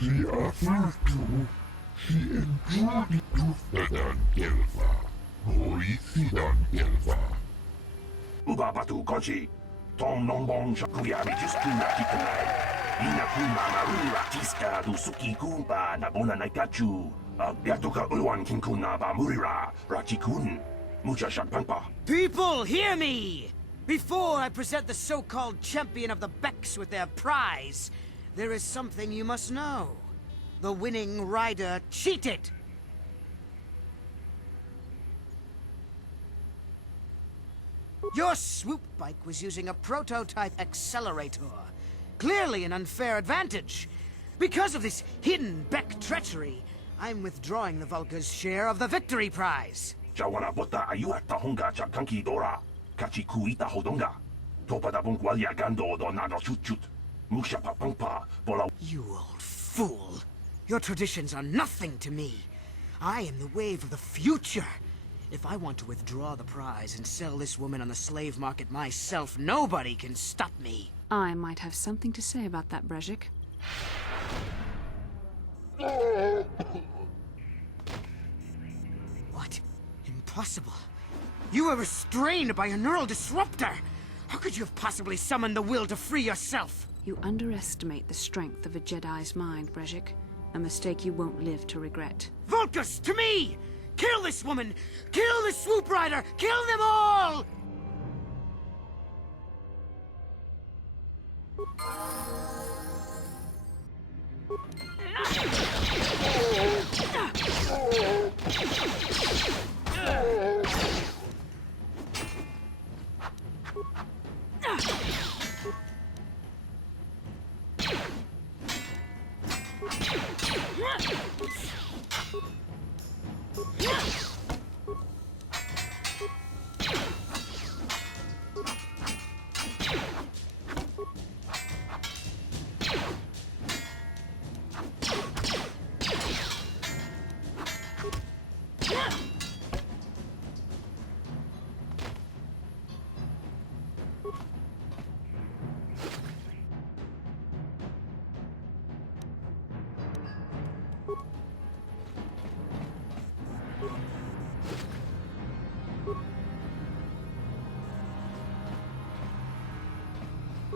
Si afirtu, si enjudi tuftadan kelva, hoisidan kelva. Uba batu koji, tong nong bong shakuya mi just kuna kitanai. Ina kuma marulira tiska du suki kumpa na bona naikachu. Yatoka uwan kinkuna ba murira, rachikun. Mucha shakpangpa. People, hear me! Before I present the so-called champion of the Becks with their prize, there is something you must know. The winning rider cheated! Your swoop bike was using a prototype accelerator. Clearly an unfair advantage. Because of this hidden Beck treachery, I'm withdrawing the Vulca's share of the victory prize. Jawana bota ayuata honga cha kanki dora. Kachi kuita hodonga. Topa da bongwalia gando do nado chut. Musha papangpa bola. You old fool. Your traditions are nothing to me. I am the wave of the future. If I want to withdraw the prize and sell this woman on the slave market myself, nobody can stop me. I might have something to say about that, Brejik. What? Impossible. You were restrained by a neural disruptor. How could you have possibly summoned the will to free yourself? You underestimate the strength of a Jedi's mind, Brejik. A mistake you won't live to regret. Vulcus, to me! Kill this woman! Kill the swoop rider! Kill them all!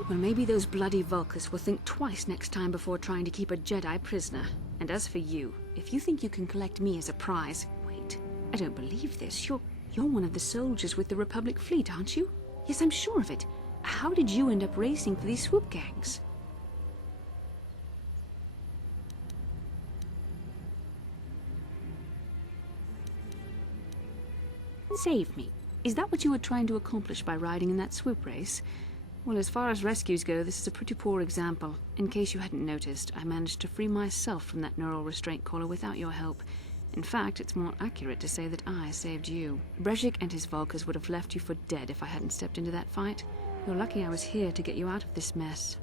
Well, maybe those bloody Vulcans will think twice next time before trying to keep a Jedi prisoner. And as for you, if you think you can collect me as a prize... Wait, I don't believe this. You're one of the soldiers with the Republic fleet, aren't you? Yes, I'm sure of it. How did you end up racing for these swoop gangs? Save me. Is that what you were trying to accomplish by riding in that swoop race? Well, as far as rescues go, this is a pretty poor example. In case you hadn't noticed, I managed to free myself from that neural restraint collar without your help. In fact, it's more accurate to say that I saved you. Brejik and his Vulcans would have left you for dead if I hadn't stepped into that fight. You're lucky I was here to get you out of this mess.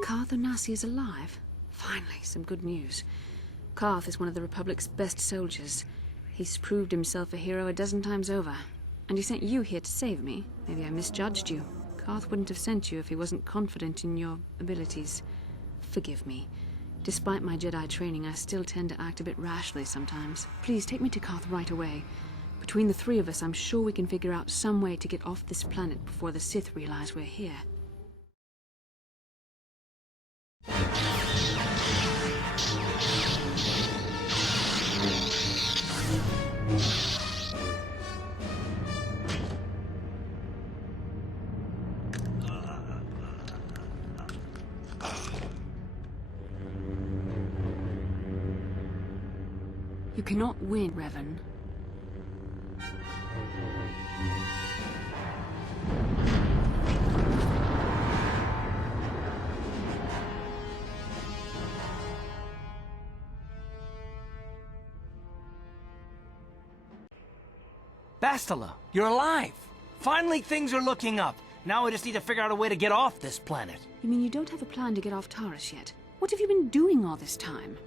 Carth Onasi is alive. Finally, some good news. Carth is one of the Republic's best soldiers. He's proved himself a hero a dozen times over. And he sent you here to save me. Maybe I misjudged you. Carth wouldn't have sent you if he wasn't confident in your abilities. Forgive me. Despite my Jedi training, I still tend to act a bit rashly sometimes. Please, take me to Carth right away. Between the three of us, I'm sure we can figure out some way to get off this planet before the Sith realize we're here. You cannot win, Revan. Bastila, you're alive! Finally, things are looking up. Now we just need to figure out a way to get off this planet. You mean you don't have a plan to get off Taris yet? What have you been doing all this time?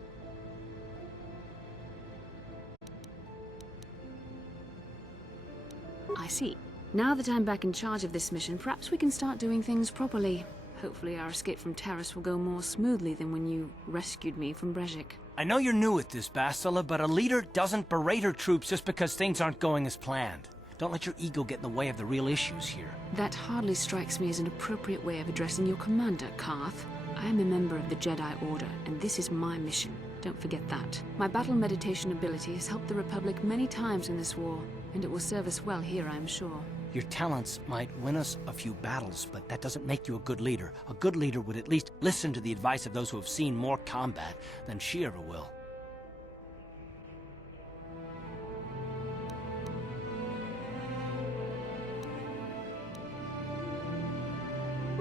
I see. Now that I'm back in charge of this mission, perhaps we can start doing things properly. Hopefully our escape from Taris will go more smoothly than when you rescued me from Brejik. I know you're new at this, Bastila, but a leader doesn't berate her troops just because things aren't going as planned. Don't let your ego get in the way of the real issues here. That hardly strikes me as an appropriate way of addressing your commander, Carth. I am a member of the Jedi Order, and this is my mission. Don't forget that. My battle meditation ability has helped the Republic many times in this war, and it will serve us well here, I am sure. Your talents might win us a few battles, but that doesn't make you a good leader. A good leader would at least listen to the advice of those who have seen more combat than she ever will.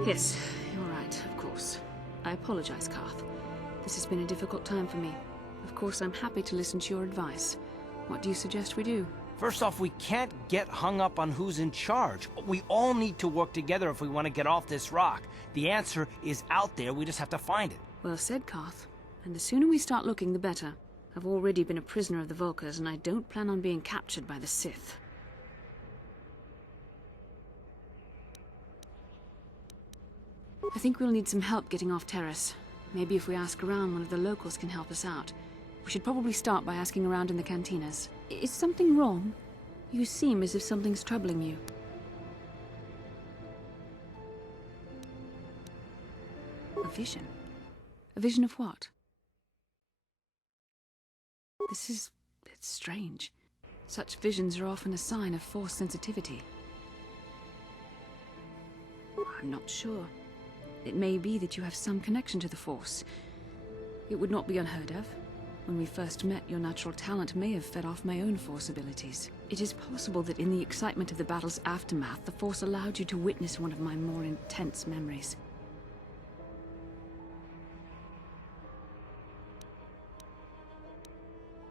Yes, you're right, of course. I apologize, Carth. This has been a difficult time for me. Of course, I'm happy to listen to your advice. What do you suggest we do? First off, we can't get hung up on who's in charge. We all need to work together if we want to get off this rock. The answer is out there, we just have to find it. Well said, Carth. And the sooner we start looking, the better. I've already been a prisoner of the Vulkars, and I don't plan on being captured by the Sith. I think we'll need some help getting off Taris. Maybe if we ask around, one of the locals can help us out. We should probably start by asking around in the cantinas. Is something wrong? You seem as if something's troubling you. A vision? A vision of what? It's strange. Such visions are often a sign of Force sensitivity. I'm not sure. It may be that you have some connection to the Force. It would not be unheard of. When we first met, your natural talent may have fed off my own Force abilities. It is possible that in the excitement of the battle's aftermath, the Force allowed you to witness one of my more intense memories.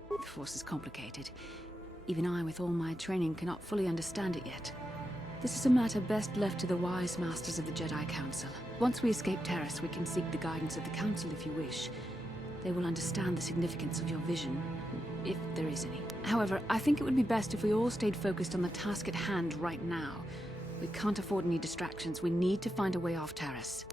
The Force is complicated. Even I, with all my training, cannot fully understand it yet. This is a matter best left to the wise masters of the Jedi Council. Once we escape Taris, we can seek the guidance of the Council if you wish. They will understand the significance of your vision, if there is any. However, I think it would be best if we all stayed focused on the task at hand right now. We can't afford any distractions. We need to find a way off Taris.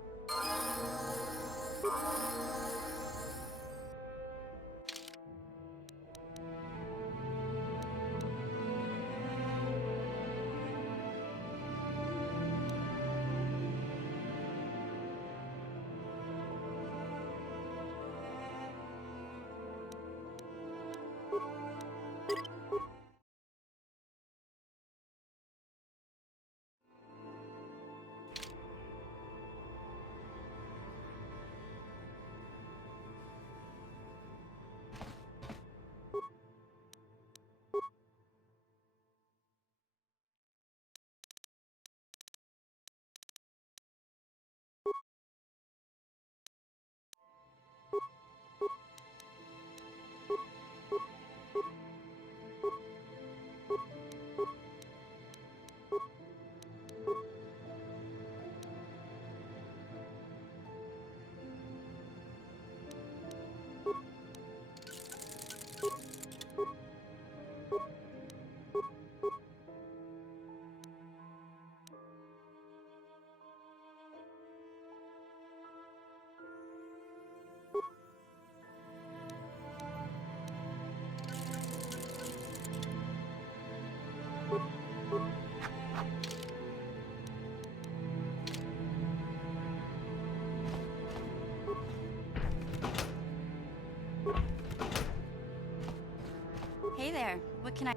Hey there. What can I...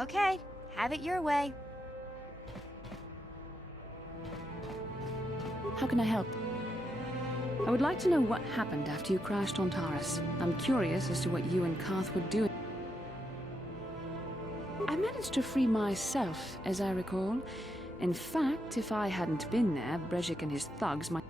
Okay, have it your way. How can I help? I would like to know what happened after you crashed on Taurus. I'm curious as to what you and Karth were doing. I managed to free myself, as I recall. In fact, if I hadn't been there, Brejik and his thugs might...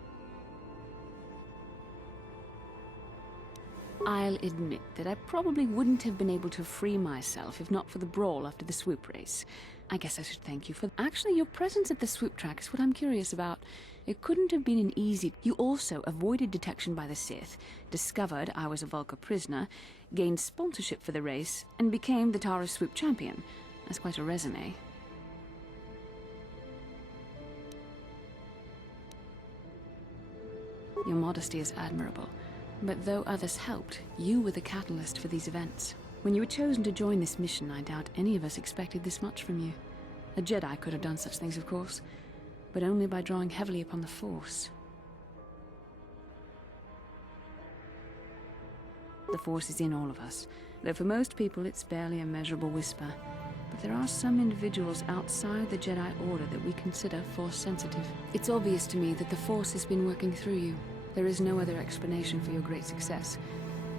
I'll admit that I probably wouldn't have been able to free myself if not for the brawl after the swoop race. I guess I should thank you for... Actually, your presence at the swoop track is what I'm curious about. It couldn't have been an easy... You also avoided detection by the Sith, discovered I was a Vulkar prisoner, gained sponsorship for the race, and became the Taurus swoop champion. That's quite a resume. Your modesty is admirable. But though others helped, you were the catalyst for these events. When you were chosen to join this mission, I doubt any of us expected this much from you. A Jedi could have done such things, of course, but only by drawing heavily upon the Force. The Force is in all of us, though for most people it's barely a measurable whisper. But there are some individuals outside the Jedi Order that we consider Force-sensitive. It's obvious to me that the Force has been working through you. There is no other explanation for your great success,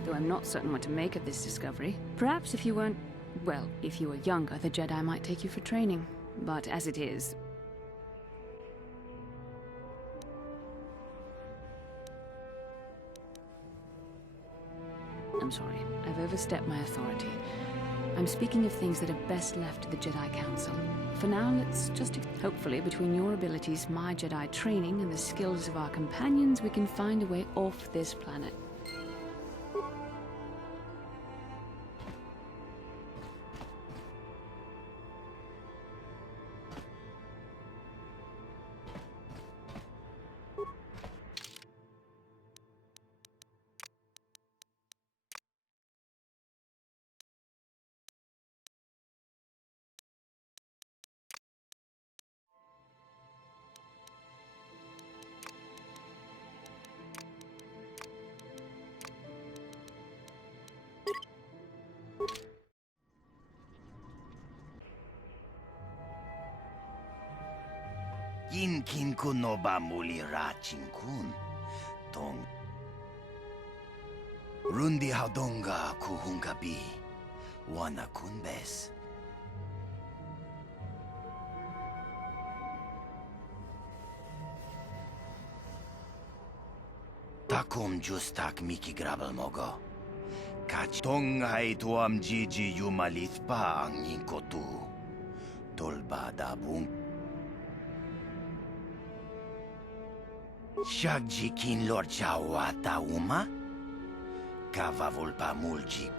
though I'm not certain what to make of this discovery. Perhaps if you weren't... well, if you were younger, the Jedi might take you for training. But as it is... I'm sorry, I've overstepped my authority. I'm speaking of things that are best left to the Jedi Council. For now, let's just... Hopefully, between your abilities, my Jedi training, and the skills of our companions, we can find a way off this planet. Kin kun no ba muli ra chinkun. Tong. Rundi haudonga kuhungabi. Wana kunbes. Takum justak miki grabal mogo. Kach tong hai tuam jiji yumalith pa ang inkotu. Tolba da bung. Shagji kin lord chawata uma? Kava volpa mulji.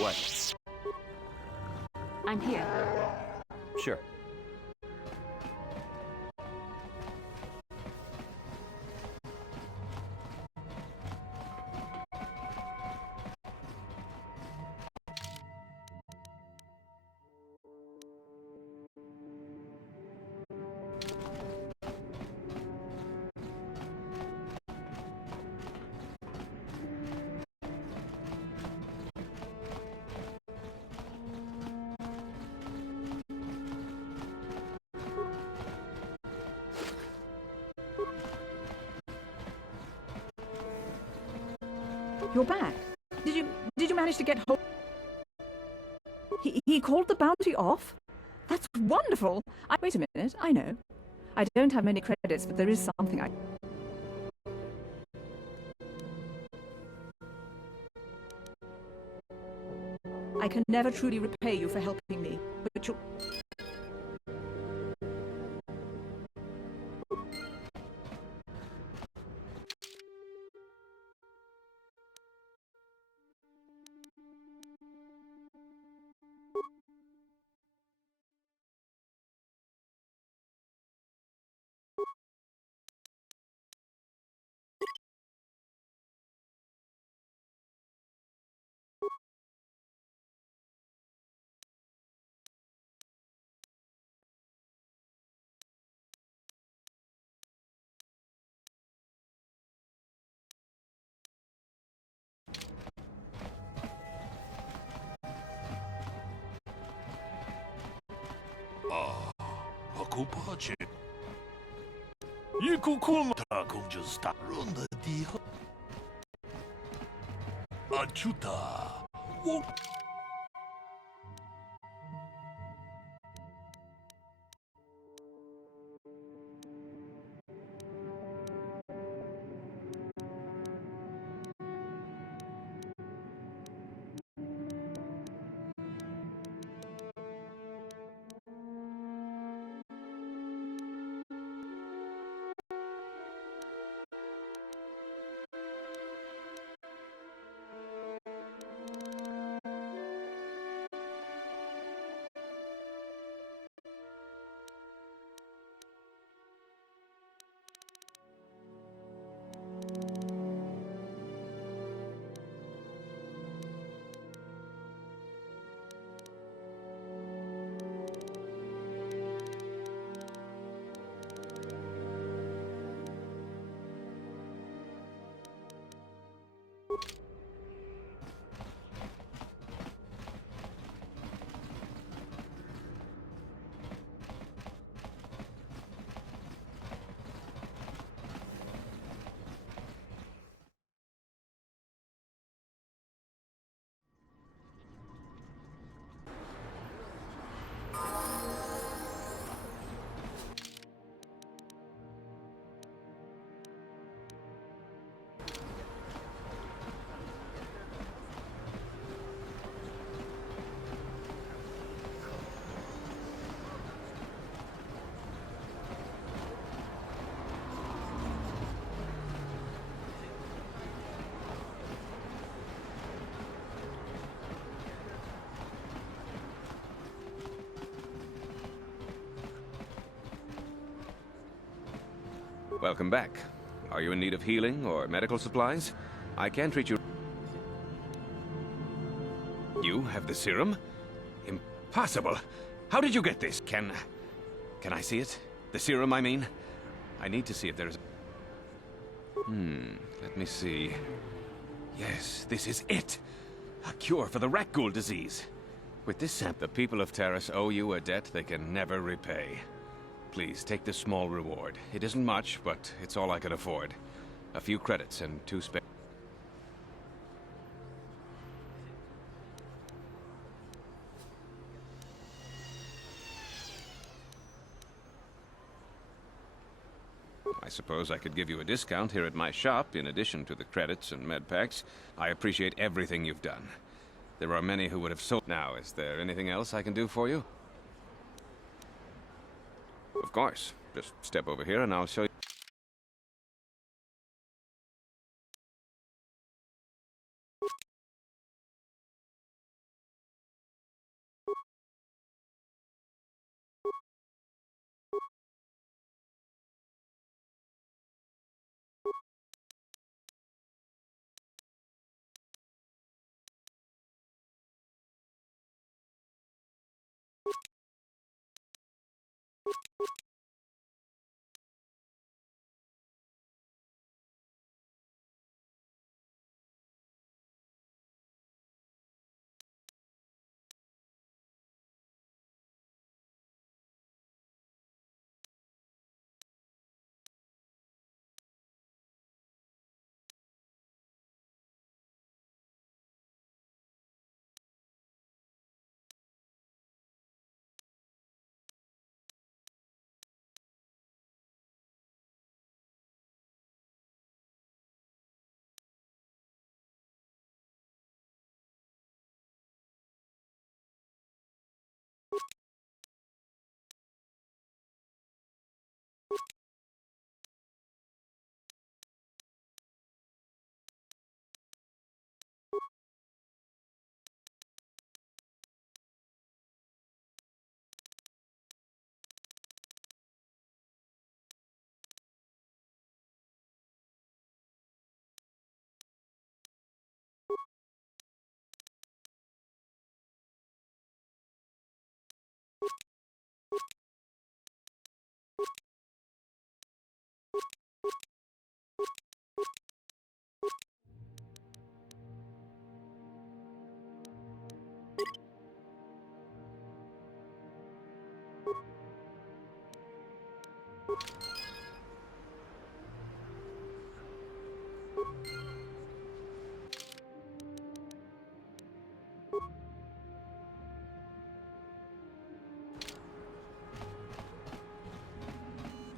What? I'm here. Sure. You're back. Did you manage to get hold? He called the bounty off? That's wonderful. Wait a minute, I know. I don't have many credits, but there is something I can never truly repay you for helping me, but you... Ako pa, Chip. Ikukumata kung just ronda diha. Achuta. Welcome back. Are you in need of healing or medical supplies? I can treat you. You have the serum? Impossible. How did you get this? Can I see it? The serum, I mean? I need to see if there's... let me see. Yes, this is it. A cure for the rat ghoul disease. With this sample, the people of Terrace owe you a debt they can never repay. Please, take this small reward. It isn't much, but it's all I can afford. A few credits and 2 spare... I suppose I could give you a discount here at my shop, in addition to the credits and med packs. I appreciate everything you've done. There are many who would have sold... Now, is there anything else I can do for you? Of course. Just step over here and I'll show you...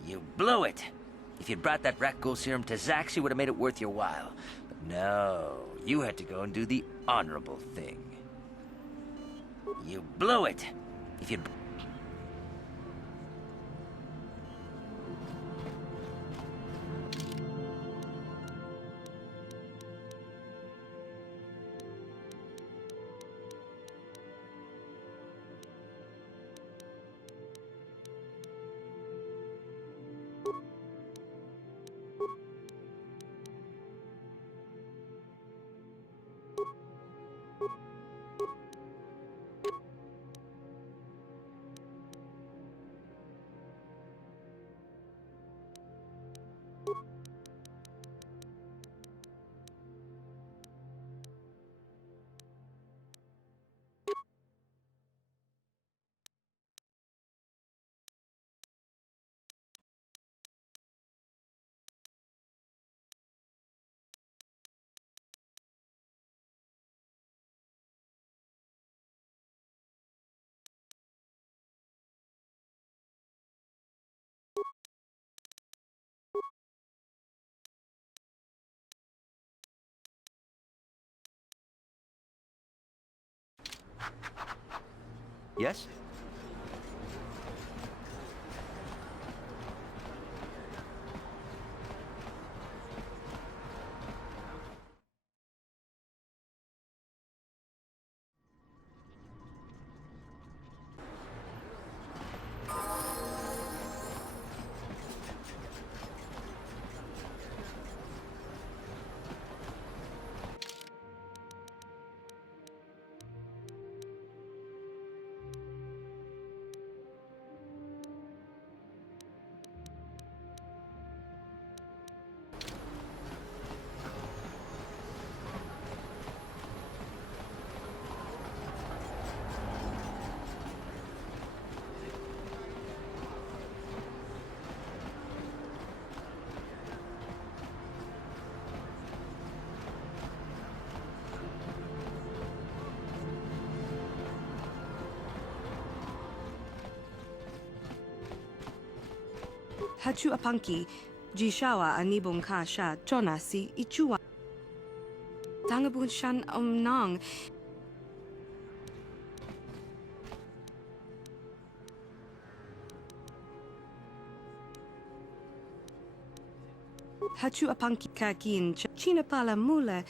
You blew it. If you'd brought that rat ghoul serum to Zaxi, would have made it worth your while. But no, you had to go and do the honorable thing. You blew it. If you'd... Yes? Hachu apanki, jishawa anibong ka sha chona si ichua. Tangabun shan nang. Hachu apanki kakin china pala mula.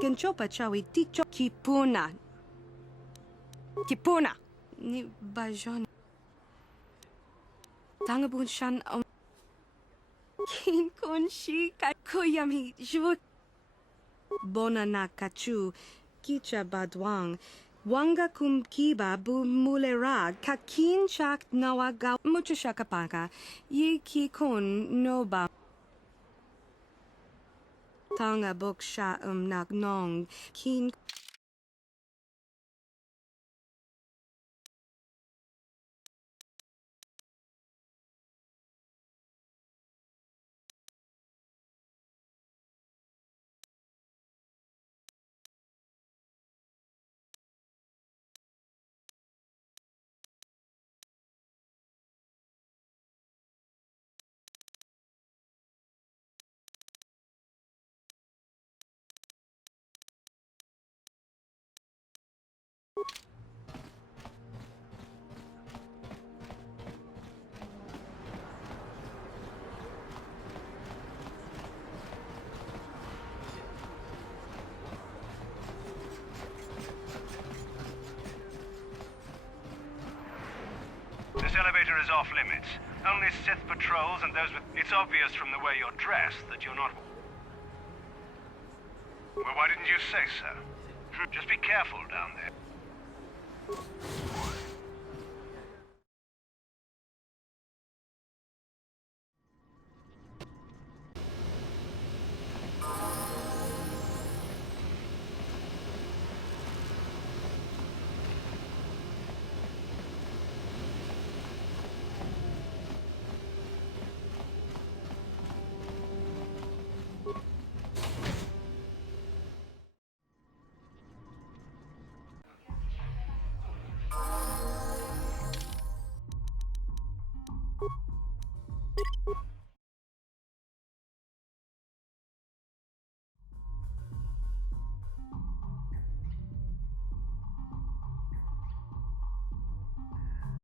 Genchopa chawi ticho kipuna. Kipuna. Ni bajon. Tangabun shan Kin kun shi kakuyami ju. Bona na kachu. Kicha badwang. Wanga kum kiba bu mulera. Kakin chak nawaga. Mucho shakapaka. Yi ki kun noba. Tanga bok sha nak nong. Kin. This elevator is off limits. Only Sith patrols and those with... It's obvious from the way you're dressed that you're not... Well, why didn't you say so? Just be careful down there.